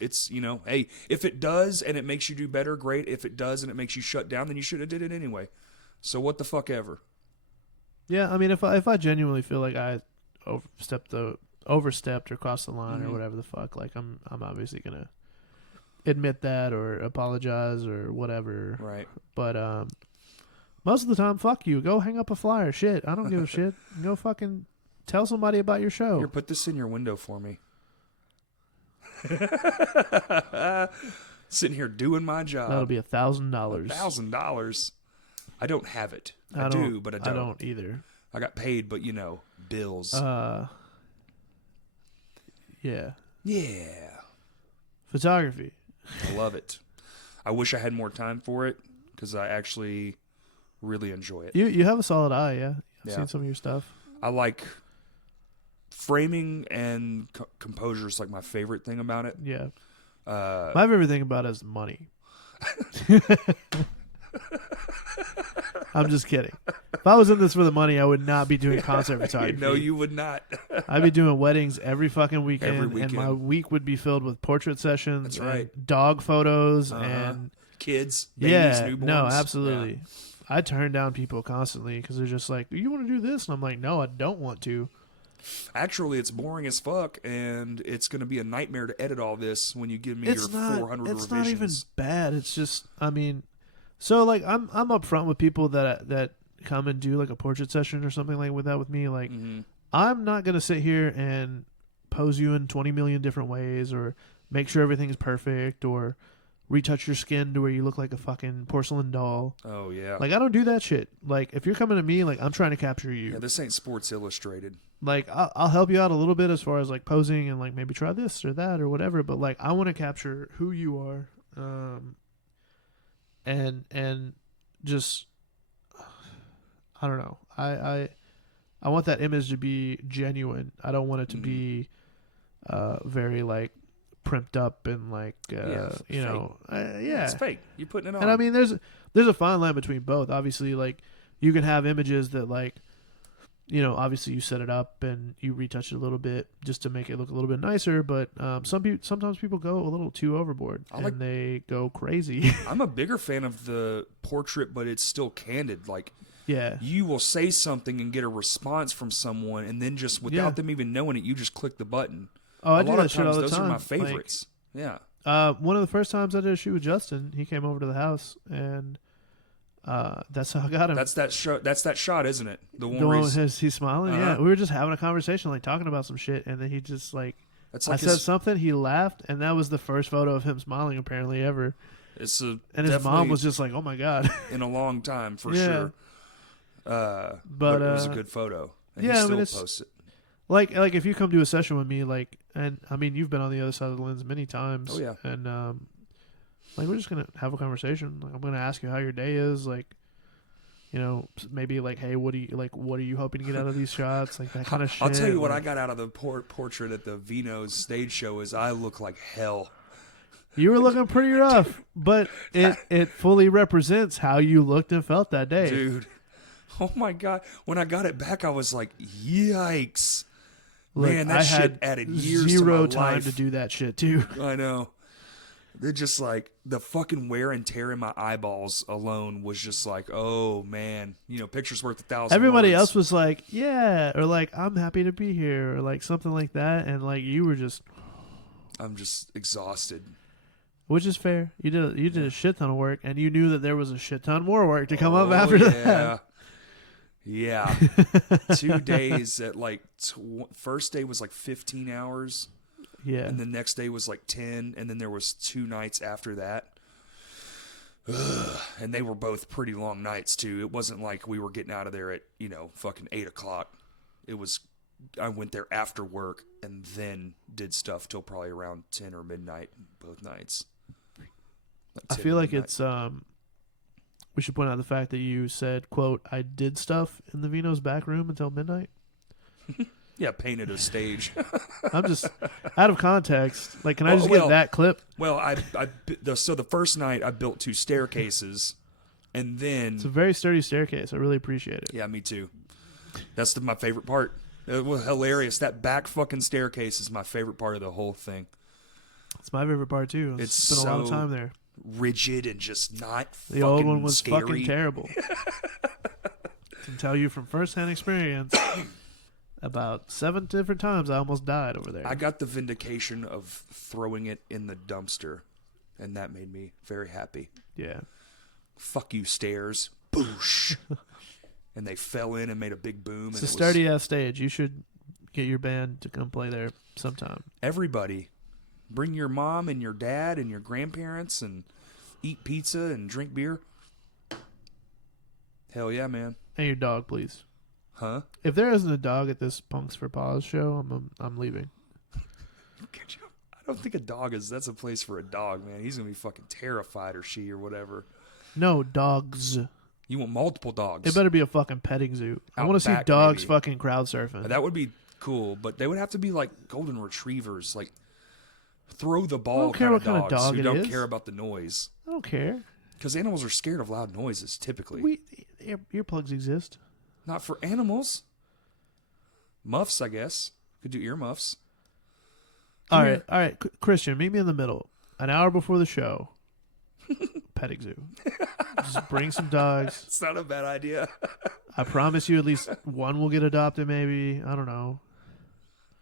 hey, if it does and it makes you do better, great. If it does and it makes you shut down, then you should have did it anyway. So what the fuck ever. Yeah, I mean, if I genuinely feel like I overstepped or crossed the line or whatever the fuck, I'm obviously gonna admit that or apologize or whatever. Right. But most of the time, fuck you. Go hang up a flyer. Shit, I don't give a shit. Go fucking tell somebody about your show. Here, put this in your window for me. Sitting here doing my job. That'll be $1,000. $1,000. I don't have it. I do, but I don't. I don't either. I got paid, but bills. Yeah. Yeah. Photography. I love it. I wish I had more time for it because I actually really enjoy it. You have a solid eye, yeah. I've seen some of your stuff. I like framing, and composure is like my favorite thing about it. Yeah. My favorite thing about it is money. I'm just kidding. If I was in this for the money, I would not be doing concert photography. No, you would not. I'd be doing weddings every fucking weekend, Every weekend. and my week would be filled with portrait sessions. That's right. And dog photos and kids, babies, newborns. No, absolutely. Yeah. I turn down people constantly because they're just like, "You want to do this?" And I'm like, "No, I don't want to." Actually, it's boring as fuck, and it's going to be a nightmare to edit all this when you give me your 400 revisions. It's not even bad. It's just, so like I'm upfront with people that come and do like a portrait session or something like with that with me. Like, I'm not going to sit here and pose you in 20 million different ways or make sure everything's perfect or retouch your skin to where you look like a fucking porcelain doll. Oh, yeah. Like, I don't do that shit. Like, if you're coming to me, like, I'm trying to capture you. Yeah, this ain't Sports Illustrated. Like, I'll help you out a little bit as far as, like, posing and, like, maybe try this or that or whatever. But, like, I want to capture who you are. And just, I don't know. I want that image to be genuine. I don't want it to be very, like, primped up and like it's fake. You're putting it on. And I mean, there's a fine line between both. Obviously, like, you can have images that, like, obviously you set it up and you retouch it a little bit just to make it look a little bit nicer. But sometimes people go a little too overboard and they go crazy. I'm a bigger fan of the portrait, but it's still candid. Like, yeah, you will say something and get a response from someone, and then just without them even knowing it, you just click the button. Oh, I do that shit all the time. Those are my favorites. Like, one of the first times I did a shoot with Justin, he came over to the house, and that's how I got him. That's that shot, isn't it? The one where he's smiling. Yeah, we were just having a conversation, like talking about some shit, and then he just like, I said something, he laughed, and that was the first photo of him smiling apparently ever. And his mom was just like, "Oh my god!" In a long time, for sure. But it was a good photo. And he still posts it. Like if you come to a session with me, like, and I mean, you've been on the other side of the lens many times. Oh yeah. And like, we're just gonna have a conversation. Like, I'm gonna ask you how your day is. Like, maybe like, hey, what are you hoping to get out of these shots? Like that kind of shit. I'll tell you what I got out of the portrait at the Vino's stage show is I look like hell. You were looking pretty rough, but it fully represents how you looked and felt that day, dude. Oh my god! When I got it back, I was like, "Yikes!" Look, man, that shit added years to my life. Zero time to do that shit too. I know. They're just like the fucking wear and tear in my eyeballs alone was just like, oh man, picture's worth 1,000. Everybody else was like, yeah, or like, I'm happy to be here, or like something like that, and like you were just, I'm just exhausted. Which is fair. You did a shit ton of work, and you knew that there was a shit ton more work to come up after that. Yeah. 2 days at like first day was like 15 hours. Yeah. And the next day was like 10, and then there was 2 nights after that. And they were both pretty long nights too. It wasn't like we were getting out of there at, fucking 8 o'clock. It was, I went there after work and then did stuff till probably around 10 or midnight both nights. I feel like it's we should point out the fact that you said, quote, I did stuff in the Vino's back room until midnight. Yeah, painted a stage. I'm just out of context. Like, can I just get that clip? Well, so the first night I built 2 staircases, and then it's a very sturdy staircase. I really appreciate it. Yeah, me too. That's my favorite part. It was hilarious. That back fucking staircase is my favorite part of the whole thing. It's my favorite part too. It's spent a lot of time there. Rigid and just not the fucking old one was scary. Fucking terrible. I can tell you from firsthand experience, about 7 different times I almost died over there. I got the vindication of throwing it in the dumpster, and that made me very happy. Yeah. Fuck you, stairs. Boosh. And they fell in and made a big boom. It's a sturdy-ass stage. You should get your band to come play there sometime. Everybody. Bring your mom and your dad and your grandparents and eat pizza and drink beer. Hell yeah, man. And your dog, please. Huh? If there isn't a dog at this Punks for Paws show, I'm leaving. I don't think a dog is. That's a place for a dog, man. He's gonna be fucking terrified, or she, or whatever. No, dogs. You want multiple dogs? It better be a fucking petting zoo. I want to see back, dogs maybe. fucking crowd surfing. That would be cool, but they would have to be like golden retrievers, like throw the ball kind of dogs who don't care about the noise. I don't care. Because animals are scared of loud noises, typically. Earplugs exist. Not for animals. Muffs, I guess. Could do earmuffs. All right, Christian, meet me in the middle. An hour before the show. Petting zoo. Just bring some dogs. It's not a bad idea. I promise you at least one will get adopted, maybe. I don't know.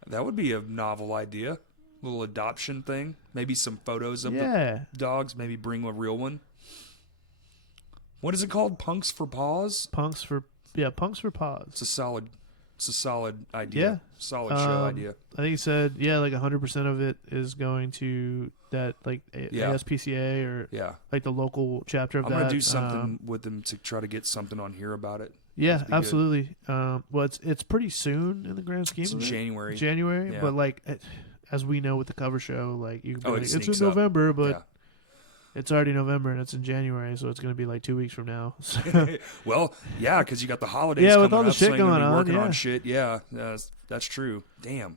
That would be a novel idea. Little adoption thing. Maybe some photos of the dogs. Maybe bring a real one. What is it called? Punks for Paws? Punks for Paws. It's a solid idea. Yeah. Solid show idea. I think he said, like 100% of it is going to that, like ASPCA or like the local chapter of that. I'm going to do something with them to try to get something on here about it. Yeah, absolutely. Well, it's pretty soon in the grand scheme of it. January. Yeah. But like, as we know with the cover show, like you can be like, it's in up. November, but it's already November and it's in January, so it's going to be like 2 weeks from now. So. Well, yeah, because you got the holidays coming with all the up, shit so you're going gonna be on. working on shit. Yeah, that's true. Damn.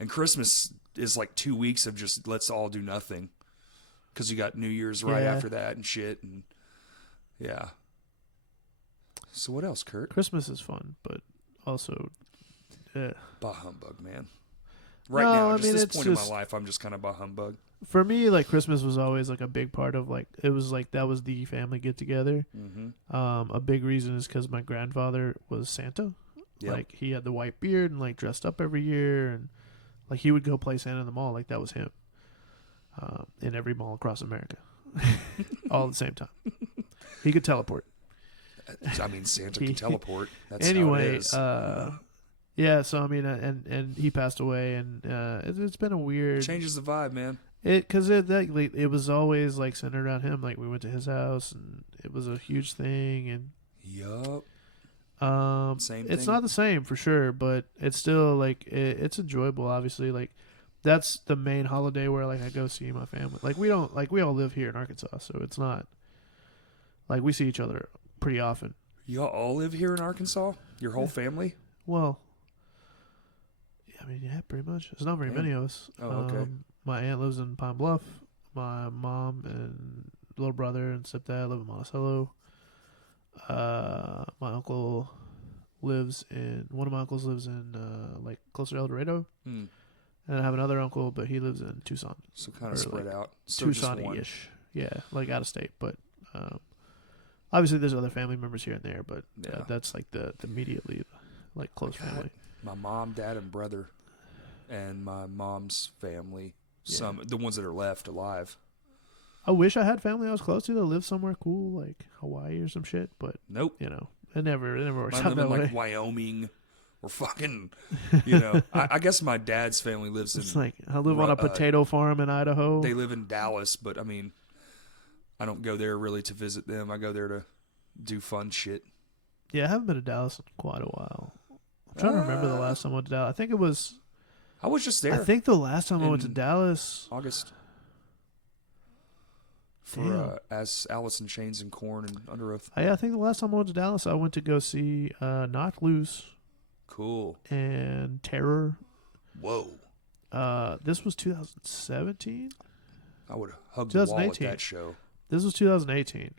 And Christmas is like 2 weeks of just let's all do nothing, because you got New Year's right after that and shit, and So what else, Kurt? Christmas is fun, but also, bah humbug, man. Right now, this point in my life, I'm just kind of bah humbug. For me, like Christmas was always like a big part of like it was like that was the family get together. Mm-hmm. A big reason is because my grandfather was Santa. Yep. Like he had the white beard and like dressed up every year, and like he would go play Santa in the mall. Like that was him. In every mall across America, all at the same time. He could teleport. I mean, Santa can teleport. That's anyway, how it is. yeah. So I mean, and he passed away, and it's been a weird. Changes the vibe, man. Because it was always like centered around him. Like we went to his house, and it was a huge thing. And same. It's not the same for sure, but it's still like it's enjoyable. Obviously, like that's the main holiday where like I go see my family. Like we don't like we all live here in Arkansas, so it's not like we see each other pretty often. Y'all all live here in Arkansas? Your whole family? Well, I mean, yeah, pretty much. There's not very many of us. Oh, okay. My aunt lives in Pine Bluff. My mom and little brother and stepdad live in Monticello. My uncle lives in one of my uncles lives in like closer to El Dorado. And I have another uncle, but he lives in Tucson. So kind of spread out. So Tucson-ish. Yeah, like out of state. But obviously there's other family members here and there, but that's like the immediately like close family. My mom, dad, and brother, and my mom's family. Some the ones that are left alive. I wish I had family I was close to that lived somewhere cool, like Hawaii or some shit, but nope. You know, it never works out that way. Like Wyoming or fucking, I guess my dad's family lives in. It's like I live on a potato farm in Idaho. They live in Dallas, but I mean, I don't go there really to visit them. I go there to do fun shit. Yeah, I haven't been to Dallas in quite a while. I'm trying to remember the last time I went to Dallas. I think it was. I was just there. I think the last time I went to Dallas, August. For as Alice in Chains and Corn and Under Oath. I think the last time I went to Dallas, I went to go see Knocked Loose. Cool. And Terror. Whoa. This was 2017. I would have hugged the wall at that show. This was 2018.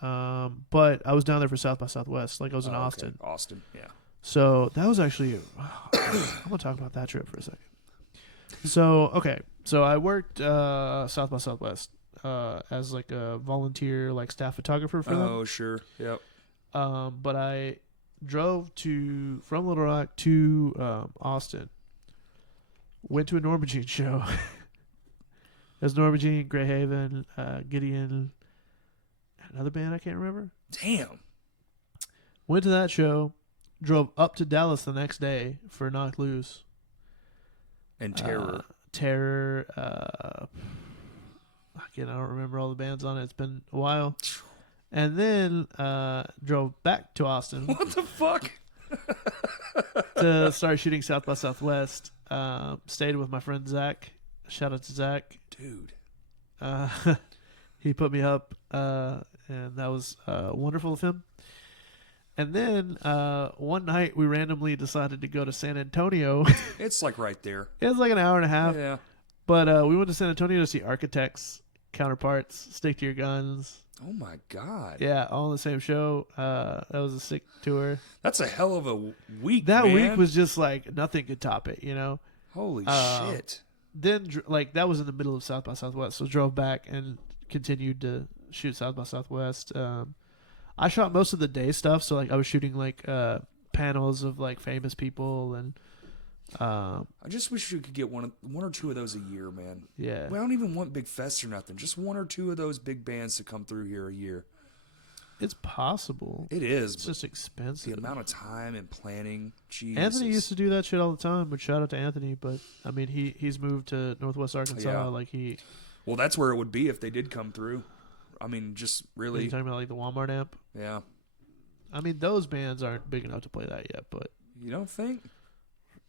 But I was down there for South by Southwest. Like I was in Austin. Okay. Austin, yeah. So that was actually. I'm gonna talk about that trip for a second. So I worked South by Southwest as like a volunteer, like staff photographer for them. Oh, sure, yep. But I drove from Little Rock to Austin. Went to a Norma Jean show. There's Norma Jean, Grey Haven, Gideon, another band I can't remember. Damn. Went to that show. Drove up to Dallas the next day for Knocked Loose. And Terror. Again, I don't remember all the bands on it. It's been a while. And then drove back to Austin What the fuck? to start shooting South by Southwest. Stayed with my friend Zach. Shout out to Zach. Dude. He put me up, and that was wonderful of him. And then one night we randomly decided to go to San Antonio. It's like right there. It was like an hour and a half. Yeah. But we went to San Antonio to see Architects, Counterparts, Stick to Your Guns. Oh my God. Yeah, all in the same show. That was a sick tour. That's a hell of a week, That man. week was just like nothing could top it, you know? Holy shit. Then, like, that was in the middle of South by Southwest. So drove back and continued to shoot South by Southwest. I shot most of the day stuff. So, like, I was shooting, like, panels of, like, famous people and... I just wish you could get one or two of those a year, man. Yeah. We don't even want big fests or nothing. Just one or two of those big bands to come through here a year. It's possible. It is. It's just expensive. The amount of time and planning. Jesus. Anthony used to do that shit all the time. But shout out to Anthony. But I mean, he's moved to Northwest Arkansas. Yeah. Like Well, that's where it would be if they did come through. I mean, just really. You talking about like the Walmart amp? Yeah. I mean, those bands aren't big enough to play that yet. But You don't think?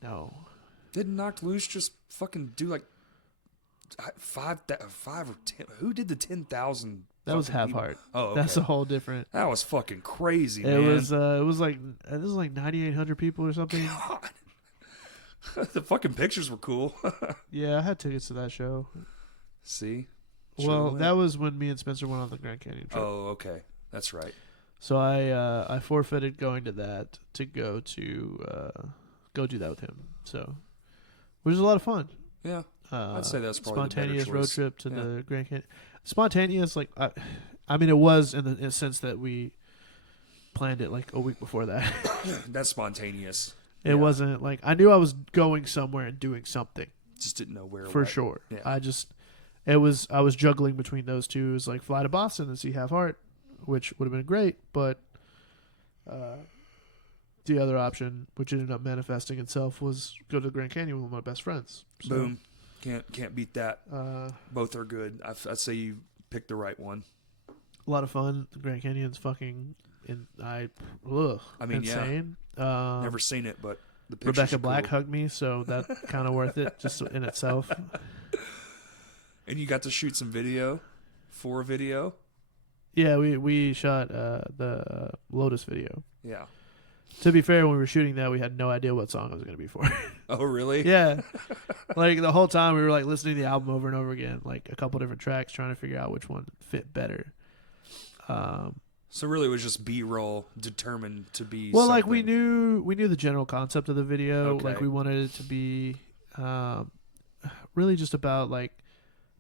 no. Didn't Knocked Loose just fucking do like 5 or 10? Who did the 10,000? That was Half Heart. Oh, okay. That's a whole different. That was fucking crazy, It man. was like 9,800 people or something. God. The fucking pictures were cool. Yeah, I had tickets to that show. See? Well, that was when me and Spencer went on the Grand Canyon trip. Oh, okay. That's right. So I forfeited going to that to go do that with him. So, which was a lot of fun. Yeah. I'd say that's probably spontaneous the better road choice. trip to the Grand Canyon. Spontaneous, like I mean, it was in the sense that we planned it like a week before that. That's spontaneous. It wasn't like I knew I was going somewhere and doing something. Just didn't know where. For sure. Yeah. I was juggling between those two. It was like fly to Boston and see Half Heart, which would have been great, but the other option, which ended up manifesting itself, was go to the Grand Canyon with my best friends. So, Boom. Can't beat that. Both are good. I'd say you picked the right one. A lot of fun. The Grand Canyon's fucking insane. Yeah. Never seen it, but the pictures Rebecca are Black cool. hugged me, so that's kind of worth it just in itself. And you got to shoot some video for a video. Yeah, we shot the Lotus video. Yeah. To be fair, when we were shooting that, we had no idea what song it was going to be for. Oh, really? Yeah. Like, the whole time we were, like, listening to the album over and over again, like, a couple different tracks, trying to figure out which one fit better. So really it was just B-roll determined to be well, something. like, we knew the general concept of the video. Okay. Like, we wanted it to be really just about, like,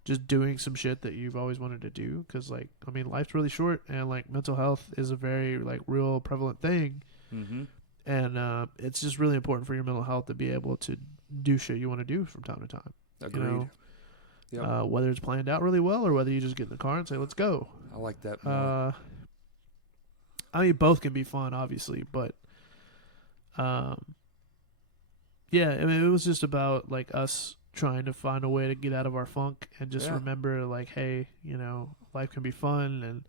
just doing some shit that you've always wanted to do. Because, like, I mean, life's really short, and, like, mental health is a very, like, real prevalent thing. Mm-hmm. And it's just really important for your mental health to be able to do shit you want to do from time to time. Agreed. You know? Yep. Whether it's planned out really well or whether you just get in the car and say, let's go. I like that more. I mean, both can be fun, obviously, but yeah, I mean, it was just about, like, us trying to find a way to get out of our funk and just remember, like, hey, you know, life can be fun and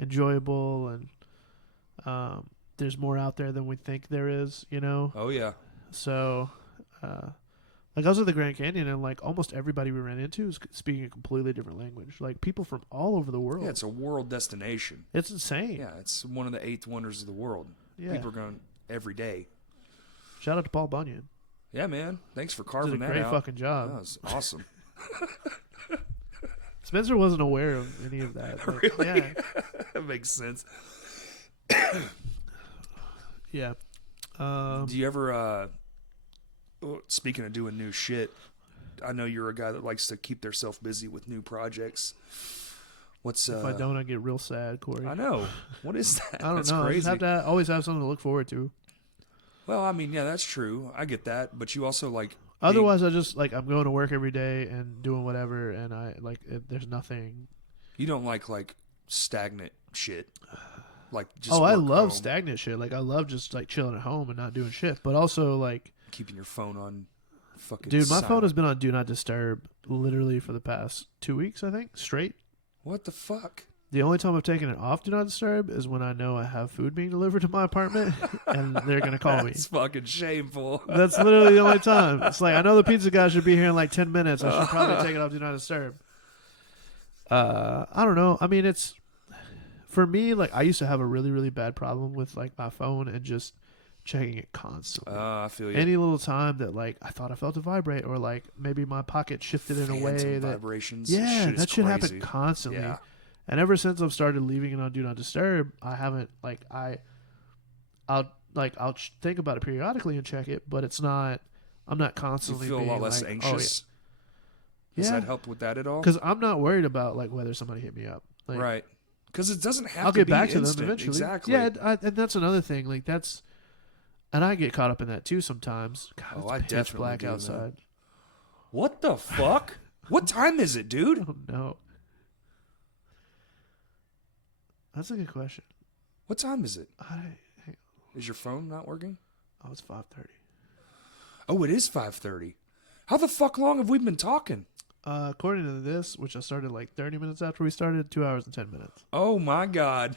enjoyable, and there's more out there than we think there is, you know? Oh, yeah. So, like, I was at the Grand Canyon, and, like, almost everybody we ran into is speaking a completely different language. Like, people from all over the world. Yeah, it's a world destination. It's insane. Yeah, it's one of the 8 wonders of the world. Yeah. People are going every day. Shout out to Paul Bunyan. Yeah, man. Thanks for carving Did a that great out. fucking job. That was awesome. Spencer wasn't aware of any of that. But Really? Yeah. That makes sense. Yeah. Do you ever, speaking of doing new shit, I know you're a guy that likes to keep themselves busy with new projects. What's if I don't, I get real sad, Corey. I know. What is that? I don't That's know. I crazy. just have to always have something to look forward to. Well, I mean, yeah, that's true. I get that, but you also like. Otherwise, I just like I'm going to work every day and doing whatever, and I like there's nothing. You don't like stagnant shit. Like just. I work love home, stagnant shit. Like I love just like chilling at home and not doing shit. But also like, keeping your phone on. Fucking. dude, my phone silent. has been on Do Not Disturb literally for the past 2 weeks, I think, straight. What the fuck? The only time I've taken it off Do Not Disturb is when I know I have food being delivered to my apartment and they're going to call me. It's fucking shameful. That's literally the only time. It's like, I know the pizza guy should be here in like 10 minutes. I should probably take it off Do Not Disturb. I don't know. I mean, it's... For me, like, I used to have a really, really bad problem with, like, my phone and just checking it constantly. I feel you. Any little time that, like, I thought I felt it vibrate or, like, maybe my pocket shifted in a way that... vibrations. Yeah, shit that shit crazy. happened constantly. Yeah. And ever since I've started leaving it on Do Not Disturb, I haven't, like, I'll think about it periodically and check it, but it's not... I'm not constantly You feel a lot less like, anxious? Oh, yeah. Has yeah. that helped with that at all? Because I'm not worried about, like, whether somebody hit me up. Like, right. Because it doesn't have I'll to get be back to instant. them eventually. Exactly. Yeah, and that's another thing. Like, that's... And I get caught up in that, too, sometimes. God, it's I pitch definitely black do, man. outside. What the fuck? What time is it, dude? Oh, no. That's a good question. What time is it? Hang on. Is your phone not working? Oh, it's 5:30. Oh, it is 5:30. How the fuck long have we been talking? According to this, which I started like 30 minutes after we started, 2 hours and 10 minutes. Oh my god.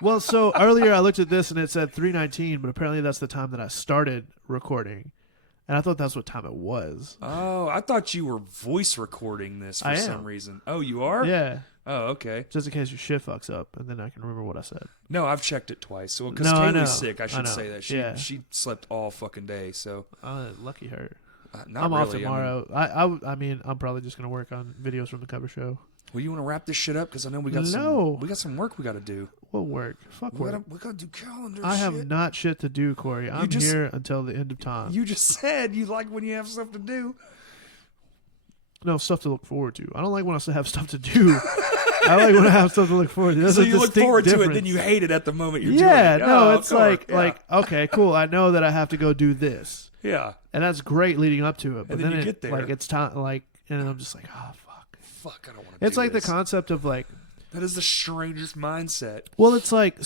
Well, so earlier I looked at this and it said 3:19, but apparently that's the time that I started recording. And I thought that's what time it was. Oh, I thought you were voice recording this for some reason. Oh, you are? Yeah. Oh, okay. Just in case your shit fucks up, and then I can remember what I said. No, I've checked it twice. So because No, I know. Kaylee's sick, I should know. say that she slept all fucking day. So Lucky her. not I'm off really. tomorrow. I mean, I'm probably just gonna work on videos from the cover show. Well, you want to wrap this shit up because I know we got some work we got to do. What work? Fuck work. We got to do calendar. I shit. have not shit to do, Corey. I'm here until the end of time. You just said you like when you have stuff to do. No, stuff to look forward to. I don't like when I have stuff to do. I like when I have stuff to look forward to. There's so a you look distinct forward difference. to it, then you hate it at the moment you're doing it. Yeah, no, it's like okay, cool. I know that I have to go do this. Yeah. And that's great leading up to it. But And then you get there. Like, it's time, like, and I'm just like, oh, fuck. Fuck, I don't want to It's do like this. the concept of, like... That is the strangest mindset. Well, it's like,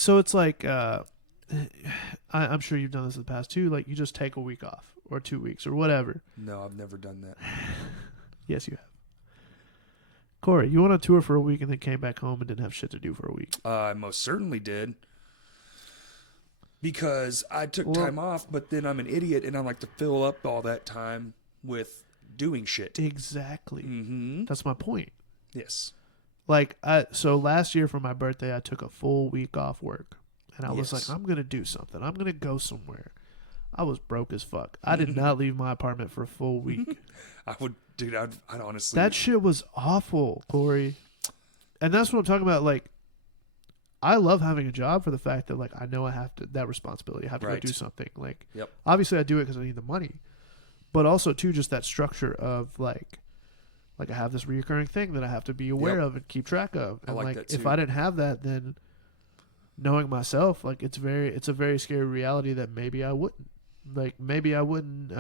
I'm sure you've done this in the past, too. Like, you just take a week off, or 2 weeks, or whatever. No, I've never done that. Yes, you have. Corey, you went on tour for a week and then came back home and didn't have shit to do for a week. I most certainly did. Because I took time off, but then I'm an idiot and I like to fill up all that time with doing shit. Exactly. Mm-hmm. That's my point. Yes. Like, so last year for my birthday, I took a full week off work. And I was like, I'm going to do something. I'm going to go somewhere. I was broke as fuck. I did not leave my apartment for a full week. I'd honestly... That shit was awful, Corey. And that's what I'm talking about. Like, I love having a job for the fact that, like, I know I have to, that responsibility. I have to go do something. Like, obviously I do it because I need the money. But also, too, just that structure of, like I have this reoccurring thing that I have to be aware of and keep track of. And, I like that too. If I didn't have that, then knowing myself, like, it's a very scary reality that maybe I wouldn't. Like, maybe I wouldn't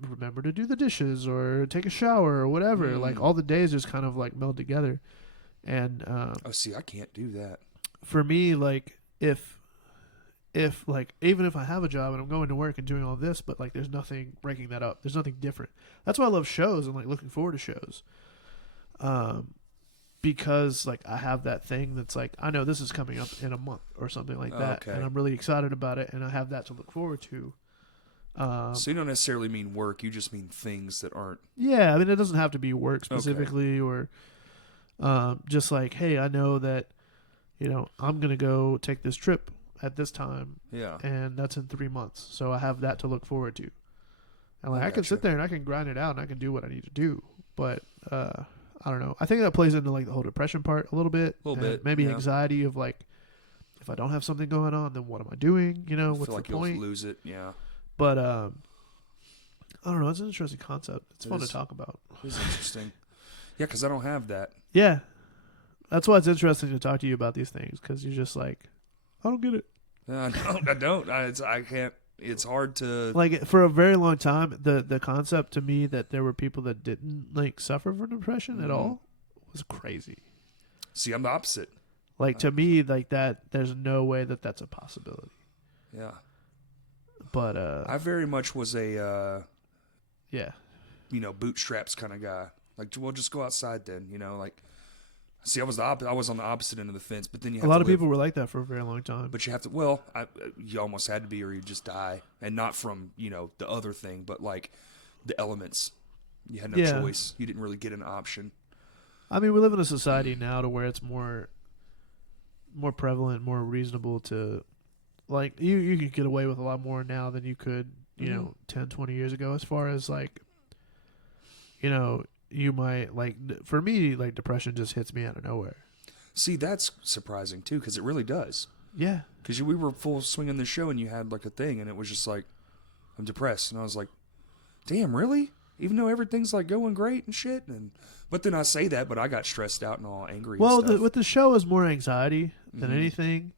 remember to do the dishes or take a shower or whatever. Like, all the days just kind of, like, meld together. And see, I can't do that. For me, like, if like, even if I have a job and I'm going to work and doing all this, but, like, there's nothing breaking that up. There's nothing different. That's why I love shows and, like, looking forward to shows. Because, like, I have that thing that's like, I know this is coming up in a month or something like that. Okay. And I'm really excited about it, and I have that to look forward to. So you don't necessarily mean work, you just mean things that aren't... Yeah, I mean, it doesn't have to be work specifically or just like, hey, I know that, you know, I'm going to go take this trip at this time. Yeah. And that's in 3 months. So I have that to look forward to. And, like, I can sit there and I can grind it out and I can do what I need to do. But I don't know. I think that plays into, like, the whole depression part a little bit. Maybe anxiety of, like, if I don't have something going on, then what am I doing? You know, what's the point? You'll lose it, yeah. But I don't know. It's an interesting concept. It's fun to talk about. It's interesting. Yeah, because I don't have that. Yeah. That's why it's interesting to talk to you about these things, because you're just like, I don't get it. I don't. I can't. It's hard to... Like, for a very long time, the concept to me that there were people that didn't, like, suffer from depression at all was crazy. See, I'm the opposite. Like, to me, like, that, there's no way that that's a possibility. Yeah. But I very much was a yeah, you know, bootstraps kind of guy. Like, well, just go outside then, you know, like See, I was I was on the opposite end of the fence, but then you A have lot to of people were like that for a very long time. But you have to. Well, you almost had to be, or you just die, and not from the other thing, but like the elements. You had no choice. You didn't really get an option. I mean, we live in a society now to where it's more prevalent, more reasonable to, like, you can get away with a lot more now than you could, 10, 20 years ago, as far as, like, you might, like, for me, like, depression just hits me out of nowhere. See, that's surprising, too, because it really does. Yeah. Because we were full swing in the show, and you had, like, a thing, and it was just like, I'm depressed. And I was like, damn, really? Even though everything's, like, going great and shit? But then I say that, but I got stressed out and all angry and stuff. With the show is more anxiety than anything.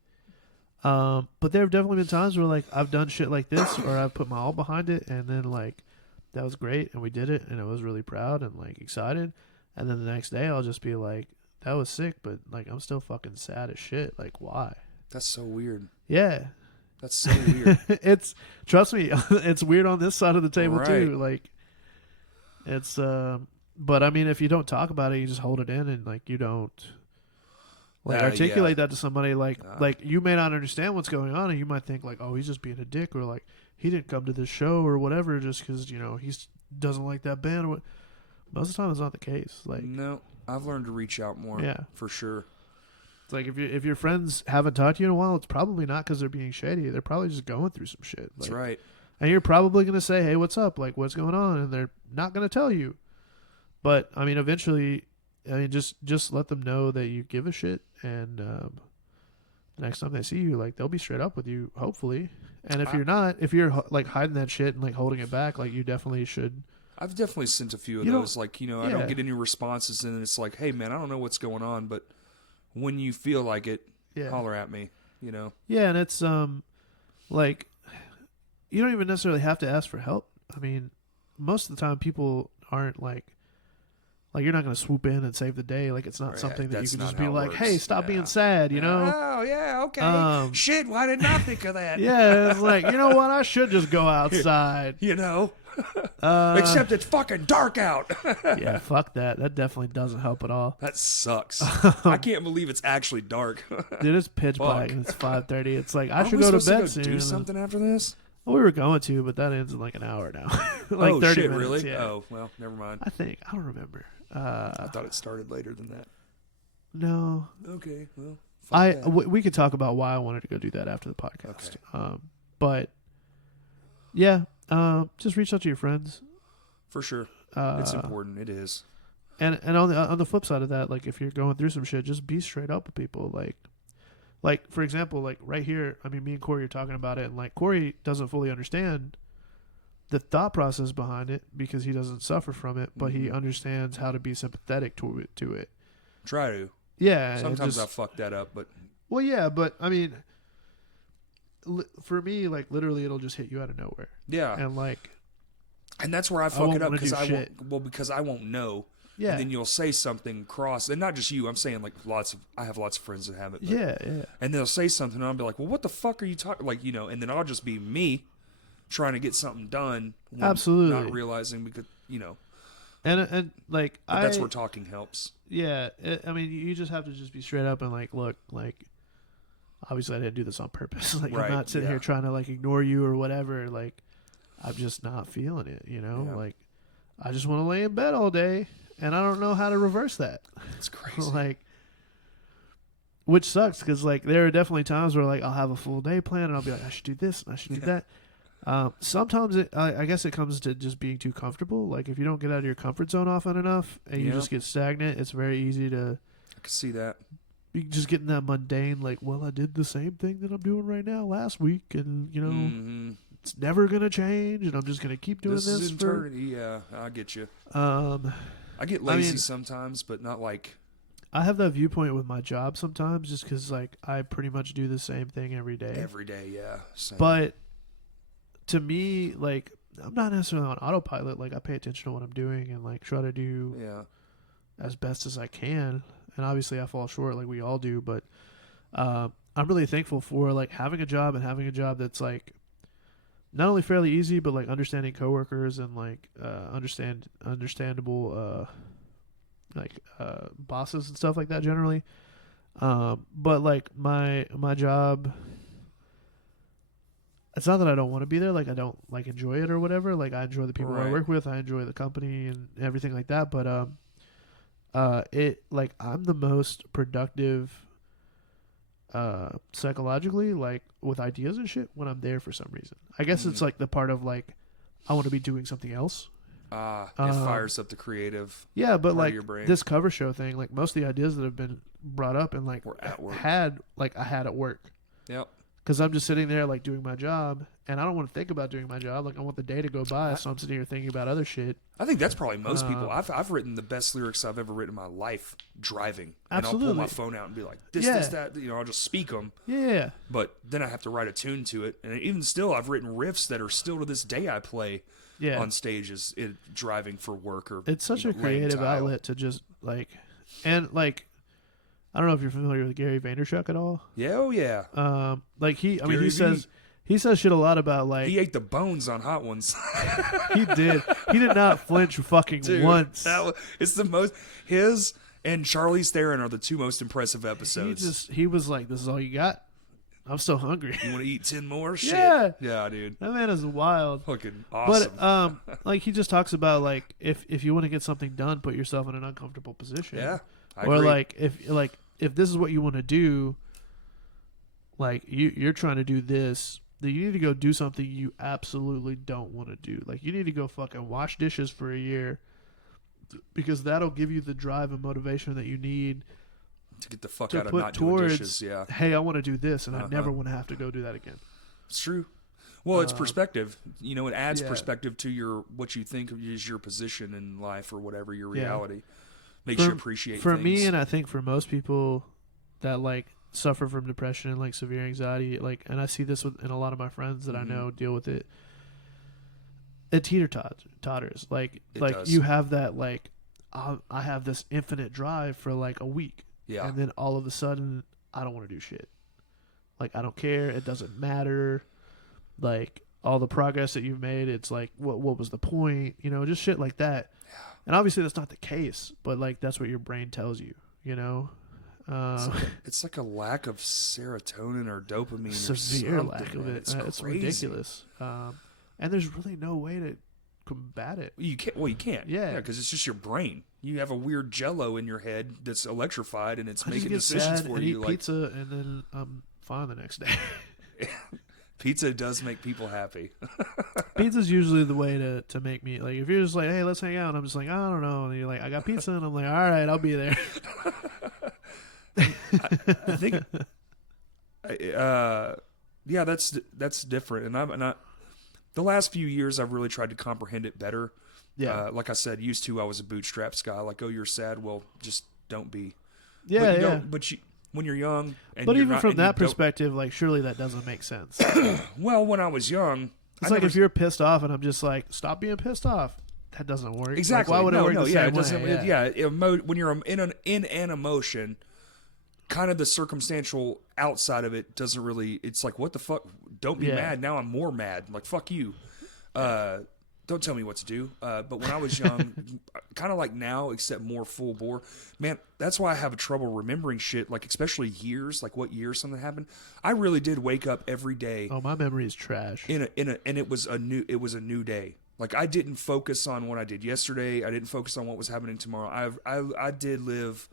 But there have definitely been times where, like, I've done shit like this, or I've put my all behind it, and then, like, that was great, and we did it, and I was really proud and, like, excited. And then the next day, I'll just be like, that was sick, but, like, I'm still fucking sad as shit. Like, why? That's so weird. Yeah. That's so weird. Trust me, it's weird on this side of the table, right. too. Like, it's, but, I mean, if you don't talk about it, you just hold it in, and, like, you don't, like, articulate that to somebody. Like, you may not understand what's going on, and you might think, like, oh, he's just being a dick, or, like, he didn't come to this show or whatever just because, he doesn't like that band. Or what. Most of the time, it's not the case. Like, no, I've learned to reach out more. Yeah, for sure. It's like if your friends haven't talked to you in a while, it's probably not because they're being shady. They're probably just going through some shit. That's right. And you're probably going to say, hey, what's up? Like, what's going on? And they're not going to tell you. But, I mean, eventually, just let them know that you give a shit. And the next time they see you, like, they'll be straight up with you, hopefully. And if you're like hiding that shit and like holding it back, like, you definitely should. I've definitely sent a few of those. Like, I don't get any responses, and it's like, hey, man, I don't know what's going on, but when you feel like it, holler at me, Yeah, and it's like, you don't even necessarily have to ask for help. I mean, most of the time people aren't like you're not going to swoop in and save the day. Like, it's not something that you can just be like, hey, stop being sad, Oh, yeah, okay. Shit, why didn't I think of that? Yeah, it's like, you know what? I should just go outside. Except it's fucking dark out. Yeah, fuck that. That definitely doesn't help at all. That sucks. I can't believe it's actually dark. Dude, it's pitch black and it's 5:30. It's like, I should go to bed soon. Do something after this? Well, we were going to, but that ends in like an hour now. Like 30 shit, minutes, really? Yeah. Oh, well, never mind. I don't remember. I thought it started later than that. No. Okay, well. We could talk about why I wanted to go do that after the podcast. Okay. But yeah, just reach out to your friends. For sure. It's important. It is. And on the flip side of that, like, if you're going through some shit, just be straight up with people. Like for example, like right here, I mean, me and Corey are talking about it, and like Corey doesn't fully understand the thought process behind it because he doesn't suffer from it, but he understands how to be sympathetic to it. Try to. Yeah. Sometimes I fuck that up, but. Well, yeah, but I mean, for me, like, literally, it'll just hit you out of nowhere. Yeah. And that's where I fuck it up because I won't know. Yeah. And then you'll say something cross, and not just you. I'm saying, like, I have lots of friends that have it. But, yeah. And they'll say something, and I'll be like, well, what the fuck are you talking? Like, and then I'll just be me trying to get something done. Absolutely. Not realizing because, And like, but that's where talking helps. Yeah. I mean, you just have to just be straight up and like, look, like, obviously I didn't do this on purpose. Like, right. I'm not sitting here trying to like ignore you or whatever. Like, I'm just not feeling it, Yeah. Like, I just want to lay in bed all day, and I don't know how to reverse that. It's crazy. Like, which sucks because like there are definitely times where like I'll have a full day plan and I'll be like, I should do this and I should do that. Sometimes I guess it comes to just being too comfortable. Like, if you don't get out of your comfort zone often enough and you just get stagnant, it's very easy to. I can see that. You just get in that mundane, like, well, I did the same thing that I'm doing right now last week, and it's never gonna change, and I'm just gonna keep doing this. Is eternity. Yeah, I get you. I get lazy sometimes, but not like. I have that viewpoint with my job sometimes, just because like I pretty much do the same thing every day. Every day, yeah. Same. But to me, like, I'm not necessarily on autopilot. Like, I pay attention to what I'm doing and like try to do as best as I can. And obviously I fall short, like we all do. But I'm really thankful for like having a job and having a job that's like not only fairly easy, but like understanding coworkers and like understandable bosses and stuff like that generally. But like my job, it's not that I don't want to be there. Like I don't like enjoy it or whatever. Like I enjoy the people I work with. I enjoy the company and everything like that. But it like I'm the most productive psychologically, like with ideas and shit when I'm there for some reason. I guess it's like the part of like I want to be doing something else. It fires up the creative. Yeah, but part like of your brain. this cover show thing, like most of the ideas that have been brought up and like Were at work. I had at work. Yep. Because I'm just sitting there like doing my job, and I don't want to think about doing my job. Like I want the day to go by, so I'm sitting here thinking about other shit. I think that's probably most people. I've written the best lyrics I've ever written in my life driving, Absolutely. and I'll pull my phone out and be like, this, that. You know, I'll just speak them. Yeah. But then I have to write a tune to it, and even still, I've written riffs that are still to this day I play on stages, driving for work or. It's such a creative outlet to just like, and like. I don't know if you're familiar with Gary Vaynerchuk at all. Yeah, oh yeah. Like he says shit a lot about like he ate the bones on Hot Ones. He did not flinch fucking once. It's the most his and Charlize Theron are the two most impressive episodes. He was like, "This is all you got? I'm so hungry. You want to eat 10 more? Shit. Yeah, dude. That man is wild. Fucking awesome. But like he just talks about like if you want to get something done, put yourself in an uncomfortable position. Yeah. Or like if this is what you want to do, like you're trying to do this, then you need to go do something you absolutely don't want to do. Like you need to go fucking wash dishes for a year, because that'll give you the drive and motivation that you need to get the fuck out of not doing dishes. Yeah. Hey, I want to do this, and I never want to have to go do that again. It's true. Well, it's perspective. You know, it adds perspective to what you think is your position in life or whatever your reality. Makes you appreciate for things. me, and I think for most people that like suffer from depression and like severe anxiety, like, and I see this in a lot of my friends that I know deal with it. It totters. Like does. You have that like I have this infinite drive for like a week, and then all of a sudden I don't want to do shit. Like I don't care. It doesn't matter. Like all the progress that you've made, it's like what was the point? You know, just shit like that. And obviously that's not the case, but like that's what your brain tells you, you know? It's like a lack of serotonin or dopamine. Severe or lack of it. It's crazy. Ridiculous. And there's really no way to combat it. You can't. Well, you can't. Yeah. Because it's just your brain. You have a weird jello in your head that's electrified, and it's I making just get decisions sad for and you. Eat pizza, and then I'm fine the next day. Pizza does make people happy. Pizza's usually the way to make me, like, if you're just like, hey, let's hang out, and I'm just like, I don't know, and you're like, I got pizza, and I'm like, all right, I'll be there. I think, yeah, that's different, and I the last few years I've really tried to comprehend it better. Yeah, like I said, used to I was a bootstraps guy. Like, oh, you're sad, well, just don't be. Yeah, but when you're young, and but you're even not, from and that perspective, like, surely that doesn't make sense. Well, when I was young, it's like if you're pissed off, and I'm just like, stop being pissed off. That doesn't work. Exactly. Like, why would it work the same it doesn't. way? When you're in an emotion, kind of the circumstantial outside of it doesn't really. It's like, what the fuck? Don't be mad. Now I'm more mad. Like, fuck you. Don't tell me what to do. But when I was young, kind of like now, except more full bore, man, that's why I have trouble remembering shit, like especially years, like what year something happened. I really did wake up every day. Oh, my memory is trash. And it was a new day. Like I didn't focus on what I did yesterday. I didn't focus on what was happening tomorrow. I did live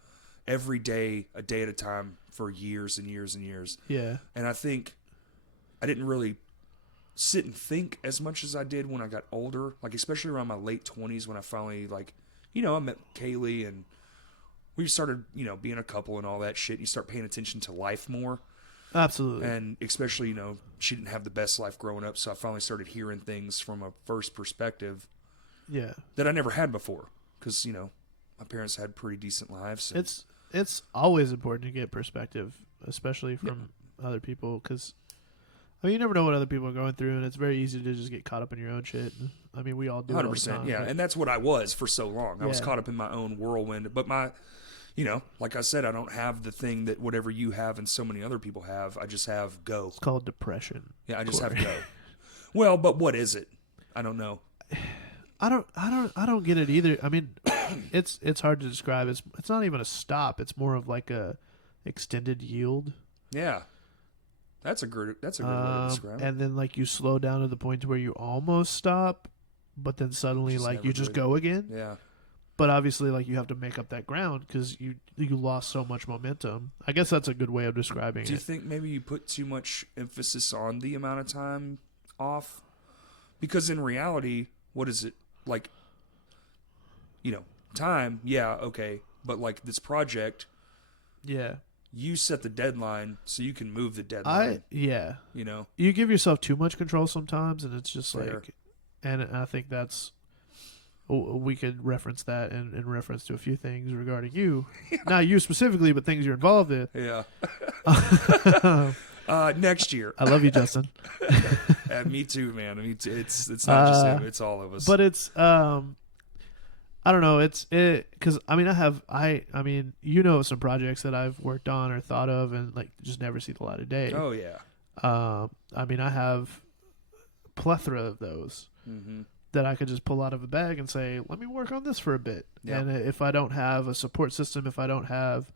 every day, a day at a time for years and years and years. Yeah. And I think I didn't really sit and think as much as I did when I got older, like especially around my late 20s when I finally, like, you know, I met Kaylee and we started, you know, being a couple and all that shit. You start paying attention to life more. Absolutely. And especially, you know, she didn't have the best life growing up, so I finally started hearing things from a first perspective that I never had before because, you know, my parents had pretty decent lives. It's always important to get perspective, especially from other people, because I mean, you never know what other people are going through, and it's very easy to just get caught up in your own shit. I mean, we all do. 100%, yeah, and that's what I was for so long. I was caught up in my own whirlwind. But you know, like I said, I don't have the thing that whatever you have and so many other people have. I just have go. It's called depression. Yeah, I just have go. Well, but what is it? I don't know. I don't get it either. I mean, it's hard to describe. It's not even a stop. It's more of like a extended yield. Yeah. That's a good way to describe it. And then like you slow down to the point to where you almost stop, but then suddenly like you just go again. Yeah. But obviously like you have to make up that ground because you lost so much momentum. I guess that's a good way of describing it. Do you think maybe you put too much emphasis on the amount of time off? Because in reality, what is it like? Time, yeah, okay, but like this project, yeah, you set the deadline so you can move the deadline. You give yourself too much control sometimes, and it's just Fair. like, and I think that's we could reference that in reference to a few things regarding you, not you specifically, but things you're involved in. Yeah. Next year. I love you, Justin. Me too, man. It's not just him; it's all of us. But it's I don't know. It's because I mean some projects that I've worked on or thought of and like just never see the light of day. Oh yeah. I mean I have a plethora of those that I could just pull out of a bag and say, let me work on this for a bit. Yeah. And if I don't have a support system, if I don't have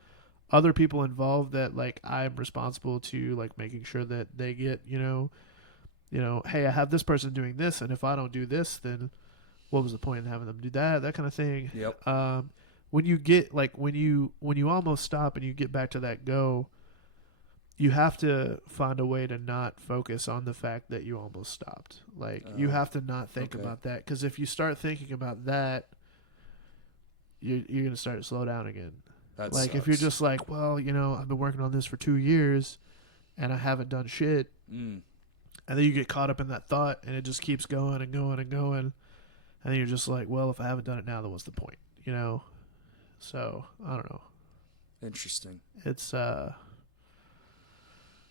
other people involved that like I'm responsible to like making sure that they get hey, I have this person doing this, and if I don't do this, then what was the point in having them do that kind of thing. Yep. When you get like when you almost stop and you get back to that go, you have to find a way to not focus on the fact that you almost stopped. Like you have to not think about that, because if you start thinking about that, you're gonna start to slow down again. That like sucks. If you're just like, well, I've been working on this for 2 years and I haven't done shit, and then you get caught up in that thought and it just keeps going and going and going. And then you're just like, well, if I haven't done it now, then what's the point? So I don't know. Interesting. It's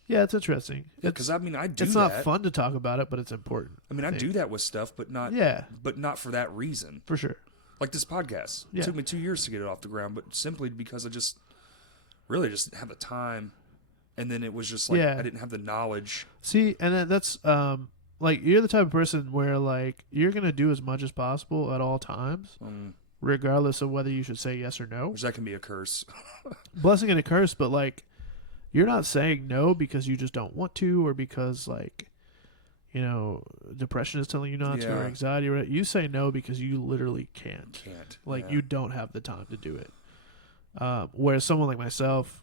it's interesting. Yeah, because I do that. It's not fun to talk about it, but it's important. I mean, I do that with stuff, but not. Yeah. But not for that reason. For sure. Like this podcast. Yeah. It took me 2 years to get it off the ground, but simply because I just really just didn't have the time, and then it was just like I didn't have the knowledge. See, and that's like you're the type of person where like you're gonna do as much as possible at all times, regardless of whether you should say yes or no. Which that can be a curse. Blessing and a curse, but like you're not saying no because you just don't want to, or because like depression is telling you not to, or anxiety. You say no because you literally can't. Like you don't have the time to do it. Whereas someone like myself,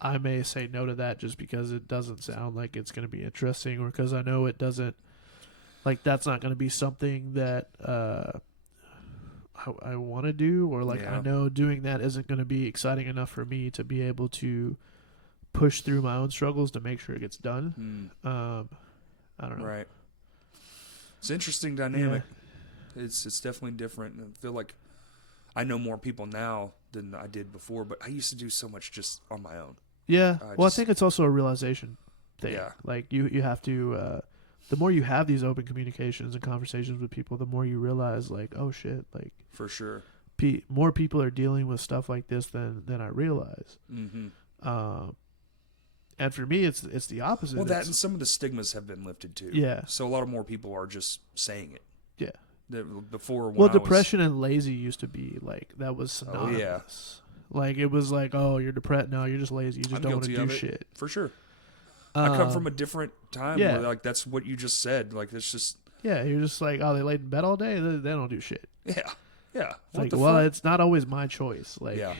I may say no to that just because it doesn't sound like it's going to be interesting, or because I know it doesn't, like that's not going to be something that I want to do, or like I know doing that isn't going to be exciting enough for me to be able to push through my own struggles to make sure it gets done. I don't know. Right. It's an interesting dynamic. Yeah. It's definitely different. I feel like I know more people now than I did before, but I used to do so much just on my own. Yeah. I think it's also a realization thing. Yeah. Like you have to, the more you have these open communications and conversations with people, the more you realize like, oh shit, like for sure. More people are dealing with stuff like this than I realize. And for me, it's the opposite. Well, that and some of the stigmas have been lifted too. Yeah. So a lot of more people are just saying it. Yeah. Before, depression and lazy used to be like that was synonymous. Oh, yeah. Like it was like, oh, you're depressed. No, you're just lazy. You just don't want to do shit. For sure. I come from a different time where like that's what you just said. Like it's just. Yeah, you're just like, oh, they laid in bed all day. They don't do shit. Yeah. Yeah. Like, well, it's not always my choice. Like. Yeah. It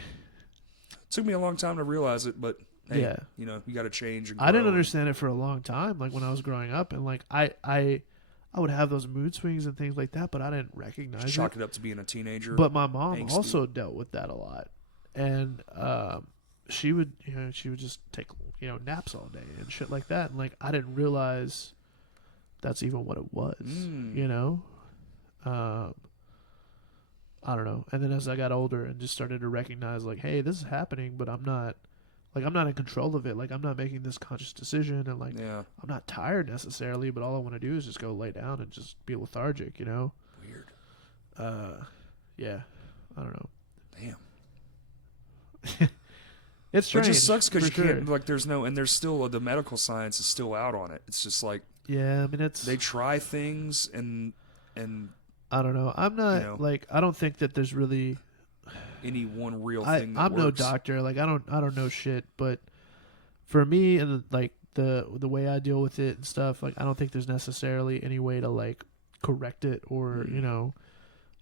took me a long time to realize it, but. Hey, you got to change. And I didn't understand it for a long time, like when I was growing up, and like I would have those mood swings and things like that, but I didn't recognize it. Chalk it up to being a teenager. But my mom also dealt with that a lot, and she would just take naps all day and shit like that, and like I didn't realize that's even what it was. I don't know. And then as I got older and just started to recognize like, hey, this is happening, but I'm not in control of it. Like, I'm not making this conscious decision, and like, I'm not tired necessarily, but all I want to do is just go lay down and just be lethargic, Weird. Yeah. I don't know. Damn. It's strange. It just sucks because you can't, like, there's still, the medical science is still out on it. It's just like, yeah, I mean, they try things and I don't know. I'm not like I don't think that there's really any one real thing that I'm works. no doctor. Like I don't know shit, but for me and like the way I deal with it and stuff, like I don't think there's necessarily any way to like correct it or,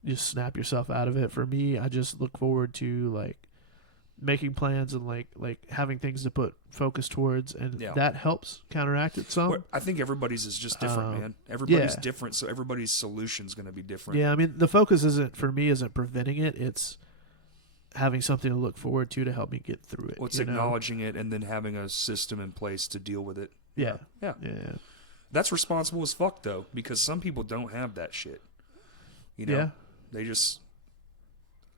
just snap yourself out of it. For me, I just look forward to like making plans and like having things to put focus towards, and that helps counteract it some. Well, I think everybody's is just different, man. Everybody's different, so everybody's solution's going to be different. Yeah, I mean, the focus isn't preventing it, it's having something to look forward to help me get through it. Well, it's acknowledging it and then having a system in place to deal with it. Yeah. That's responsible as fuck, though, because some people don't have that shit. They just,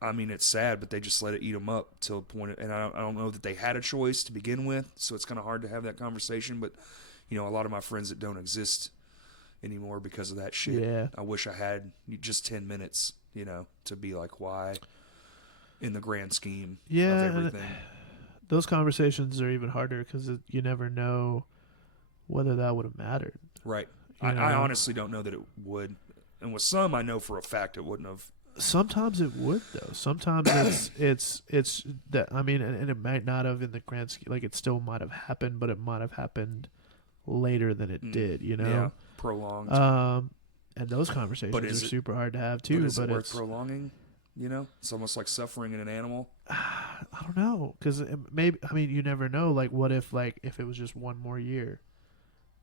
I mean, it's sad, but they just let it eat them up till the point. And I don't know that they had a choice to begin with, so it's kind of hard to have that conversation. But, a lot of my friends that don't exist anymore because of that shit. Yeah. I wish I had just 10 minutes, to be like, why in the grand scheme of everything. Those conversations are even harder because you never know whether that would have mattered. Right. I honestly don't know that it would. And with some, I know for a fact it wouldn't have. Sometimes it would, though. Sometimes it's that, I mean, and it might not have in the grand scheme, like it still might have happened, but it might have happened later than it did, Yeah, prolonged. And those conversations are super hard to have too. But is it worth prolonging? It's almost like suffering in an animal. I don't know, because maybe, I mean, you never know. Like, what if it was just one more year,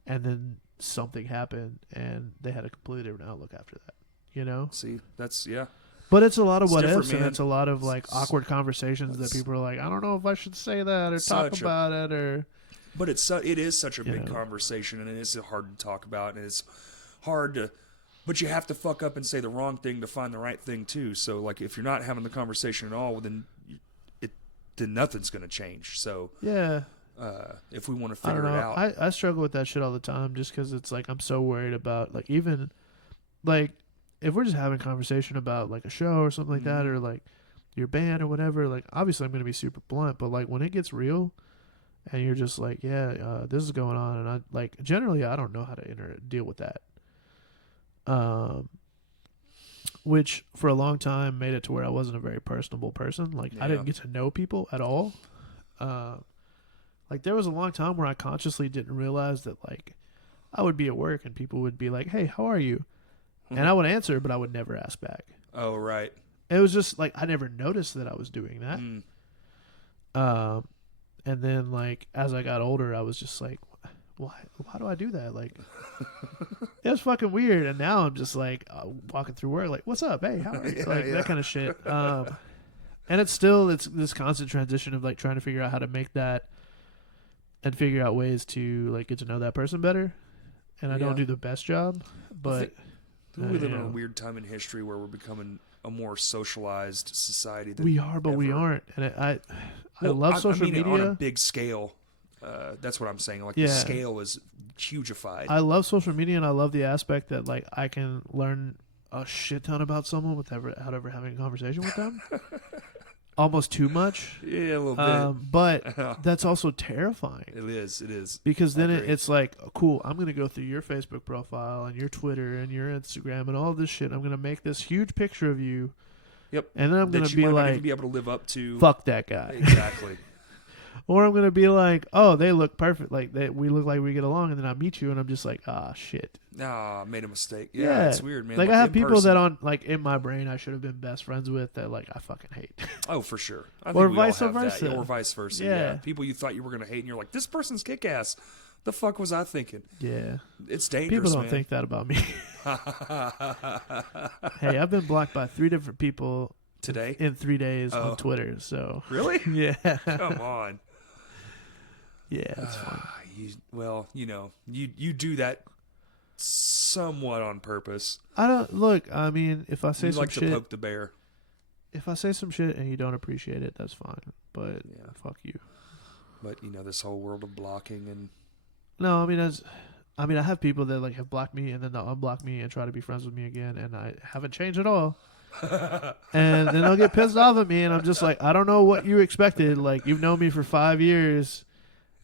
and then something happened and they had a completely different outlook after that, See, that's But it's a lot of what ifs, man. and it's a lot of like awkward conversations that people are like, I don't know if I should say that or talk about it or. But it is such a big conversation, and it is hard to talk about, and it's hard to. But you have to fuck up and say the wrong thing to find the right thing too. So like, if you're not having the conversation at all, then nothing's going to change. So yeah. If we want to figure it out. I struggle with that shit all the time just because it's like I'm so worried about like even like if we're just having a conversation about like a show or something like that or like your band or whatever, like obviously I'm going to be super blunt, but like when it gets real and you're just like, this is going on, and I like generally I don't know how to deal with that. Which for a long time made it to where I wasn't a very personable person. Like I didn't get to know people at all. Like there was a long time where I consciously didn't realize that like I would be at work and people would be like, "Hey, how are you?" And I would answer, but I would never ask back. Oh, right. It was just like I never noticed that I was doing that. And then like as I got older, I was just like, why do I do that? Like it was fucking weird. And now I'm just like walking through work like, "What's up? Hey, how are you?" Like that kind of shit. And it's this constant transition of like trying to figure out how to make that and figure out ways to like get to know that person better. And I don't do the best job, but we live in a weird time in history where we're becoming a more socialized society than we are, but we aren't. And I love social media on a big scale. That's what I'm saying. Like the scale is hugified. I love social media, and I love the aspect that like I can learn a shit ton about someone without ever having a conversation with them. Almost too much. Yeah, a little bit. But that's also terrifying. It is. Because then it's like, cool, I'm going to go through your Facebook profile and your Twitter and your Instagram and all this shit. I'm going to make this huge picture of you. Yep. And then I'm going to be like, be able to live up to. Fuck that guy. Exactly. Or I'm going to be like, oh, they look perfect. Like, we look like we get along. And then I meet you and I'm just like, shit. I made a mistake. Yeah, it's weird, man. Like I have people that on, like, in my brain I should have been best friends with that, like, I fucking hate. Oh, for sure. I think or we vice all have versa. That. Or vice versa. Yeah. People you thought you were going to hate and you're like, this person's kick-ass. The fuck was I thinking? Yeah. It's dangerous, people don't think that about me. Hey, I've been blocked by 3 different people today in 3 days on Twitter. So really? Yeah. Come on. Yeah, that's fine. You do that somewhat on purpose. I don't look. I mean, if I say you some like shit, to poke the bear. If I say some shit and you don't appreciate it, that's fine. But fuck you. But this whole world of blocking and no, I mean, I have people that like have blocked me and then they'll unblock me and try to be friends with me again, and I haven't changed at all. And then they'll get pissed off at me, and I'm just like, I don't know what you expected. Like, you've known me for 5 years.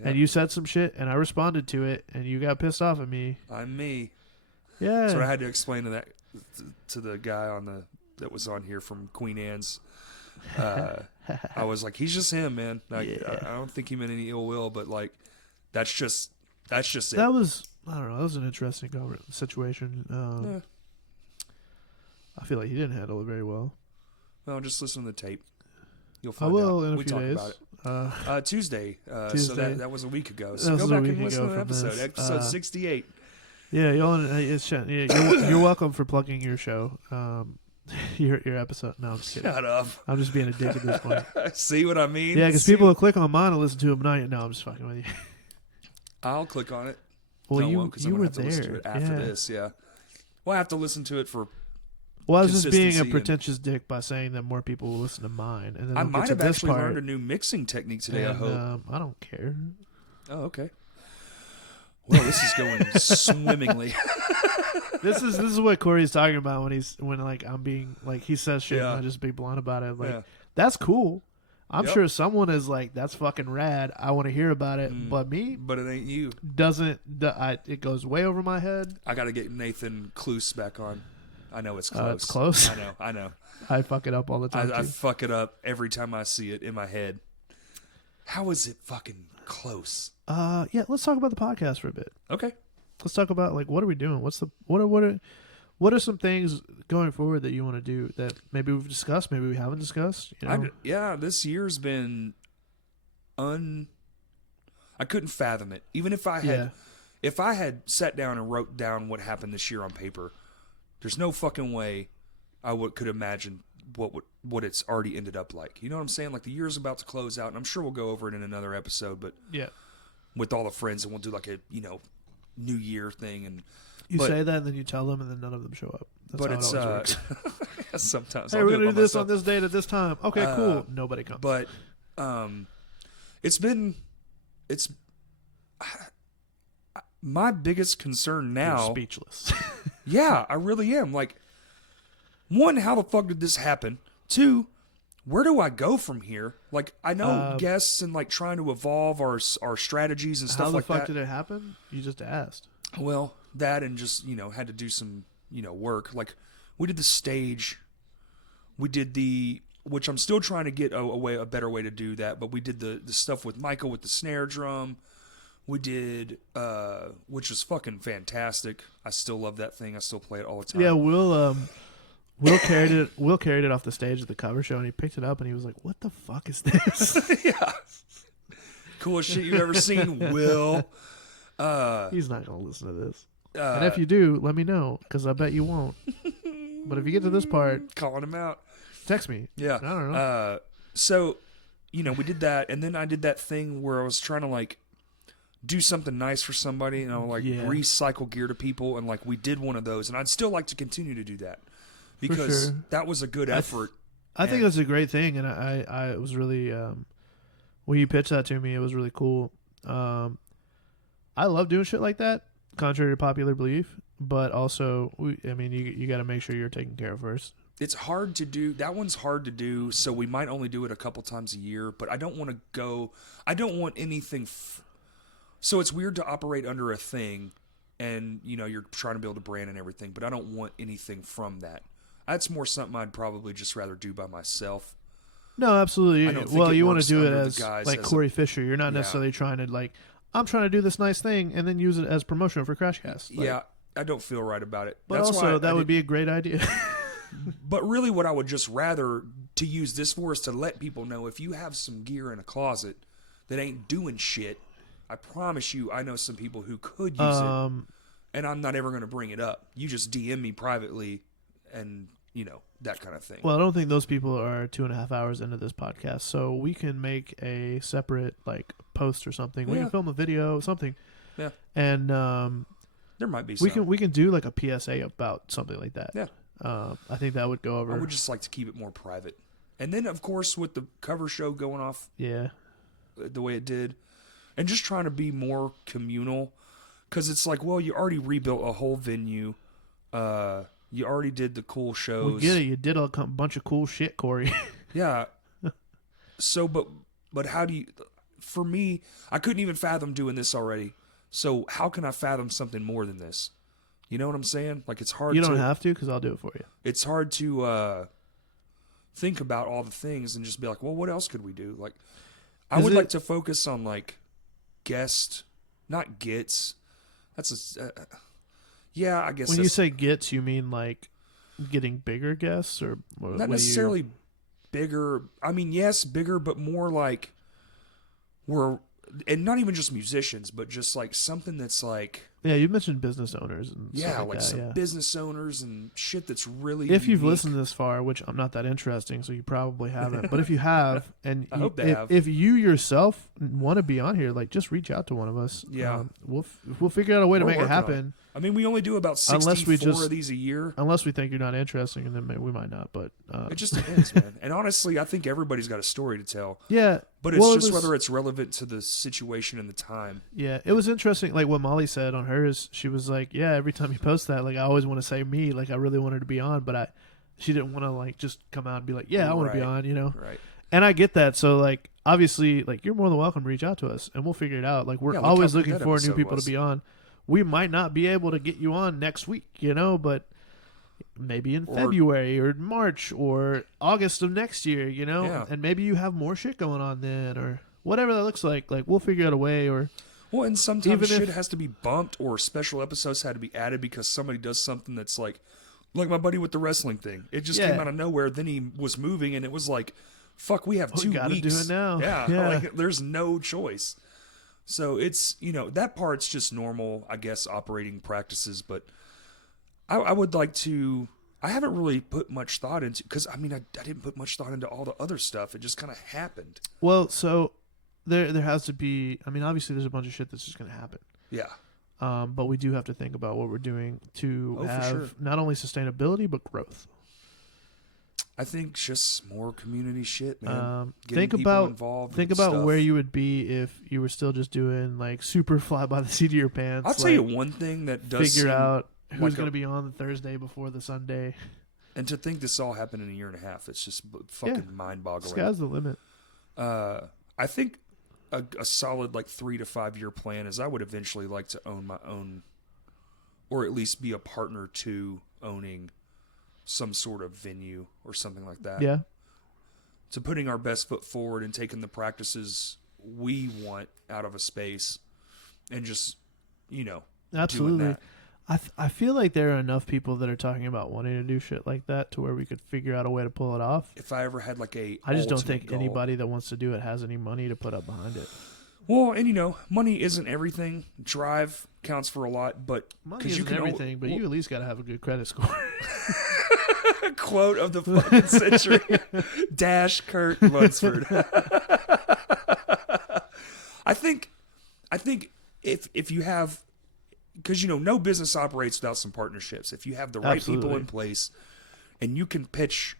And you said some shit, and I responded to it, and you got pissed off at me. I'm me. Yeah. So I had to explain to to the guy that was on here from Queen Anne's. I was like, he's just him, man. Like, I don't think he meant any ill will, but like, that's just it. That was, I don't know. That was an interesting situation. I feel like he didn't handle it very well. Well, just listen to the tape. You'll find I will out. in a we few talked days. about it. Tuesday. So that was a week ago. So That go was a back week and listen to ago the from episode. this. Episode 68. Yeah, you're welcome for plugging your show. Your episode. No, I'm just kidding. Shut up. I'm just being a dick at this point. See what I mean? Yeah, because people will click on mine and listen to them. No, I'm just fucking with you. I'll click on it. Well, no, you I'm were have to listen to there. it after this. Yeah. Well, I have to listen to it for. Well, I was just being a consistency pretentious dick by saying that more people will listen to mine, and then I they'll might get have to this actually part, learned a new mixing technique today. and, I hope. I don't care. Oh, okay. Well, this is going swimmingly. This is what Corey's talking about when like I'm being like he says shit Yeah. and I just be blunt about it. Like Yeah. that's cool. I'm Yep. sure someone is like, that's fucking rad. I want to hear about it, but me But it ain't you. doesn't. It goes way over my head. I got to get Nathan Kloos back on. I know it's close. It's close. I know. I fuck it up all the time. I too. fuck it up every time I see it in my head. How is it fucking close? Yeah. Let's talk about the podcast for a bit. Okay. Let's talk about like what are we doing? What are some things going forward that you want to do that maybe we've discussed, maybe we haven't discussed? You know? This year's been I couldn't fathom it. Even if I had sat down and wrote down what happened this year on paper, there's no fucking way I could imagine what it's already ended up like. You know what I'm saying? Like the year's about to close out, and I'm sure we'll go over it in another episode. But Yeah. with all the friends, and we'll do like a New Year thing, and You say that and then you tell them and then none of them show up. That's but how it's it always works. sometimes. Hey, I'll we're do gonna it do by this myself. on this date at this time. Okay, cool. Nobody comes. But it's my biggest concern now. You're speechless. Yeah, I really am. Like, one, how the fuck did this happen? Two, where do I go from here? Like, I know guests and like trying to evolve our strategies and stuff like that. How the fuck did it happen? You just asked. Well, that and just had to do some work. Like, we did the stage. We did which I'm still trying to get a better way to do that. But we did the stuff with Michael with the snare drum. We did, which was fucking fantastic. I still love that thing. I still play it all the time. Yeah, Will carried it off the stage at the cover show, and he picked it up, and he was like, "What the fuck is this?" Yeah, coolest shit you've ever seen, Will. He's not gonna listen to this, and if you do, let me know because I bet you won't. But if you get to this part, calling him out, text me. Yeah, I don't know. So, we did that, and then I did that thing where I was trying to like do something nice for somebody, and I would like recycle gear to people, and like we did one of those, and I'd still like to continue to do that because that was a good effort. I think that's a great thing, and I was really when you pitched that to me, it was really cool. I love doing shit like that, contrary to popular belief, but also you got to make sure you're taken care of first. It's hard to do. That one's hard to do, so we might only do it a couple times a year. But I don't want to go. I don't want anything. So it's weird to operate under a thing, and you're trying to build a brand and everything. But I don't want anything from that. That's more something I'd probably just rather do by myself. No, absolutely. Well, you want to do it as like Corey Fisher. You're not necessarily trying to like. I'm trying to do this nice thing and then use it as promotion for Crashcast. Like, yeah, I don't feel right about it. But that's also, why that would be a great idea. But really what I would just rather to use this for is to let people know if you have some gear in a closet that ain't doing shit, I promise you I know some people who could use it, and I'm not ever going to bring it up. You just DM me privately and, that kind of thing. Well, I don't think those people are 2.5 hours into this podcast, so we can make a separate like post or something. We can film a video, something. Yeah. And there might be some. We can do like a PSA about something like that. Yeah. I think that would go over. I would just like to keep it more private. And then, of course, with the cover show going off the way it did, and just trying to be more communal, because it's like, well, you already rebuilt a whole venue. You already did the cool shows. We get it. You did a bunch of cool shit, Corey. Yeah. So, but how do you... For me, I couldn't even fathom doing this already. So how can I fathom something more than this? You know what I'm saying? Like, it's hard. You don't have to, because I'll do it for you. It's hard to think about all the things and just be like, well, what else could we do? Like, I would like to focus on like guest, not gets. That's yeah, I guess. When you say gets, you mean like getting bigger guests, or not necessarily bigger. I mean, yes, bigger, but more like and not even just musicians, but just like something that's like. Yeah, you mentioned business owners and stuff like that, some business owners and shit that's really if you've unique. listened this far, which I'm not that interesting, so you probably haven't. But if you have, and I hope they have. If you yourself want to be on here, like just reach out to one of us. Yeah, we'll figure out a way to make it happen. I mean, we only do about 64 of these a year. Unless we think you're not interesting, and then we might not. But it just depends, man. And honestly, I think everybody's got a story to tell. Yeah, but it's just whether it's relevant to the situation and the time. Yeah, it was interesting. Like what Molly said on hers, she was like, "Yeah, every time you post that, like I always want to say me. Like I really wanted to be on, but she didn't want to like just come out and be like, yeah, I want to be on, you know." Right. And I get that. So like obviously, like you're more than welcome to reach out to us, and we'll figure it out. Like we're always looking for new people to be on. We might not be able to get you on next week, you know, but maybe in February or March or August of next year, you know, and maybe you have more shit going on then, or whatever that looks like. Like we'll figure out a way. Or well, and sometimes shit has to be bumped, or special episodes had to be added because somebody does something that's like my buddy with the wrestling thing. It just came out of nowhere. Then he was moving, and it was like, fuck, we have 2 weeks. Gotta do it now. Yeah. Like there's no choice. So it's, you know, that part's just normal, I guess, operating practices. But I would like to. I haven't really put much thought into, because I mean, I didn't put much thought into all the other stuff. It just kind of happened. Well, so there has to be. I mean, obviously, there's a bunch of shit that's just going to happen. Yeah. But we do have to think about what we're doing to have not only sustainability but growth. I think just more community shit, man. Think about where you would be if you were still just doing like super fly by the seat of your pants. I'll tell you one thing that does figure out who's going to be on the Thursday before the Sunday. And to think this all happened in a year and a half, it's just fucking mind-boggling. Sky's the limit. I think a solid like 3 to 5 year plan is I would eventually like to own my own, or at least be a partner to owning some sort of venue or something like that. Yeah. To putting our best foot forward and taking the practices we want out of a space and just, you know, absolutely. doing that. I feel like there are enough people that are talking about wanting to do shit like that to where we could figure out a way to pull it off. If I ever had like I just don't think anybody that wants to do it has any money to put up behind it. Well, and you know, money isn't everything. Drive counts for a lot, but money isn't everything, but you at least got to have a good credit score. Quote of the fucking century. Dash Kurt Lunsford. I think if you have, because you know, no business operates without some partnerships. If you have the right people in place and you can pitch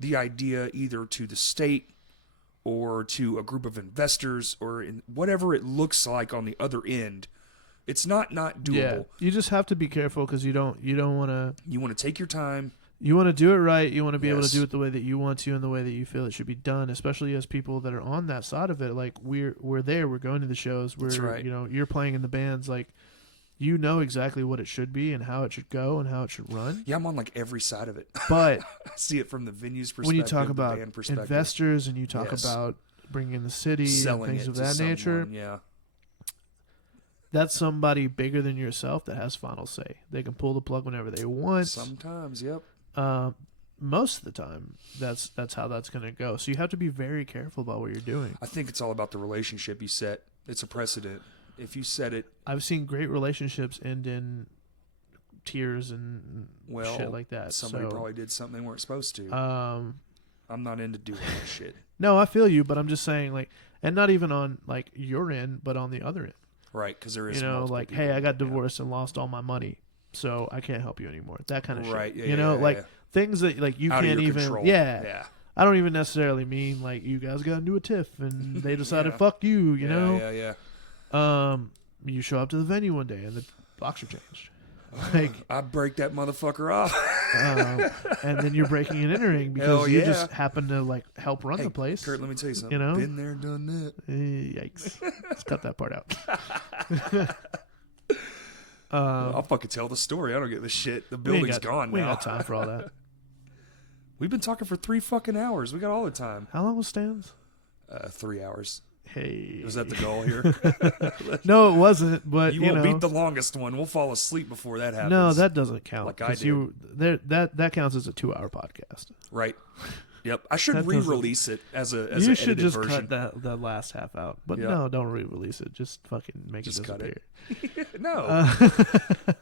the idea either to the state or to a group of investors or in whatever it looks like on the other end, it's not doable. Yeah, you just have to be careful because you don't want to. You want to take your time. You want to do it right. You want to be able to do it the way that you want to and the way that you feel it should be done, especially as people that are on that side of it. Like we're there. We're going to the shows. That's right. You know, you're playing in the bands. Like you know exactly what it should be and how it should go and how it should run. Yeah, I'm on like every side of it. But I see it from the venue's perspective, when you talk about the band perspective, investors and you talk about bringing in the city selling and things of to that someone, nature, yeah. That's somebody bigger than yourself that has final say. They can pull the plug whenever they want. Sometimes, yep. Most of the time, that's how that's going to go. So you have to be very careful about what you're doing. I think it's all about the relationship you set. It's a precedent. If you set it, I've seen great relationships end in tears and shit like that. Somebody probably did something they weren't supposed to. I'm not into doing that shit. No, I feel you, but I'm just saying, like, and not even on like your end, but on the other end. Right, because there is, you know, like, hey, I got divorced and lost all my money, so I can't help you anymore. That kind of shit. Right, yeah, you know, like things that like you out can't of your even. control. Yeah. I don't even necessarily mean like you guys got into a tiff and they decided fuck you. You know. Yeah. You show up to the venue one day and the boxer changed. Like I break that motherfucker off. And then you're breaking and entering because you just happen to like help run the place. Kurt, let me tell you something. You know, been there, done that. Yikes! Let's cut that part out. I'll fucking tell the story. I don't give a shit. The building's gone now. We ain't got time for all that. We've been talking for 3 fucking hours. We got all the time. How long was Stan's? 3 hours. Hey. Was that the goal here? No, it wasn't. But you won't beat the longest one. We'll fall asleep before that happens. No, that doesn't count. Like I did. That counts as a 2-hour podcast. Right. Yep. I should re-release it as a you an should just version. cut that last half out. But no, don't re-release it. Just fucking make it disappear. Cut it. No.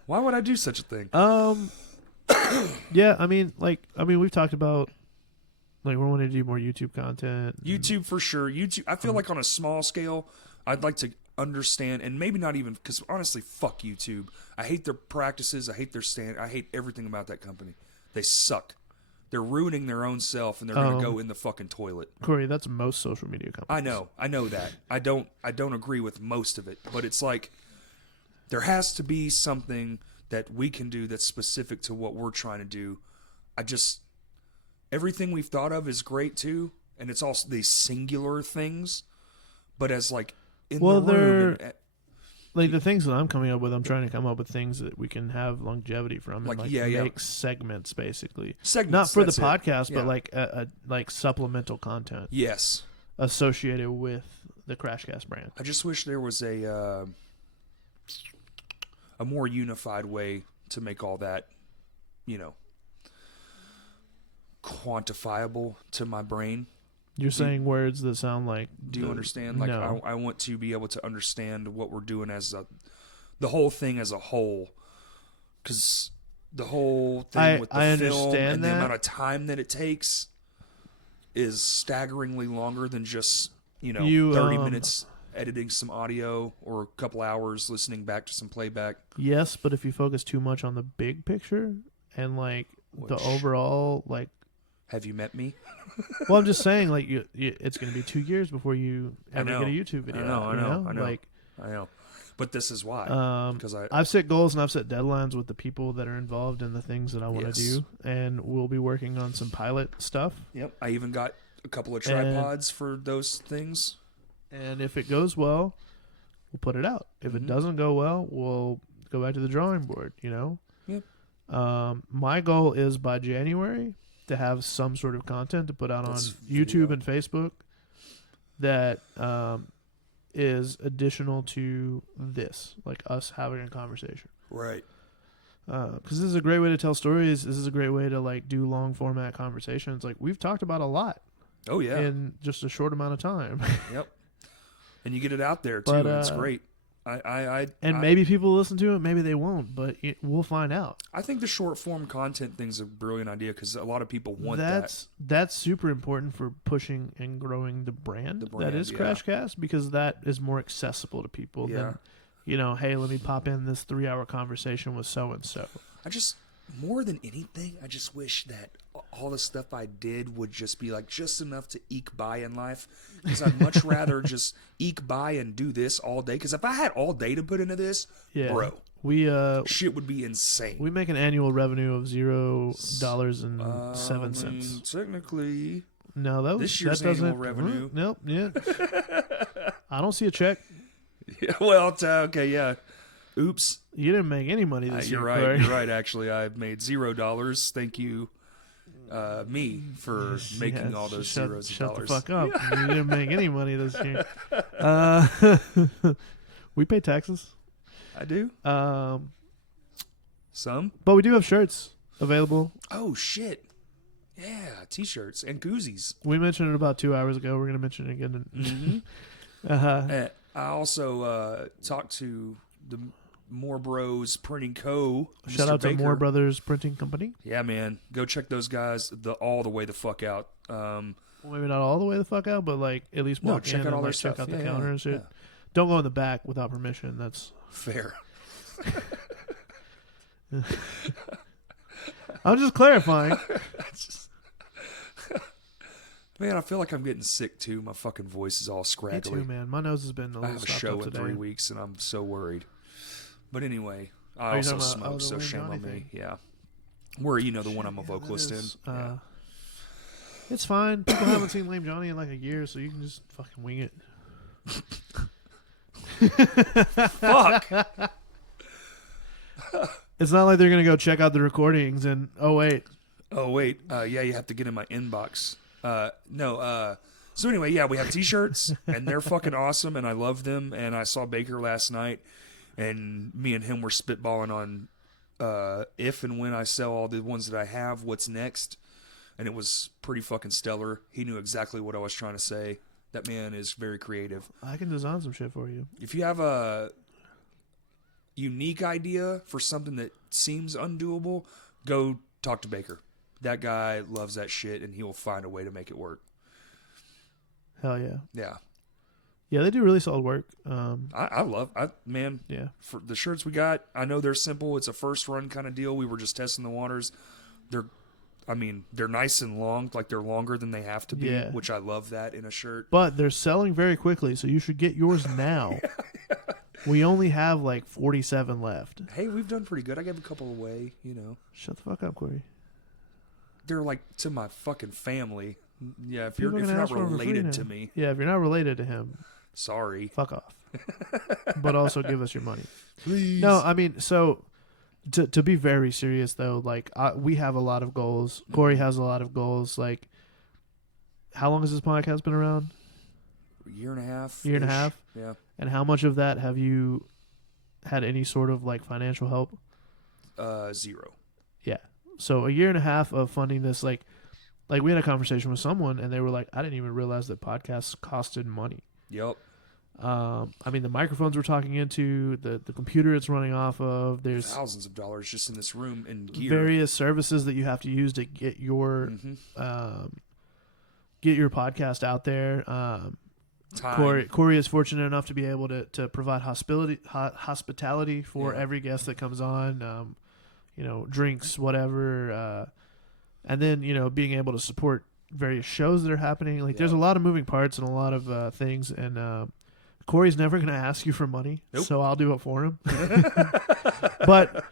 Why would I do such a thing? Yeah, I mean, we've talked about like we wanting to do more YouTube content. YouTube for sure. YouTube. I feel like on a small scale, I'd like to understand, and maybe not even because honestly, fuck YouTube. I hate their practices. I hate their stand. I hate everything about that company. They suck. They're ruining their own self, and they're going to go in the fucking toilet. Corey, that's most social media companies. I know that. I don't agree with most of it, but it's like there has to be something that we can do that's specific to what we're trying to do. Everything we've thought of is great too, and it's also these singular things, but as like in the room. Like the things that I'm coming up with, I'm trying to come up with things that we can have longevity from, and make segments basically. Not for the podcast, but like supplemental content. Yes, associated with the Crashcast brand. I just wish there was a more unified way to make all that, quantifiable to my brain. You're saying words that sound like... Do you understand? Like, no. I want to be able to understand what we're doing as the whole thing as a whole. Because the whole thing with the film and the amount of time that it takes is staggeringly longer than just, 30 minutes editing some audio or a couple hours listening back to some playback. Yes, but if you focus too much on the big picture and, the overall, Have you met me? Well, I'm just saying, it's going to be 2 years before you ever get a YouTube video. I know. But this is why. Because I've set goals and I've set deadlines with the people that are involved in the things that I want to do, and we'll be working on some pilot stuff. Yep. I even got a couple of tripods for those things. And if it goes well, we'll put it out. If it doesn't go well, we'll go back to the drawing board. Yep. My goal is by January to have some sort of content to put out on YouTube and Facebook that is additional to this, like us having a conversation. Right. Because this is a great way to tell stories. This is a great way to do long format conversations. We've talked about a lot. Oh yeah. In just a short amount of time. Yep. And you get it out there too. And it's great. Maybe people listen to it, maybe they won't, but we'll find out. I think the short form content thing's a brilliant idea because a lot of people want that. That's super important for pushing and growing the brand that is Crashcast, because that is more accessible to people than, hey, let me pop in this 3-hour conversation with so and so. More than anything, I just wish that all the stuff I did would just be just enough to eke by in life. Because I'd much rather just eke by and do this all day. Because if I had all day to put into this, bro, shit would be insane. We make an annual revenue of $0.07. Technically, no, this year's annual revenue. Nope, yeah. I don't see a check. Yeah, well, okay, yeah. Oops. You didn't make any money this year. You're right. You're right. Actually, I've made $0. Thank you, me, for making all those zeros of dollars. Shut the fuck up. You didn't make any money this year. We pay taxes. I do. Some. But we do have shirts available. Oh, shit. Yeah, T-shirts and koozies. We mentioned it about 2 hours ago. We're going to mention it again. I also talked to the More Bros Printing Co. Shout out to More Brothers Printing Company. Yeah, man. Go check those guys all the way the fuck out. Well, maybe not all the way the fuck out, but at least walk check in out and all their check stuff. out the counter and shit. Yeah. Don't go in the back without permission. That's fair. I'm just clarifying. Man, I feel like I'm getting sick too. My fucking voice is all scraggly. Me too, man. My nose has been a little I have a show in 3 weeks, and I'm so worried. But anyway, I also smoke, so shame on me. Yeah. Where, the one I'm a vocalist in. Yeah. It's fine. People haven't seen Lame Johnny in a year, so you can just fucking wing it. Fuck. It's not like they're gonna go check out the recordings and Oh wait, yeah, you have to get in my inbox. No. So anyway, yeah, we have T-shirts, and they're fucking awesome, and I love them. And I saw Baker last night, and me and him were spitballing on if and when I sell all the ones that I have, what's next. And it was pretty fucking stellar. He knew exactly what I was trying to say. That man is very creative. I can design some shit for you. If you have a unique idea for something that seems undoable, go talk to Baker. That guy loves that shit, and he will find a way to make it work. Hell yeah. Yeah. Yeah, they do really solid work. Man, yeah. For the shirts we got, I know they're simple. It's a first run kind of deal. We were just testing the waters. They're nice and long, like they're longer than they have to be, which I love that in a shirt. But they're selling very quickly, so you should get yours now. Yeah. We only have like 47 left. Hey, we've done pretty good. I gave a couple away, you know. Shut the fuck up, Corey. They're like to my fucking family. Yeah, if you're not related to me. Yeah, if you're not related to him. Sorry. Fuck off. But also give us your money. Please. No, I mean, so to be very serious though, like we have a lot of goals. Corey has a lot of goals. Like, how long has this podcast been around? A year and a half. Year and a half? Yeah. And how much of that have you had any sort of like financial help? 0. Yeah. So a year and a half of funding this, like we had a conversation with someone and they were like, I didn't even realize that podcasts costed money. Yep. I mean, the microphones we're talking into, the computer it's running off of, there's thousands of dollars just in this room and gear. Various services that you have to use to get your podcast out there. Corey is fortunate enough to be able to provide hospitality for every guest that comes on. Drinks, whatever, and then being able to support various shows that are happening. Like, there's a lot of moving parts and a lot of things, and Corey's never going to ask you for money, so I'll do it for him. But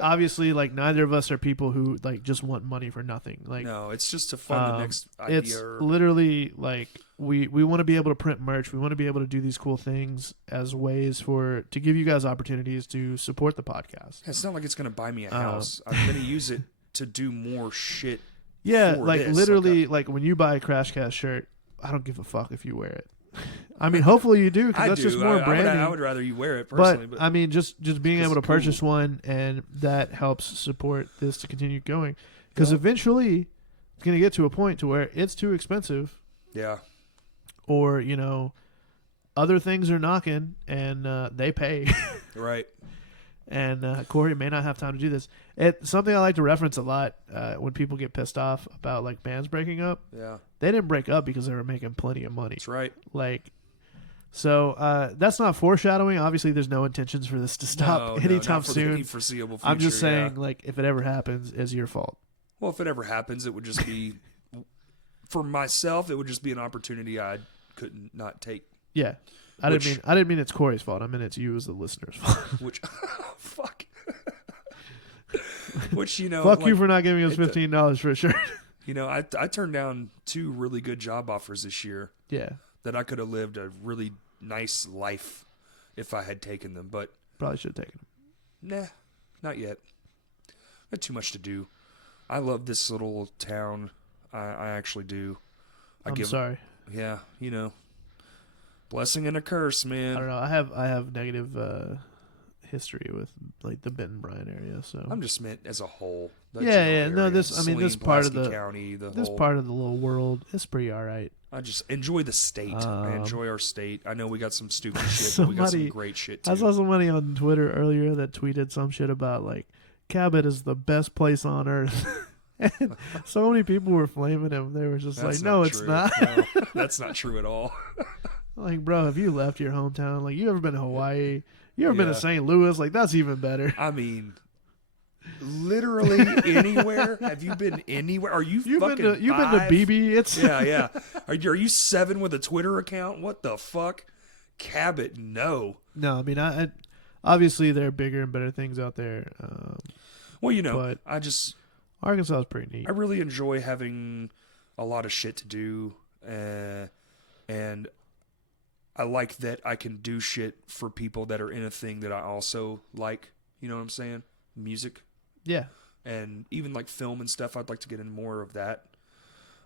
obviously, neither of us are people who just want money for nothing. No, it's just to fund the next idea. It's literally we want to be able to print merch. We want to be able to do these cool things as ways to give you guys opportunities to support the podcast. It's not like it's going to buy me a house. I'm going to use it to do more shit. Yeah, literally, when you buy a Crash Cast shirt, I don't give a fuck if you wear it. I mean, hopefully you do, because that's just more branding. I would rather you wear it personally. But I mean, just being able to purchase one, and that helps support this to continue going. Because eventually, it's going to get to a point to where it's too expensive. Yeah. Or, other things are knocking, and they pay. Right. And Corey may not have time to do this. It's something I like to reference a lot when people get pissed off about bands breaking up. Yeah, they didn't break up because they were making plenty of money. That's right. So that's not foreshadowing. Obviously, there's no intentions for this to stop anytime soon. Any foreseeable future, I'm just saying, if it ever happens, it's your fault. Well, if it ever happens, it would just be for myself. It would just be an opportunity I couldn't not take. Yeah. I didn't mean it's Corey's fault. I mean it's you as the listener's fault. Fuck. Which fuck you for not giving us $15 for a shirt. I turned down 2 really good job offers this year. Yeah. That I could have lived a really nice life if I had taken them, but probably should have taken them. Nah, not yet. I had too much to do. I love this little town. I actually do. I'm sorry. Yeah, blessing and a curse, man. I don't know. I have negative history with the Benton Bryan area, so I'm just meant as a whole. No, this part of the county, part of the little world is pretty all right. I just enjoy the state. I enjoy our state. I know we got some stupid shit, but we got some great shit too. I saw somebody on Twitter earlier that tweeted some shit about Cabot is the best place on earth. And so many people were flaming him. They were just no, it's not. No, that's not true at all. Bro, have you left your hometown? You ever been to Hawaii? You ever been to St. Louis? That's even better. I mean, literally anywhere. Have you been anywhere? Are you you've fucking been to, You've been to BB? It's yeah. Are you 7 with a Twitter account? What the fuck? Cabot, no. No, I mean, I obviously there are bigger and better things out there. But Arkansas is pretty neat. I really enjoy having a lot of shit to do, and I like that I can do shit for people that are in a thing that I also like. You know what I'm saying? Music. Yeah. And even like film and stuff. I'd like to get in more of that.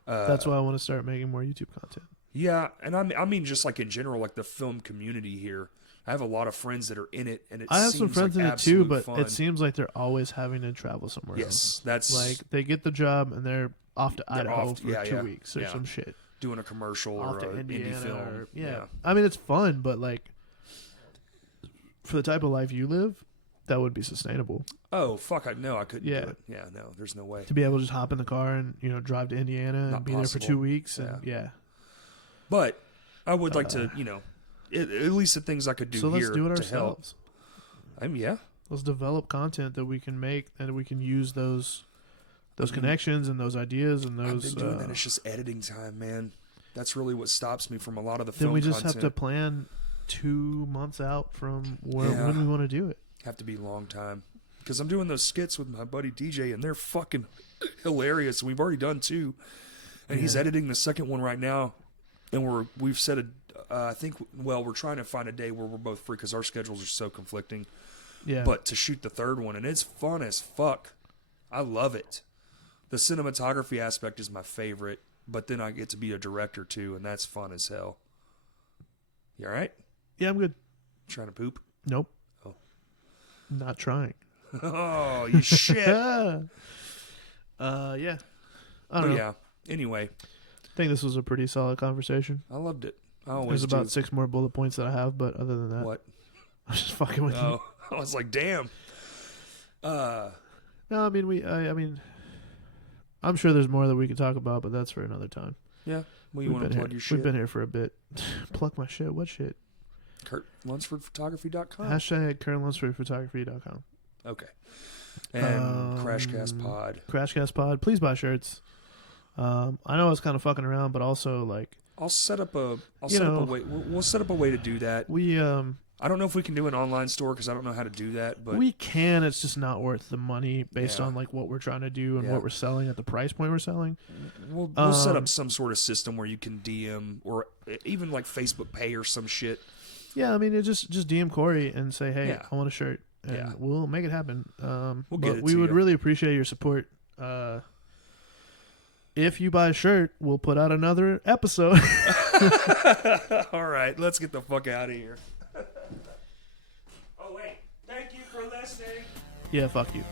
That's why I want to start making more YouTube content. Yeah, and I mean just like in general, like the film community here. I have a lot of friends that are in it, and I have some friends like in it too, but fun. it seems like they're always having to travel somewhere else. Yes, that's like they get the job and they're off to Idaho for 2 weeks or some shit. Doing a commercial off or to an Indiana indie film. Or, I mean, it's fun, but like for the type of life you live, that would be sustainable. Oh fuck! I couldn't Yeah. do it. Yeah, no, there's no way. To be able to just hop in the car and drive to Indiana and be there for 2 weeks and But I would like to, at least the things I could do so here let's do it to help. ourselves. Let's develop content that we can make and we can use those connections and those ideas and those. I've been doing that. It's just editing time, man. That's really what stops me from a lot of the film. Then we just content. have to plan 2 months out from when we want to do it. Have to be a long time because I'm doing those skits with my buddy DJ and they're fucking hilarious. We've already done 2, and he's editing the second one right now. And we've set we're trying to find a day where we're both free because our schedules are so conflicting. Yeah. But to shoot the third one, and it's fun as fuck. I love it. The cinematography aspect is my favorite, but then I get to be a director too, and that's fun as hell. You all right? Yeah, I'm good. Trying to poop? Nope. Oh. Not trying. Oh, you shit. Yeah. I don't know. Yeah. Anyway. I think this was a pretty solid conversation. I loved it. I always There's about 6 more bullet points that I have, but other than that. What? I'm just fucking with you. I was like, damn. No, I mean, I'm sure there's more that we could talk about, but that's for another time. Yeah. Well, you want to plug your shit? We've been here for a bit. Plug my shit. What shit? KurtLunsfordPhotography.com. Hashtag KurtLunsfordPhotography.com. Okay. And Crashcast Pod. Crashcast Pod. Please buy shirts. I know it's kind of fucking around, but also like I'll set up a way. We'll set up a way to do that. I don't know if we can do an online store because I don't know how to do that. But we can. It's just not worth the money based on like what we're trying to do and what we're selling at the price point we're selling. We'll set up some sort of system where you can DM or even like Facebook Pay or some shit. Yeah, I mean, just DM Corey and say, hey, I want a shirt, and we'll make it happen. We would really appreciate your support. If you buy a shirt, we'll put out another episode. All right, let's get the fuck out of here. Oh, wait. Thank you for listening. Yeah, fuck you.